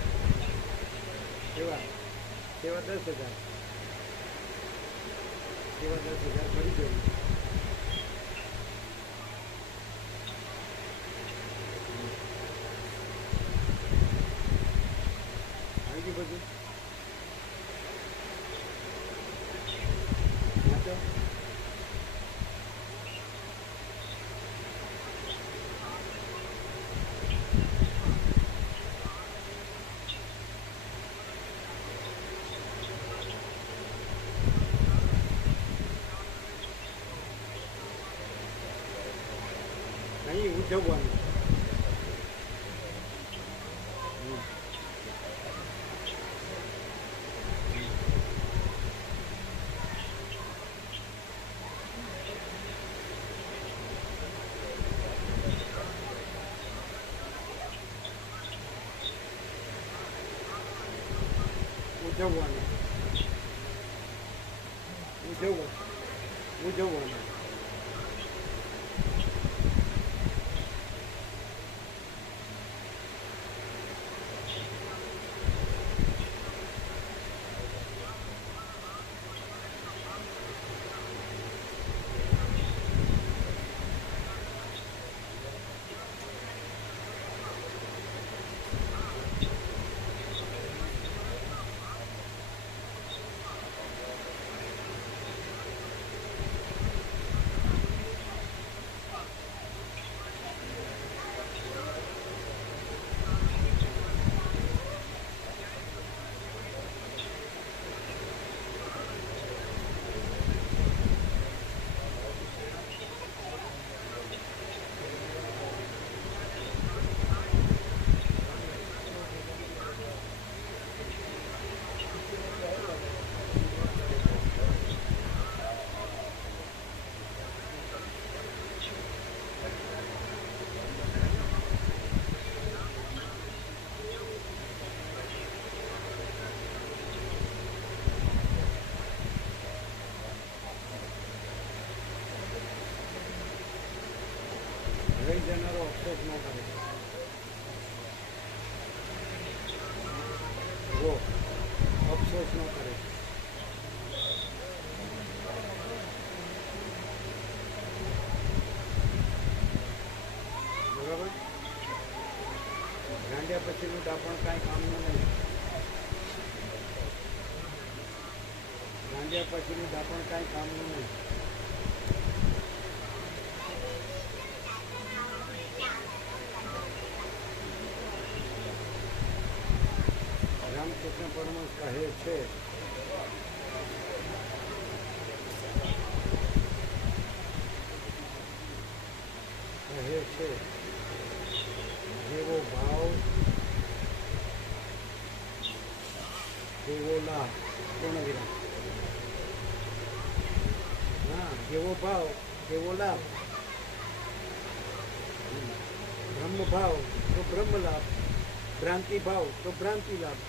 સેવા સેવા 10,000 સેવા 10,000 કરી દેવી. આવી ગયું બધું વાંચો. અહીં ઉજવવાનું. ઉજવવાનું ઉજવવાનું. રહી જનારો અફસોસ ન કરે. જો અફસોસ ન કરે. બરાબર. ગાંડિયા પછીનું દાપણ કાંઈ કામનું નહીં. ગાંડિયા પછીનું દાપણ કાંઈ કામનું નહીં. રામકૃષ્ણ પરમહંસ કહે છે જેવો ભાવ તેવો લાભ. પૂર્ણ વિરામ. હા, જેવો ભાવ તેવો લાભ. બ્રહ્મ ભાવ તો બ્રહ્મ લાભ, ભ્રાંતિ ભાવ તો ભ્રાંતિ લાભ.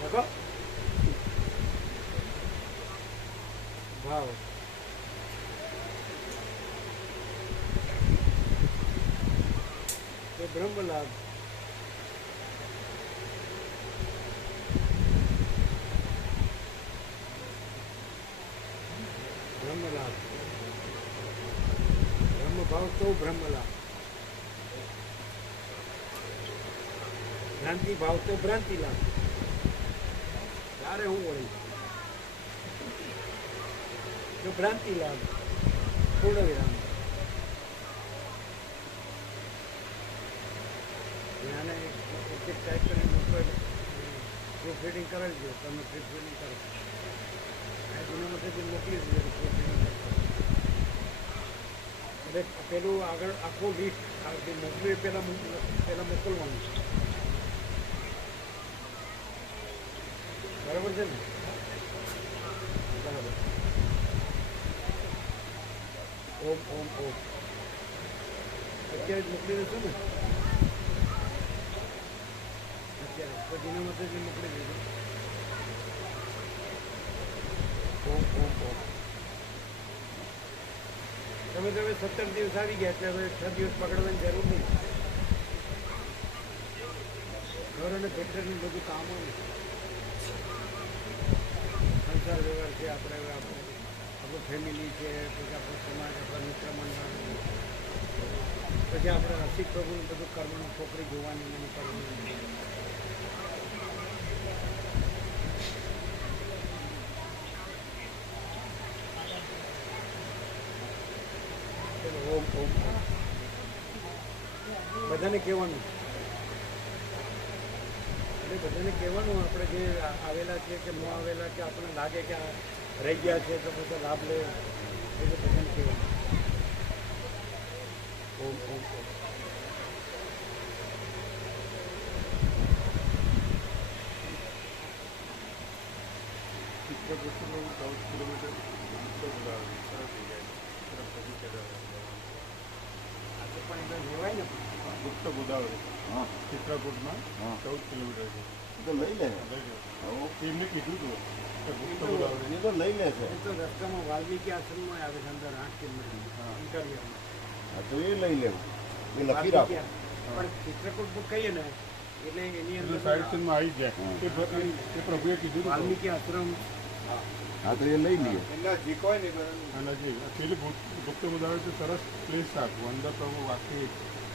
લખો. ભાવ તો બ્રહ્મ લાભ, બ્રહ્મ લાભ. બ્રહ્મ ભાવ તો બ્રહ્મ લાભ, ભ્રાંતિ ભાવ તો ભ્રાંતિ લાભ. ત્યારે હું વળી તો ભ્રાંતિ લાભ. પૂર્ણ વિરામ. આને એક ટાઈપ કરીને પ્રૂફ રીડિંગ કરાવી દો. તમે પ્રૂફ રીડિંગ કરો એનામાંથી મોકલી દીધું પ્રૂફ રીડિંગ એટલે પેલું આગળ આખું લિસ્ટ મોકલી પહેલાં મોકલવાનું છે. બરાબર છે ને? ઓમ ઓમ અત્યારે જ મોકલી દેશો ને અત્યારે પછીના મતે મોકલી દેજો ઓમ ઓમ ઓમ તમે તો હવે 17 દિવસ આવી ગયા એટલે હવે 6 દિવસ પકડવાની જરૂર નહીં ઘર અને ફેક્ટરીનું બધું કામ હોય સંસાર વ્યવહાર છે આપણે હવે આપણું ફેમિલી છે પછી આપણો સમાજ આપણા મિત્ર મંડળ પછી આપણે રસિક પ્રભુનું બધું કર્મનું છોકરી જોવાની એનું કરવાનું ઓમ ઓમ બધાને કહેવાનું એટલે બધાને કહેવાનું આપણે જે આવેલા છે કે ન આવેલા કે આપણને લાગે કે આ રહી ગયા છે તો પછી લાભ લે એટલે બધાને કહેવાનું ઓમ ઓમ ઓમ પણ એને લેવાય ને ગુપ્ત ગોદાવરી હા ચિત્રકૂટમાં હા 14 કિલોમીટર છે તો લઈ લે એમને કીધું હતું કે ગુપ્ત ગોદાવરી એ તો લઈ લે છે એ તો રસ્તામાં વાલ્મીકી આશ્રમમાં આવે છે અંદર 8 કિલોમીટર ઇન્ટરવ્યુ હા તો એ લઈ લેવું એ લખી રાખો પણ ચિત્રકૂટ બુક કહીએ ને એટલે એની અંદર સાહિત્યમાં આવી જાય એ પ્રભુએ કીધું હતું. વાલ્મીકી આશ્રમ હા તો એ લઈ લઈએ અને જે પેલી ગુપ્ત ગોદાવરી તો સરસ પ્લેસ આખું અંદર તો આખી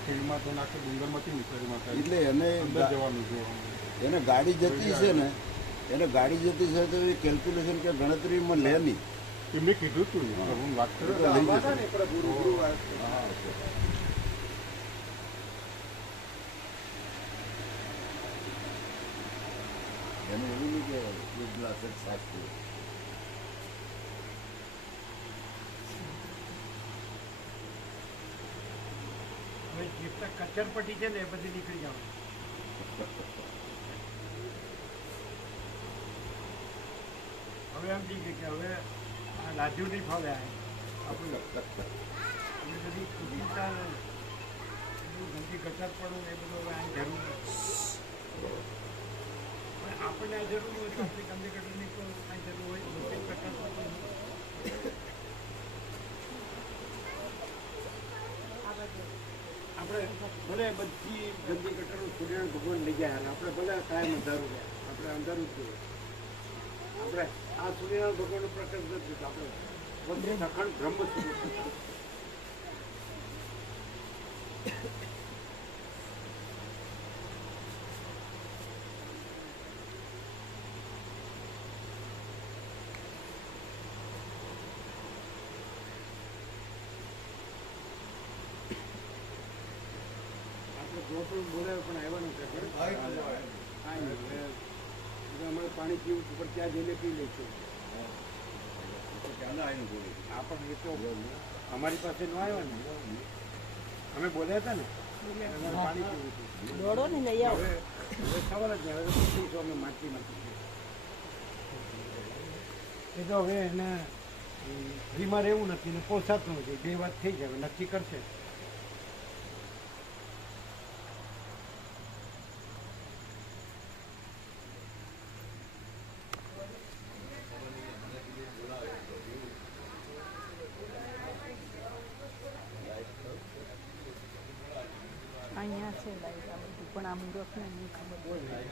ખીણમાં તો આખી ડુંગરમાંથી નીકળી માતા એટલે એને અંદર જવાનું છે એને ગાડી જતી છે ને એને ગાડી જતી છે તો એ કેલ્ક્યુલેશન કે ગણતરીમાં લે નહીં એમને કીધું હતું પ્રભુ વાત એ કરે તો લઈ જશે. ને પ્રભુ રૂબરૂ આવે. હા. એને એવું નહીં કે એક ગ્લાસ જ છાશ પીવો. હવે જેટલા કચરપટ્ટી છે ને એ બધી નીકળી જવાનું હવે એમ થઈ ગયું કે હવે આ લાજુ નહીં ફાવે આપણું એ બધી કુશળતા ગંદી કચર પડવું એ બધું હવે આ જરૂર નથી. પણ આપણને આ જરૂર હોય તો આપણી ગંદી કચરની તો આ જરૂર હોય મોટી કચર પડવું આપણે ભલે બધી ગંદી કટરો સૂર્યનારાયણ ભગવાન લઈ જાય અને આપણે ભલે કાયમ અંધારું રહે આપણે અંધારું જ જોઈએ આપણે આ સૂર્યનારાયણ ભગવાનનો પ્રકાશ નથી આપણે બધે અખંડ બ્રહ્મ સ્વરૂપ આપણે બોલાવે પણ આવ્યા નથી કાંઈ નહીં અમારે પાણી પીવું છે પણ ત્યાં જઈને પી લઈશું આ પણ એ તો અમારી પાસે ન આવ્યો ને અમે બોલ્યા હતા ને અમારે પાણી પીવું હતું દોડો ને લઈ આવો હવે સવાલ જ નહીં હવે તો પૂછીશું અમે માનતી નથી એ તો હવે એને ફ્રીમાં રહેવું નથી ને પોસાતું નથી બે વાત થઈ જાય નક્કી કરશે અહીંયા છે લાઈટ આ બધું પણ આ મુહૂર્તને નહીં ખબર